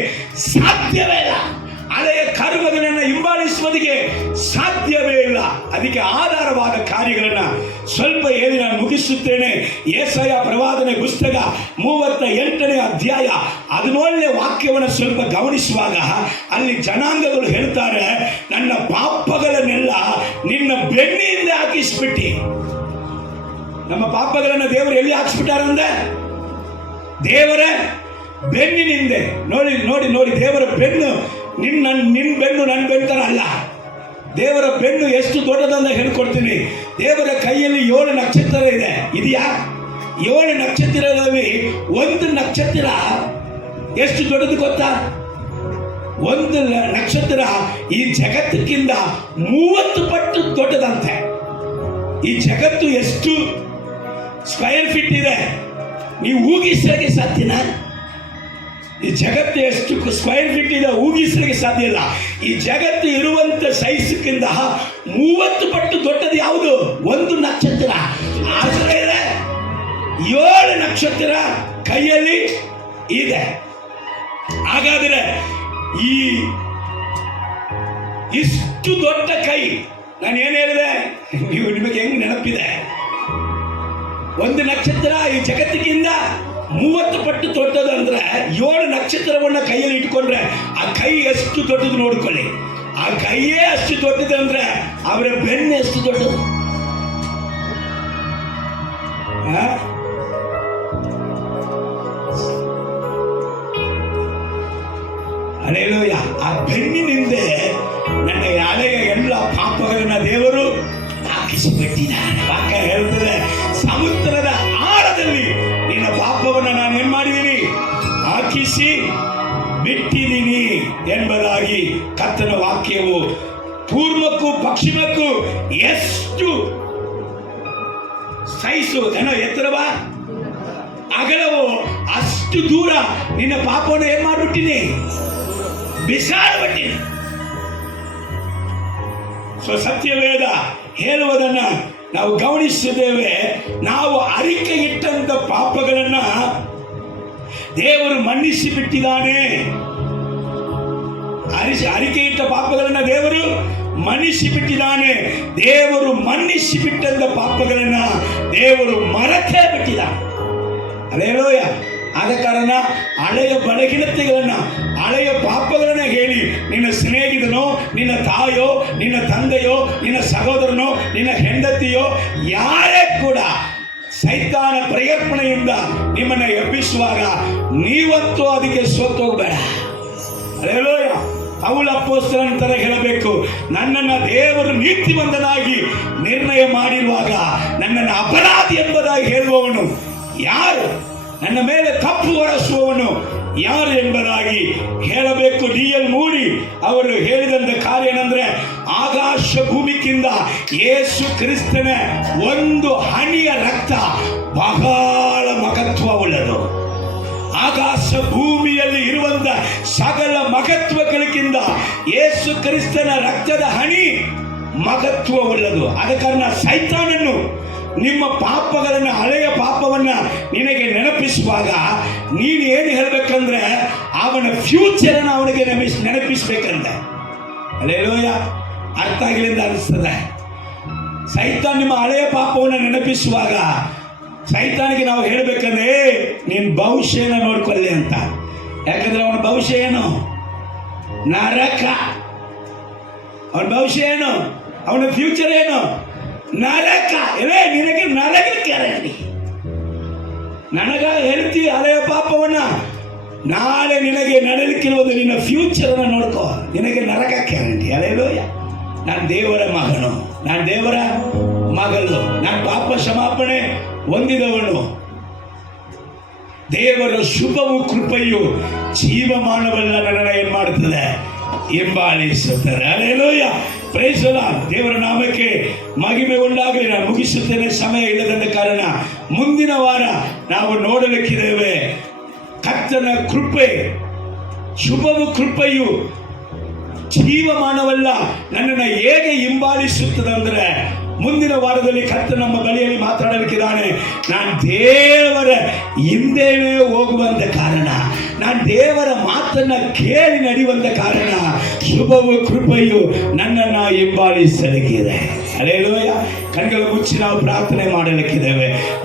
ಸಾಧ್ಯವೇ ಇಲ್ಲ. ಹಳೆಯ ಕರ್ಮಗಳನ್ನು ಹಿಂಬಾಲಿಸುವುದಕ್ಕೆ ಸಾಧ್ಯವೇ ಇಲ್ಲ. ಅದಕ್ಕೆ ಆಧಾರವಾದ ಕಾರ್ಯಗಳನ್ನು ಸ್ವಲ್ಪ ಹೇಳಿ ನಾನು ಮುಗಿಸುತ್ತೇನೆ. ಯೆಶಾಯ ಪ್ರವಾದನೆ ಪುಸ್ತಕ 38ನೇ ಅಧ್ಯಾಯ 17ನೇ ವಾಕ್ಯವನ್ನು ಸ್ವಲ್ಪ ಗಮನಿಸುವಾಗ ಅಲ್ಲಿ ಜನಾಂಗಗಳು ಹೇಳ್ತಾರೆ, ನನ್ನ ಪಾಪಗಳನ್ನೆಲ್ಲ ನಿನ್ನ ಬೆನ್ನಿಂದ ಹಾಕಿಸ್ಬಿಟ್ಟಿ. ನಮ್ಮ ಪಾಪಗಳನ್ನು ದೇವರು ಎಲ್ಲಿ ಹಾಕಿಸ್ಬಿಟ್ಟಾರಂದ್ರೆ ದೇವರ ಬೆನ್ನಿನಿಂದೆ. ನೋಡಿ ನೋಡಿ ನೋಡಿ, ದೇವರ ಬೆನ್ನು ನಿನ್ನ ಬೆನ್ನು ನನ್ನ ಬೆನ್ತರ ಅಲ್ಲ. ದೇವರ ಬೆನ್ನು ಎಷ್ಟು ದೊಡ್ಡದಂತ ಹೇಳ್ಕೊಡ್ತೀನಿ. ದೇವರ ಕೈಯಲ್ಲಿ 7 ನಕ್ಷತ್ರ ಇದೆ. ಇದೆಯಾ? 7 ನಕ್ಷತ್ರದಲ್ಲಿ ಒಂದು ನಕ್ಷತ್ರ ಎಷ್ಟು ದೊಡ್ಡದು ಗೊತ್ತಾ? ಒಂದು ನಕ್ಷತ್ರ ಈ ಜಗತ್ತಿಗಿಂತ 30 ಪಟ್ಟು ದೊಡ್ಡದಂತೆ. ಈ ಜಗತ್ತು ಎಷ್ಟು ಸ್ಕ್ವೇರ್ ಫೀಟ್ ಇದೆ ನೀವು ಊಗಿಸಲಿಕ್ಕೆ ಸಾಧ್ಯನಾ? ಈ ಜಗತ್ತು ಎಷ್ಟು ಸ್ಕ್ವೇರ್ ಫೀಟ್ ಇದೆ ಊಗಿಸಲಿಕ್ಕೆ ಸಾಧ್ಯ ಇಲ್ಲ. ಈ ಜಗತ್ತು ಇರುವಂತ ಸೈಜ್ಗಿಂತ 30 ಪಟ್ಟು ದೊಡ್ಡದು ಯಾವುದು? ಒಂದು ನಕ್ಷತ್ರ. ಆದರೆ 7 ನಕ್ಷತ್ರ ಕೈಯಲ್ಲಿ ಇದೆ. ಹಾಗಾದರೆ ಈ ಇಷ್ಟು ದೊಡ್ಡ ಕೈ, ನಾನು ಏನು ಹೇಳಿದೆ? ನಿಮಗೆ ಹೆಂಗ್ ನೆನಪಿದೆ? ಒಂದು ನಕ್ಷತ್ರ ಈ ಜಗತ್ತಿಗಿಂತ 30 ಪಟ್ಟು ದೊಡ್ಡದಂದ್ರೆ 7 ನಕ್ಷತ್ರವನ್ನ ಕೈಯಲ್ಲಿ ಇಟ್ಕೊಂಡ್ರೆ ಆ ಕೈ ಎಷ್ಟು ದೊಡ್ಡದು ನೋಡ್ಕೊಳ್ಳಿ. ಆ ಕೈಯೇ ಅಷ್ಟು ದೊಡ್ಡದಂದ್ರೆ ಅವರ ಬೆನ್ನು ಎಷ್ಟು ದೊಡ್ಡದು? ಅಲ್ಲೇಲೂಯ. ಆ ಬೆನ್ನಿನಿಂದ ನನ್ನ ಹಳೆಯ ಎಲ್ಲ ಪಾಪಗಳನ್ನ ದೇವರು ಹಾಕಿಸಿಬಿಟ್ಟಿದ್ದಾನೆ. ವಾಕ್ಯ ಹೇಳ್ತದೆ, ಸಮುದ್ರದ ಆಳದಲ್ಲಿ ನಿನ್ನ ಪಾಪವನ್ನು ನಾನು ಏನ್ ಮಾಡಿದ್ದೀನಿ? ಹಾಕಿಸಿ ಬಿಟ್ಟಿದ್ದೀನಿ ಎಂಬುದಾಗಿ ಕರ್ತನ ವಾಕ್ಯವು ಪೂರ್ವಕ್ಕೂ ಪಶ್ಚಿಮಕ್ಕೂ ಎಷ್ಟು ಸೈಸು ಏನೋ ಎತ್ತರವ ಅಗಲವು ಅಷ್ಟು ದೂರ ನಿನ್ನ ಪಾಪವನ್ನು ಏನ್ ಮಾಡ್ಬಿಟ್ಟಿನಿ? ಬಿಸಾಡ್ಬಿಟ್ಟಿನಿ. ಸತ್ಯವೇದ ಹೇಳುವುದನ್ನ ನಾವು ಗಮನಿಸಿದ್ದೇವೆ. ನಾವು ಅರಿಕೆ ಇಟ್ಟಂತ ಪಾಪಗಳನ್ನ ದೇವರು ಮನ್ನಿಸಿ ಬಿಟ್ಟಿದ್ದಾನೆ. ಅರಿಕೆ ಇಟ್ಟ ಪಾಪಗಳನ್ನ ದೇವರು ಮನ್ನಿಸಿ ಬಿಟ್ಟಿದ್ದಾನೆ. ದೇವರು ಮನ್ನಿಸಿ ಬಿಟ್ಟಂತ ಪಾಪಗಳನ್ನ ದೇವರು ಮರೆತೇ ಬಿಟ್ಟಿದ್ದಾನೆ. ಅಲ್ಲೇಲೂಯ. ಆದ ಕಾರಣ ಹಳೆಯ ಬಲಹೀನತೆಗಳನ್ನ, ಹಳೆಯ ಪಾಪಗಳನ್ನ ಹೇಳಿ ನಿನ್ನ ಸ್ನೇಹಿತನೋ, ನಿನ್ನ ತಾಯೋ, ನಿನ್ನ ತಂದೆಯೋ, ನಿನ್ನ ಸಹೋದರನೋ, ನಿನ್ನ ಹೆಂಡತಿಯೋ ಯಾರೇ ಕೂಡ ಸೈತಾನ ಪ್ರೇರೇಪಣೆಯಿಂದ ನಿಮ್ಮನ್ನ ಎಬ್ಬಿಸುವಾಗ ನೀವಂತೂ ಅದಕ್ಕೆ ಸೋತೋಗ್ಬೇಡ. ಅಲ್ಲೇಲೂಯ. ಪೌಲ ಅಪೊಸ್ತಲನ ತರ ಹೇಳಬೇಕು, ನನ್ನನ್ನು ದೇವರು ನೀತಿವಂತನಾಗಿ ನಿರ್ಣಯ ಮಾಡಿರುವಾಗ ನನ್ನನ್ನು ಅಪರಾಧಿ ಎಂಬುದಾಗಿ ಹೇಳುವವನು ಯಾರು? ನನ್ನ ಮೇಲೆ ತಪ್ಪು ಹೊರಸುವವನು ಯಾರು ಎಂಬುದಾಗಿ ಹೇಳಬೇಕು. D.L. ಮೂಡಿ ಅವರು ಹೇಳಿದಂತ ಕಾರ್ಯ ಏನಂದ್ರೆ, ಆಕಾಶ ಭೂಮಿಗಿಂತ ಯೇಸು ಕ್ರಿಸ್ತನ ಒಂದು ಹನಿಯ ರಕ್ತ ಬಹಳ ಮಹತ್ವವುಳ್ಳದು. ಆಕಾಶ ಭೂಮಿಯಲ್ಲಿ ಇರುವಂತ ಸಕಲ ಮಹತ್ವಗಳಿಗಿಂತ ಯೇಸು ಕ್ರಿಸ್ತನ ರಕ್ತದ ಹನಿ ಮಹತ್ವವುಳ್ಳದು. ಆದ ಕಾರಣ ಸೈತಾನನ್ನು ನಿಮ್ಮ ಪಾಪಗಳನ್ನ, ಹಳೆಯ ಪಾಪವನ್ನ ನಿನಗೆ ನೆನಪಿಸುವಾಗ ನೀನು ಏನು ಹೇಳ್ಬೇಕಂದ್ರೆ ಅವನ ಫ್ಯೂಚರ್ ಅನ್ನ ಅವನಿಗೆ ನೆನಪಿಸ್ಬೇಕಂತೆ. ಅಲ್ಲೇಲೂಯ. ಅರ್ಥ ಆಗಿಲಿಂದ ಅನಿಸ್ತದೆ. ಸೈತಾನ್ ನಿಮ್ಮ ಹಳೆಯ ಪಾಪವನ್ನು ನೆನಪಿಸುವಾಗ ಸೈತಾನಿಗೆ ನಾವು ಹೇಳ್ಬೇಕಂದ್ರೆ ನೀನ್ ಭವಿಷ್ಯನ ನೋಡ್ಕೊಳ್ಳಿ ಅಂತ. ಯಾಕಂದ್ರೆ ಅವನ ಭವಿಷ್ಯ ಏನು? ನರಕ. ಅವನ ಭವಿಷ್ಯ ಏನು? ಅವನ ಫ್ಯೂಚರ್ ಏನು? ನರಕ. ನಿನಗೆ ನರಕ ಗ್ಯಾರಂಟಿ. ನನಗ ಹೇಳ್ತೀವಿ ಹಳೆಯ ಪಾಪವನ್ನ, ನಾಳೆ ನಿನಗೆ ನಡೆಯಲಿಕ್ಕಿರುವುದು ನಿನ್ನ ಫ್ಯೂಚರ್ ಅನ್ನ ನೋಡ್ಕೋ, ನಿನಗೆ ನರಕ ಗ್ಯಾರಂಟಿ. ಅಲ್ಲೇಲೂಯ. ನಾನು ದೇವರ ಮಗನು, ನಾನು ದೇವರ ಮಗಳು, ನಾನು ಪಾಪ ಕ್ಷಮಾಪಣೆ ಹೊಂದಿದವನು. ದೇವರ ಶುಭವು ಕೃಪೆಯು ಜೀವಮಾನವನ್ನ ನನ್ನನ್ನು ಏನ್ ಮಾಡುತ್ತದೆ? ಹಿಂಬಾಲಿಸುತ್ತದೆ. ಅಲ್ಲೇಲೂಯ. Praise the Lord. ದೇವರ ನಾಮಕ್ಕೆ ಮಹಿಮೆ ಉಂಟಾಗಲಿ. ನಾನು ಮುಗಿಸುತ್ತೇನೆ, ಸಮಯ ಇಲ್ಲದ ಕಾರಣ. ಮುಂದಿನ ವಾರ ನಾವು ನೋಡಲಿಕ್ಕಿದ್ದೇವೆ ಕರ್ತನ ಕೃಪೆ, ಶುಭವು ಕೃಪೆಯು ಜೀವಮಾನವಲ್ಲ ನನ್ನನ್ನು ಹೇಗೆ ಹಿಂಬಾಲಿಸುತ್ತದೆ. ಮುಂದಿನ ವಾರದಲ್ಲಿ ಕರ್ತನ ನಮ್ಮ ಬಳಿಯಲ್ಲಿ ಮಾತಾಡಲಿಕ್ಕಿದ್ದಾನೆ. ನಾನು ದೇವರ ಹಿಂದೆನೇ ಹೋಗುವಂತ ಕಾರಣ, ನಾನು ದೇವರ ಮಾತನ್ನ ಕೇಳಿ ನಡೆಯುವಂತ ಕಾರಣ ಶುಭವು ಕೃಪೆಯು ನನ್ನನ್ನು ಹಿಂಬಾಲಿಸಲಿಕ್ಕಿದೆ. ಅಲ್ಲೇಲೂಯ. ಕಣ್ಗಳು ಮುಚ್ಚಿ ನಾವು ಪ್ರಾರ್ಥನೆ ಮಾಡಲಿಕ್ಕಿದ್ದೇವೆ.